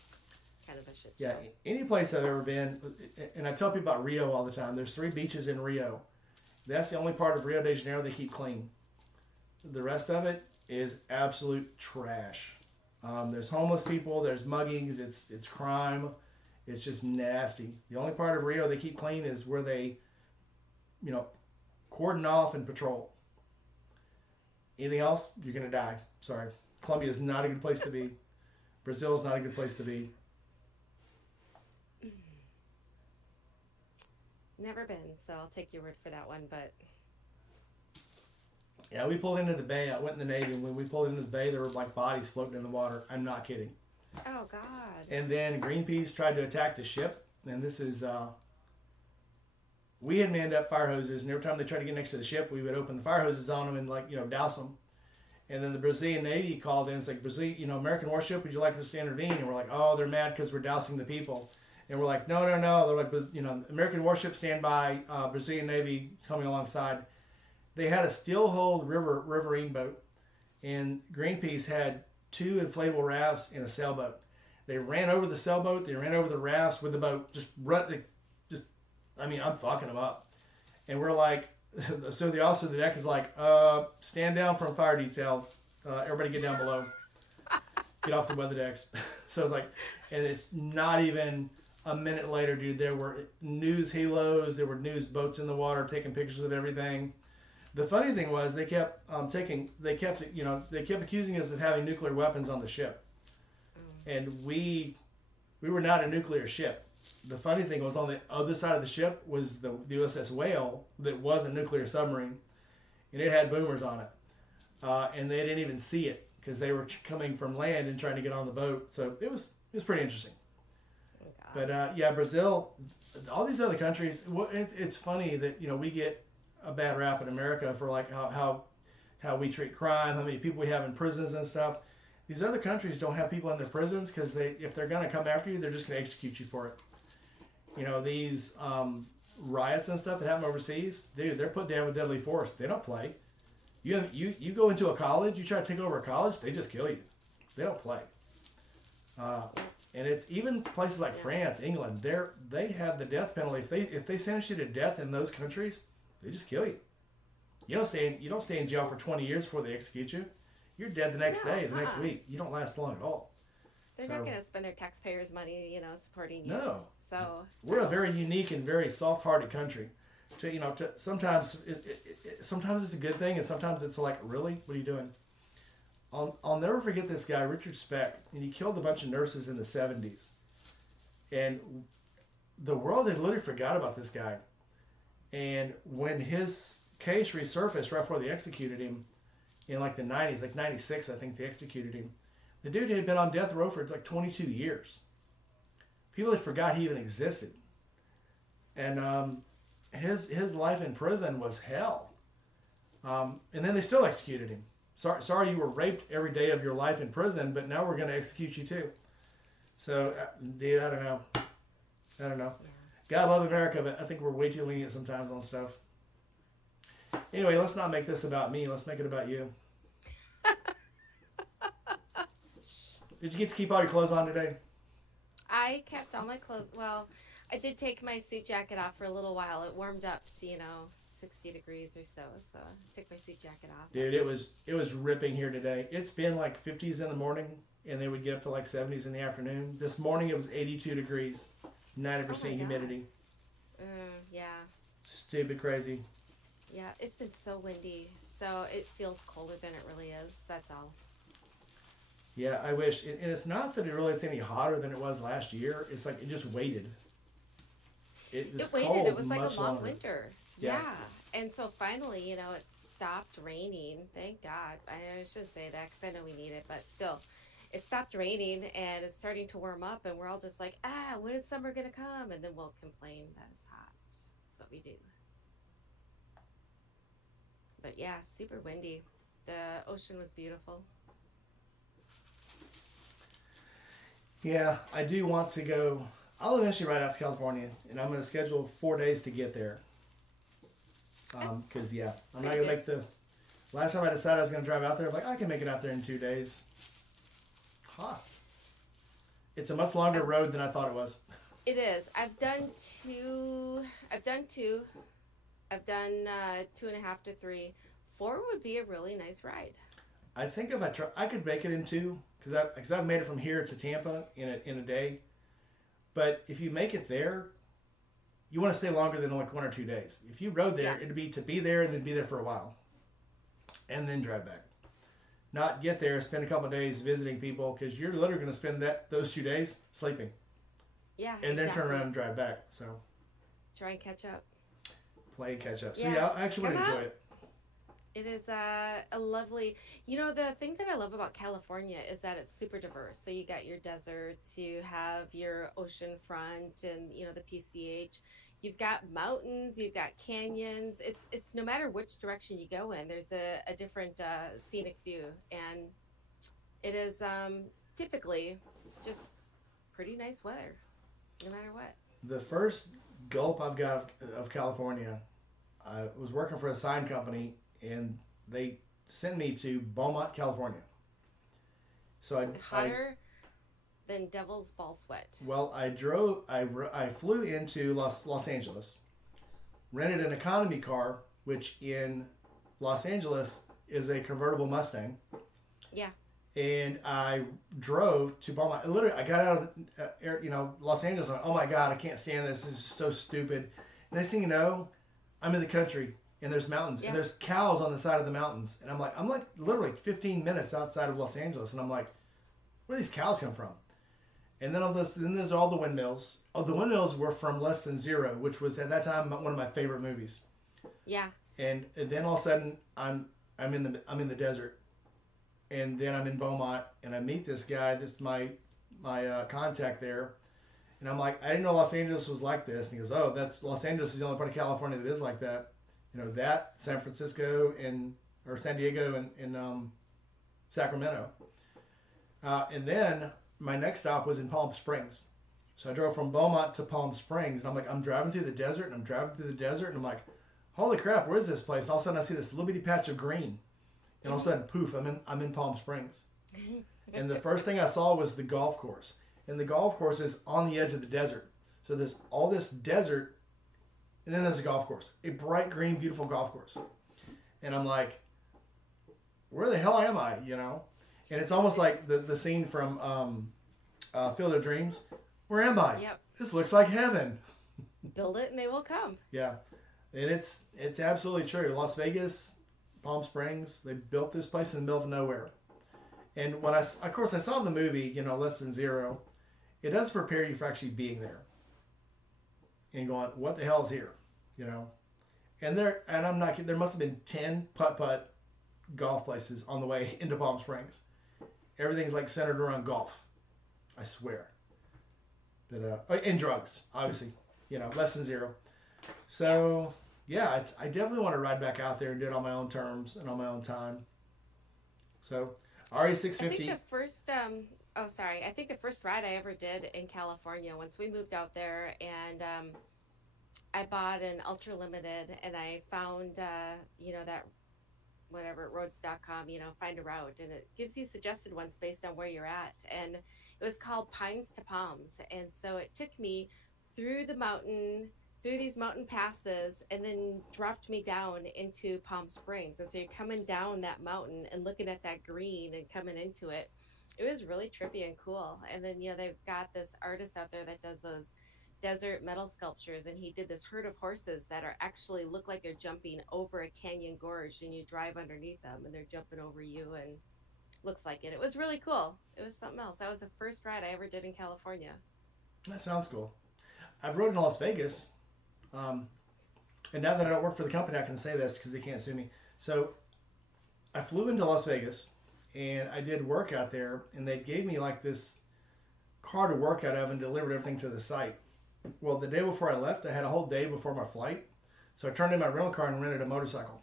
kind of a shit show. Yeah, any place I've ever been, and I tell people about Rio all the time. There's 3 beaches in Rio. That's the only part of Rio de Janeiro they keep clean. The rest of it is absolute trash. There's homeless people, there's muggings, it's crime, it's just nasty. The only part of Rio they keep clean is where they, cordon off and patrol. Anything else, you're going to die. Sorry. Colombia is not a good place to be. Brazil is not a good place to be. Never been, so I'll take your word for that one, but... Yeah, we pulled into the bay. I went in the Navy, and when we pulled into the bay, there were like bodies floating in the water. I'm not kidding. Oh, God. And then Greenpeace tried to attack the ship, and this is... we had manned up fire hoses, and every time they tried to get next to the ship, we would open the fire hoses on them and, douse them. And then the Brazilian Navy called in and said, American warship, would you like us to intervene? And we're like, oh, they're mad because we're dousing the people. And we're like, no. They're like, American warship, stand by, Brazilian Navy coming alongside. They had a steel-hulled riverine boat, and Greenpeace had 2 inflatable rafts and a sailboat. They ran over the sailboat, they ran over the rafts with the boat, I'm fucking them up. And we're like, so the officer of the deck is like, stand down from fire detail. Everybody get down below. Get off the weather decks. So it's like, and it's not even a minute later, dude, there were news helos, there were news boats in the water taking pictures of everything. The funny thing was they kept accusing us of having nuclear weapons on the ship. And we were not a nuclear ship. The funny thing was on the other side of the ship was the USS Whale that was a nuclear submarine, and it had boomers on it. And they didn't even see it because they were coming from land and trying to get on the boat. So it was pretty interesting. Oh, But yeah, Brazil, all these other countries, it's funny that, we get a bad rap in America for like how we treat crime, how many people we have in prisons and stuff. These other countries don't have people in their prisons because if they're going to come after you, they're just going to execute you for it. These riots and stuff that happen overseas, dude, they're put down with deadly force. They don't play. You go into a college, you try to take over a college, they just kill you. They don't play. And it's even places like France, England, they have the death penalty. If they sentence you to death in those countries, they just kill you. You don't stay in jail for 20 years before they execute you. you're dead the next No, day, the next uh-uh. week. You don't last long at all. They're So, not going to spend their taxpayers' money, supporting you. no. So We're a very unique and very soft-hearted country. Sometimes sometimes it's a good thing, and sometimes it's like, really, what are you doing? I'll never forget this guy, Richard Speck, and he killed a bunch of nurses in the 70s. And the world had literally forgot about this guy. And when his case resurfaced right before they executed him in like the 90s, like 96, I think they executed him. The dude had been on death row for like 22 years. People had forgot he even existed. And his life in prison was hell. And then they still executed him. Sorry you were raped every day of your life in prison, but now we're going to execute you too. So, dude, I don't know. yeah. God love America, but I think we're way too lenient sometimes on stuff. Anyway, let's not make this about me. Let's make it about you. Did you get to keep all your clothes on today? I kept all my clothes. Well, I did take my suit jacket off for a little while. It warmed up to 60 degrees or so. So I took my suit jacket off. Dude, it was ripping here today. It's been like 50s in the morning, and they would get up to like 70s in the afternoon. This morning it was 82 degrees, 90% humidity. Yeah. Stupid crazy. Yeah, it's been so windy, so it feels colder than it really is. That's all. Yeah, I wish. And it's not that it really is any hotter than it was last year. It's like it just waited. It was It waited. cold It was like much a long longer. winter. Yeah. Yeah. And so finally, it stopped raining. Thank God. I shouldn't say that because I know we need it, but still, it stopped raining and it's starting to warm up, and we're all just like, when is summer gonna come? And then we'll complain that it's hot. That's what we do. But yeah, super windy. The ocean was beautiful. Yeah, I do want to go. I'll eventually ride out to California, and I'm going to schedule 4 days to get there. Because, I'm not going to make the... Last time I decided I was going to drive out there, I'm like, I can make it out there in 2 days. Hot. It's a much longer road than I thought it was. It is. I've done two. I've done 2.5 to 3. 4 would be a really nice ride. I think if I try, I could make it in 2, because I've made it from here to Tampa in a day. But if you make it there, you want to stay longer than like 1 or 2 days. If you rode there, it'd be to be there and then be there for a while, and then drive back. Not get there, spend a couple of days visiting people, because you're literally going to spend those 2 days sleeping. Yeah. And then turn around and drive back. So try and catch up. Play catch up. So Yeah. I actually want to enjoy it. It is a lovely, the thing that I love about California is that it's super diverse. So you got your deserts, you have your ocean front and, the PCH. You've got mountains, you've got canyons. It's no matter which direction you go in, there's a different scenic view. And it is typically just pretty nice weather, no matter what. The first gulp I've got of California, I was working for a sign company, and they sent me to Beaumont, California. So Hotter than devil's ball sweat. Well, I flew into Los Angeles, rented an economy car, which in Los Angeles is a convertible Mustang. Yeah. And I drove to Beaumont. Literally, I got out of Los Angeles. And oh my God, I can't stand this. This is so stupid. Next thing you know, I'm in the country, and there's mountains, and there's cows on the side of the mountains, and I'm like literally 15 minutes outside of Los Angeles, and I'm like, where do these cows come from? And then there's all the windmills. Oh, the windmills were from Less Than Zero, which was at that time one of my favorite movies. Yeah. And then all of a sudden, I'm in the desert, and then I'm in Beaumont, and I meet this guy. This is my contact there, and I'm like, I didn't know Los Angeles was like this. And he goes, oh, that's Los Angeles is the only part of California that is like that. That San Francisco or San Diego and Sacramento. And then my next stop was in Palm Springs. So I drove from Beaumont to Palm Springs, and I'm driving through the desert, and I'm like, holy crap, where is this place? And all of a sudden I see this little bitty patch of green. And all of a sudden, poof, I'm in Palm Springs. And the first thing I saw was the golf course. And the golf course is on the edge of the desert. So there's all this desert, and then there's a golf course. A bright green, beautiful golf course. And I'm like, where the hell am I? And it's almost like the scene from Field of Dreams. Where am I? Yep. This looks like heaven. Build it and they will come. Yeah, and it's absolutely true. Las Vegas, Palm Springs, they built this place in the middle of nowhere. And when I saw the movie, Less Than Zero, it does prepare you for actually being there and going, what the hell is here, And I'm not kidding, there must have been 10 putt-putt golf places on the way into Palm Springs. Everything's like centered around golf, I swear. But and drugs, obviously, Less Than Zero. So yeah, I definitely want to ride back out there and do it on my own terms and on my own time. So RE650. I think the first I think the first ride I ever did in California, once we moved out there, and I bought an ultra limited, and I found that whatever roads.com, find a route, and it gives you suggested ones based on where you're at, and it was called Pines to Palms, and so it took me through the mountain, through these mountain passes, and then dropped me down into Palm Springs. And so you're coming down that mountain and looking at that green and coming into it. It was really trippy and cool. And then they've got this artist out there that does those desert metal sculptures, and he did this herd of horses that actually look like they're jumping over a canyon gorge, and you drive underneath them and they're jumping over you, and looks like it. It was really cool. It was something else. That was the first ride I ever did in California. That sounds cool. I've rode in Las Vegas, and now that I don't work for the company, I can say this because they can't sue me. So I flew into Las Vegas, and I did work out there, and they gave me like this car to work out of and delivered everything to the site. Well, the day before I left, I had a whole day before my flight, so I turned in my rental car and rented a motorcycle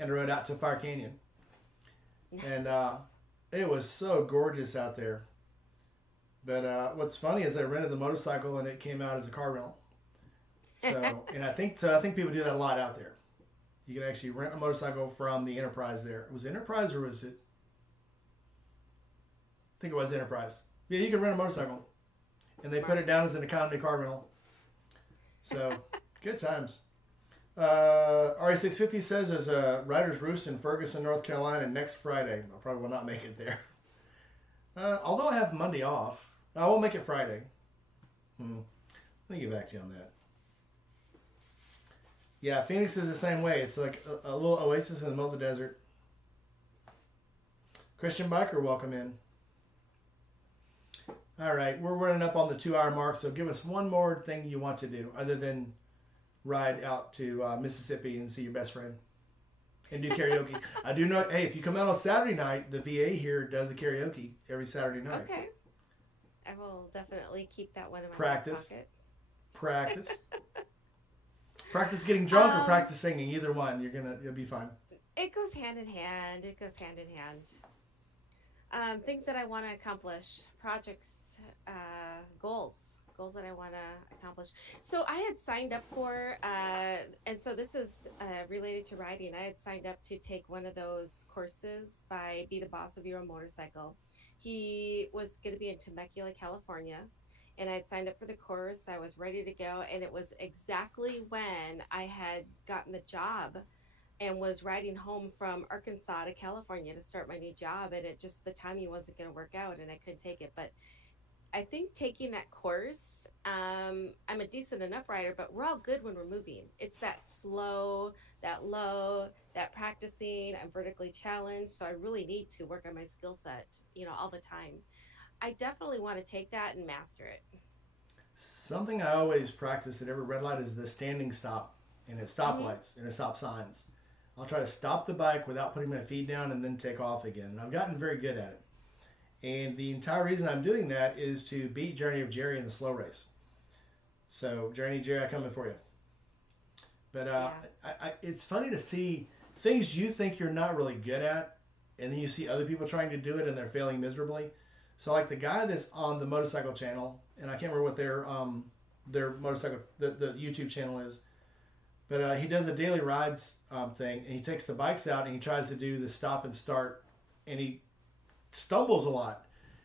and rode out to Fire Canyon. And it was so gorgeous out there. But what's funny is I rented the motorcycle and it came out as a car rental. So, and I think people do that a lot out there. You can actually rent a motorcycle from the Enterprise there. Was it Enterprise or was it? I think it was Enterprise. Yeah, you can rent a motorcycle. And they put it down as an economy car rental. So, good times. RE650 says there's a Riders Roost in Ferguson, North Carolina next Friday. I probably will not make it there. Although I have Monday off. I will make it Friday. Let me get back to you on that. Yeah, Phoenix is the same way. It's like a little oasis in the middle of the desert. Christian Biker, welcome in. All right, we're running up on the 2-hour mark, so give us one more thing you want to do other than ride out to Mississippi and see your best friend and do karaoke. I do know, hey, if you come out on Saturday night, the VA here does a karaoke every Saturday night. Okay. I will definitely keep that one in my Practice. pocket. Practice. Practice getting drunk or practice singing. Either one, you'll be fine. It goes hand in hand. Things that I want to accomplish, projects, goals that I want to accomplish. So I had signed up for, and so this is related to riding. I had signed up to take one of those courses by Be the Boss of Your Own Motorcycle. He was going to be in Temecula, California, and I had signed up for the course. I was ready to go, and it was exactly when I had gotten the job and was riding home from Arkansas to California to start my new job, and it just, the timing wasn't going to work out, and I couldn't take it. But I think taking that course, I'm a decent enough rider, but we're all good when we're moving. It's that slow, that low, that practicing. I'm vertically challenged, so I really need to work on my skill set, all the time. I definitely want to take that and master it. Something I always practice at every red light is the standing stop, and at stoplights and at stop signs. I'll try to stop the bike without putting my feet down and then take off again. And I've gotten very good at it. And the entire reason I'm doing that is to beat Journey of Jerry in the slow race. So, Journey of Jerry, I'm coming for you. But it's funny to see things you think you're not really good at, and then you see other people trying to do it and they're failing miserably. So, like the guy that's on the motorcycle channel, and I can't remember what their motorcycle, the YouTube channel is, but he does a daily rides thing, and he takes the bikes out and he tries to do the stop and start, and he stumbles a lot.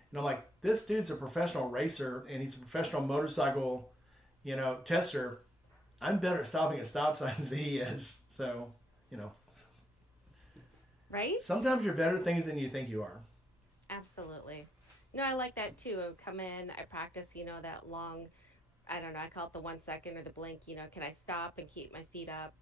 And I'm like, this dude's a professional racer and he's a professional motorcycle, tester. I'm better at stopping at stop signs than he is. So, Right? Sometimes you're better at things than you think you are. Absolutely. No, I like that too. I would come in, I practice, that long, I don't know, I call it the 1 second or the blink, can I stop and keep my feet up?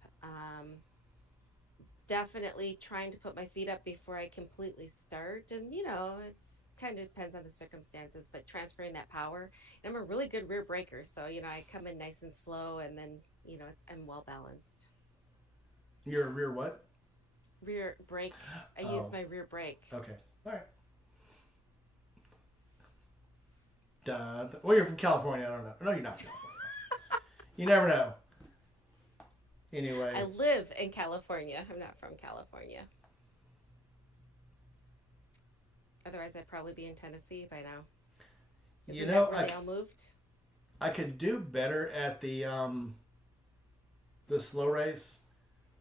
Definitely trying to put my feet up before I completely start. And, it's kind of depends on the circumstances, but transferring that power. And I'm a really good rear breaker. So, I come in nice and slow and then, I'm well balanced. You're a rear what? Rear brake. I use my rear brake. Okay. All right. Well, you're from California. I don't know. No, you're not from California. You never know. Anyway. I live in California. I'm not from California. Otherwise, I'd probably be in Tennessee by now. Isn't that where they all moved? I could do better at the slow race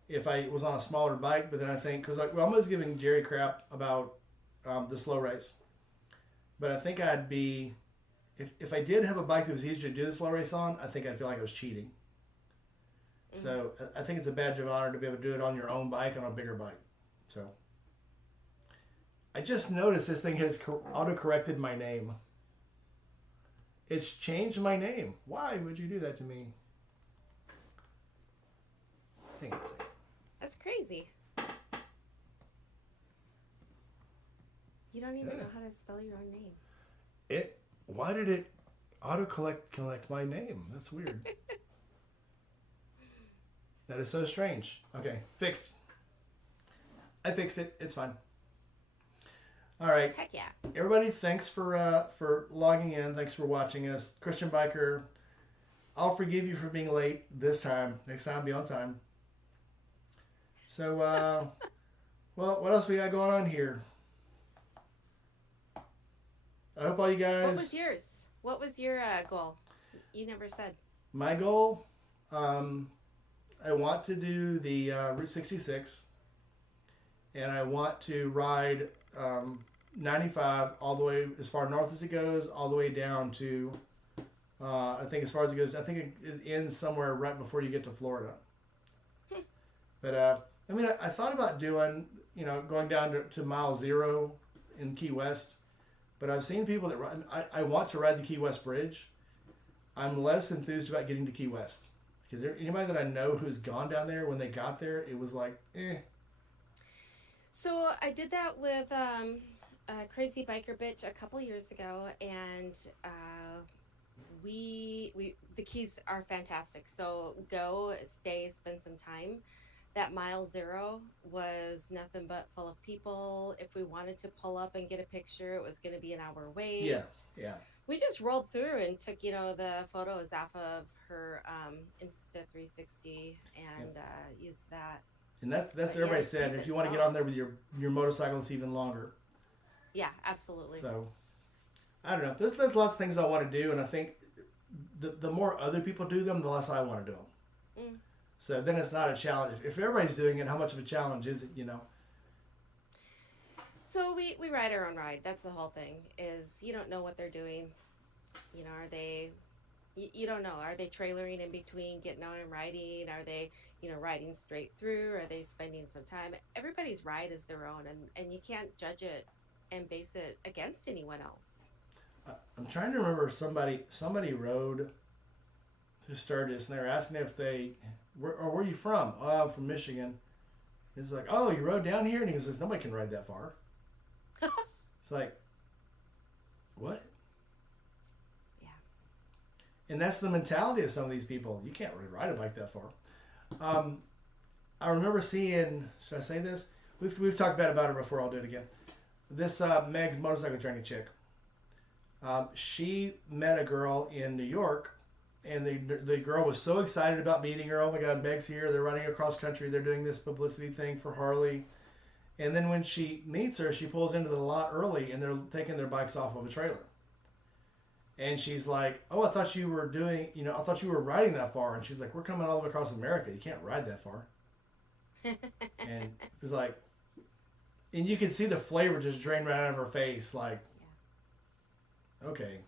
if I was on a smaller bike, but then I think, because I'm always giving Jerry crap about the slow race. But I think I'd be, if I did have a bike that was easier to do the slow race on, I think I'd feel like I was cheating. Mm-hmm. So I think it's a badge of honor to be able to do it on your own bike on a bigger bike. So I just noticed this thing has auto-corrected my name. It's changed my name. Why would you do that to me? Hang on a second. That's crazy. You don't even know how to spell your own name. Why did it collect my name? That's weird. That is so strange. Okay, fixed. I fixed it. It's fine. All right. Heck yeah. Everybody, thanks for logging in. Thanks for watching us. Christian Biker, I'll forgive you for being late this time. Next time, be on time. So, well, what else we got going on here? I hope all you guys... What was yours? What was your goal? You never said. My goal? I want to do the Route 66. And I want to ride 95 all the way as far north as it goes, all the way down to, I think as far as it goes, I think it ends somewhere right before you get to Florida. But, I mean, I thought about doing, going down to mile 0 in Key West. But I've seen people that ride, I want to ride the Key West Bridge. I'm less enthused about getting to Key West. Because anybody that I know who's gone down there, when they got there, it was like, eh. So I did that with Crazy Biker Bitch a couple years ago, and we the keys are fantastic. So go, stay, spend some time. That mile 0 was nothing but full of people. If we wanted to pull up and get a picture, it was going to be an hour wait. Yeah. We just rolled through and took, the photos off of her Insta 360 and used that. And that's what everybody said. If you want to get on there with your motorcycle, it's even longer. Yeah, absolutely. So, I don't know. There's lots of things I want to do, and I think the more other people do them, the less I want to do them. Mm. So then it's not a challenge. If everybody's doing it, how much of a challenge is it, So we ride our own ride. That's the whole thing, is you don't know what they're doing. Are they... You don't know. Are they trailering in between, getting out and riding? Are they, riding straight through? Are they spending some time? Everybody's ride is their own, and you can't judge it and base it against anyone else. I'm trying to remember somebody rode who started this, and they were asking if where are you from? Oh, I'm from Michigan. It's like, oh, you rode down here? And he says, nobody can ride that far. It's like, what? And that's the mentality of some of these people. You can't really ride a bike that far. I remember seeing, should I say this? We've talked about it before. I'll do it again. This Meg's motorcycle training chick. She met a girl in New York, and the girl was so excited about meeting her. Oh my God, Meg's here. They're riding across country. They're doing this publicity thing for Harley. And then when she meets her, she pulls into the lot early, and they're taking their bikes off of a trailer. And she's like, oh, I thought you were riding that far. And she's like, we're coming all the way across America. You can't ride that far. And it was like, and you could see the flavor just drain right out of her face. Like, okay.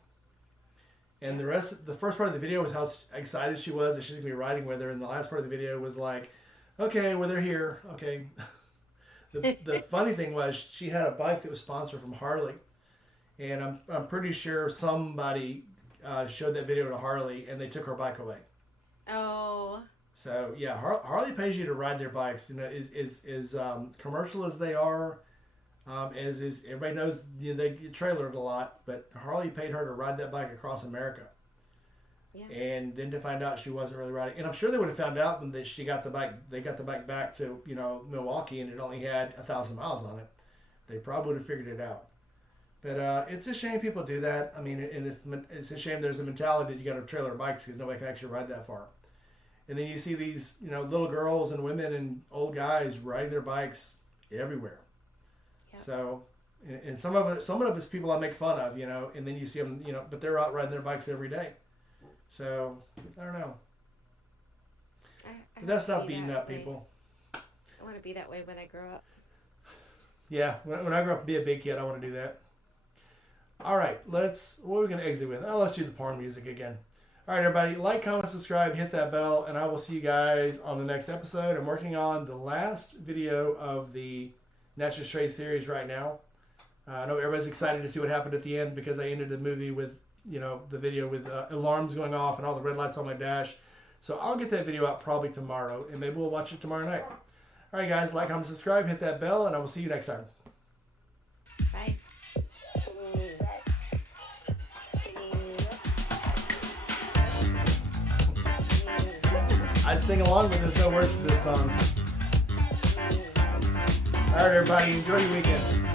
And the first part of the video was how excited she was that she's going to be riding with her. And the last part of the video was like, okay, well, they're here. Okay. The funny thing was she had a bike that was sponsored from Harley, and I'm pretty sure somebody showed that video to Harley, and they took her bike away. Oh. So yeah, Harley pays you to ride their bikes. You know, is commercial as they are, as is everybody knows, you know, they get trailered a lot, but Harley paid her to ride that bike across America. Yeah. And then to find out she wasn't really riding, and I'm sure they would have found out when she got the bike. They got the bike back to Milwaukee, and it only had 1,000 miles on it. They probably would have figured it out. But it's a shame people do that. I mean, and it's a shame there's a mentality that you got to trailer bikes because nobody can actually ride that far. And then you see these little girls and women and old guys riding their bikes everywhere. Yep. So, and some of it's people I make fun of, and then you see them, but they're out riding their bikes every day. So, I don't know. But that's not beating up people. I want to be that way when I grow up. Yeah, when I grow up and be a big kid, I want to do that. All right, what are we going to exit with? Let's do the porn music again. All right, everybody, like, comment, subscribe, hit that bell, and I will see you guys on the next episode. I'm working on the last video of the Natchez Trade series right now. I know everybody's excited to see what happened at the end because I ended the movie with the video with alarms going off and all the red lights on my dash. So I'll get that video out probably tomorrow, and maybe we'll watch it tomorrow night. All right, guys, like, comment, subscribe, hit that bell, and I will see you next time. Bye. I'd sing along, but there's no words to this song. All right, everybody, enjoy your weekend.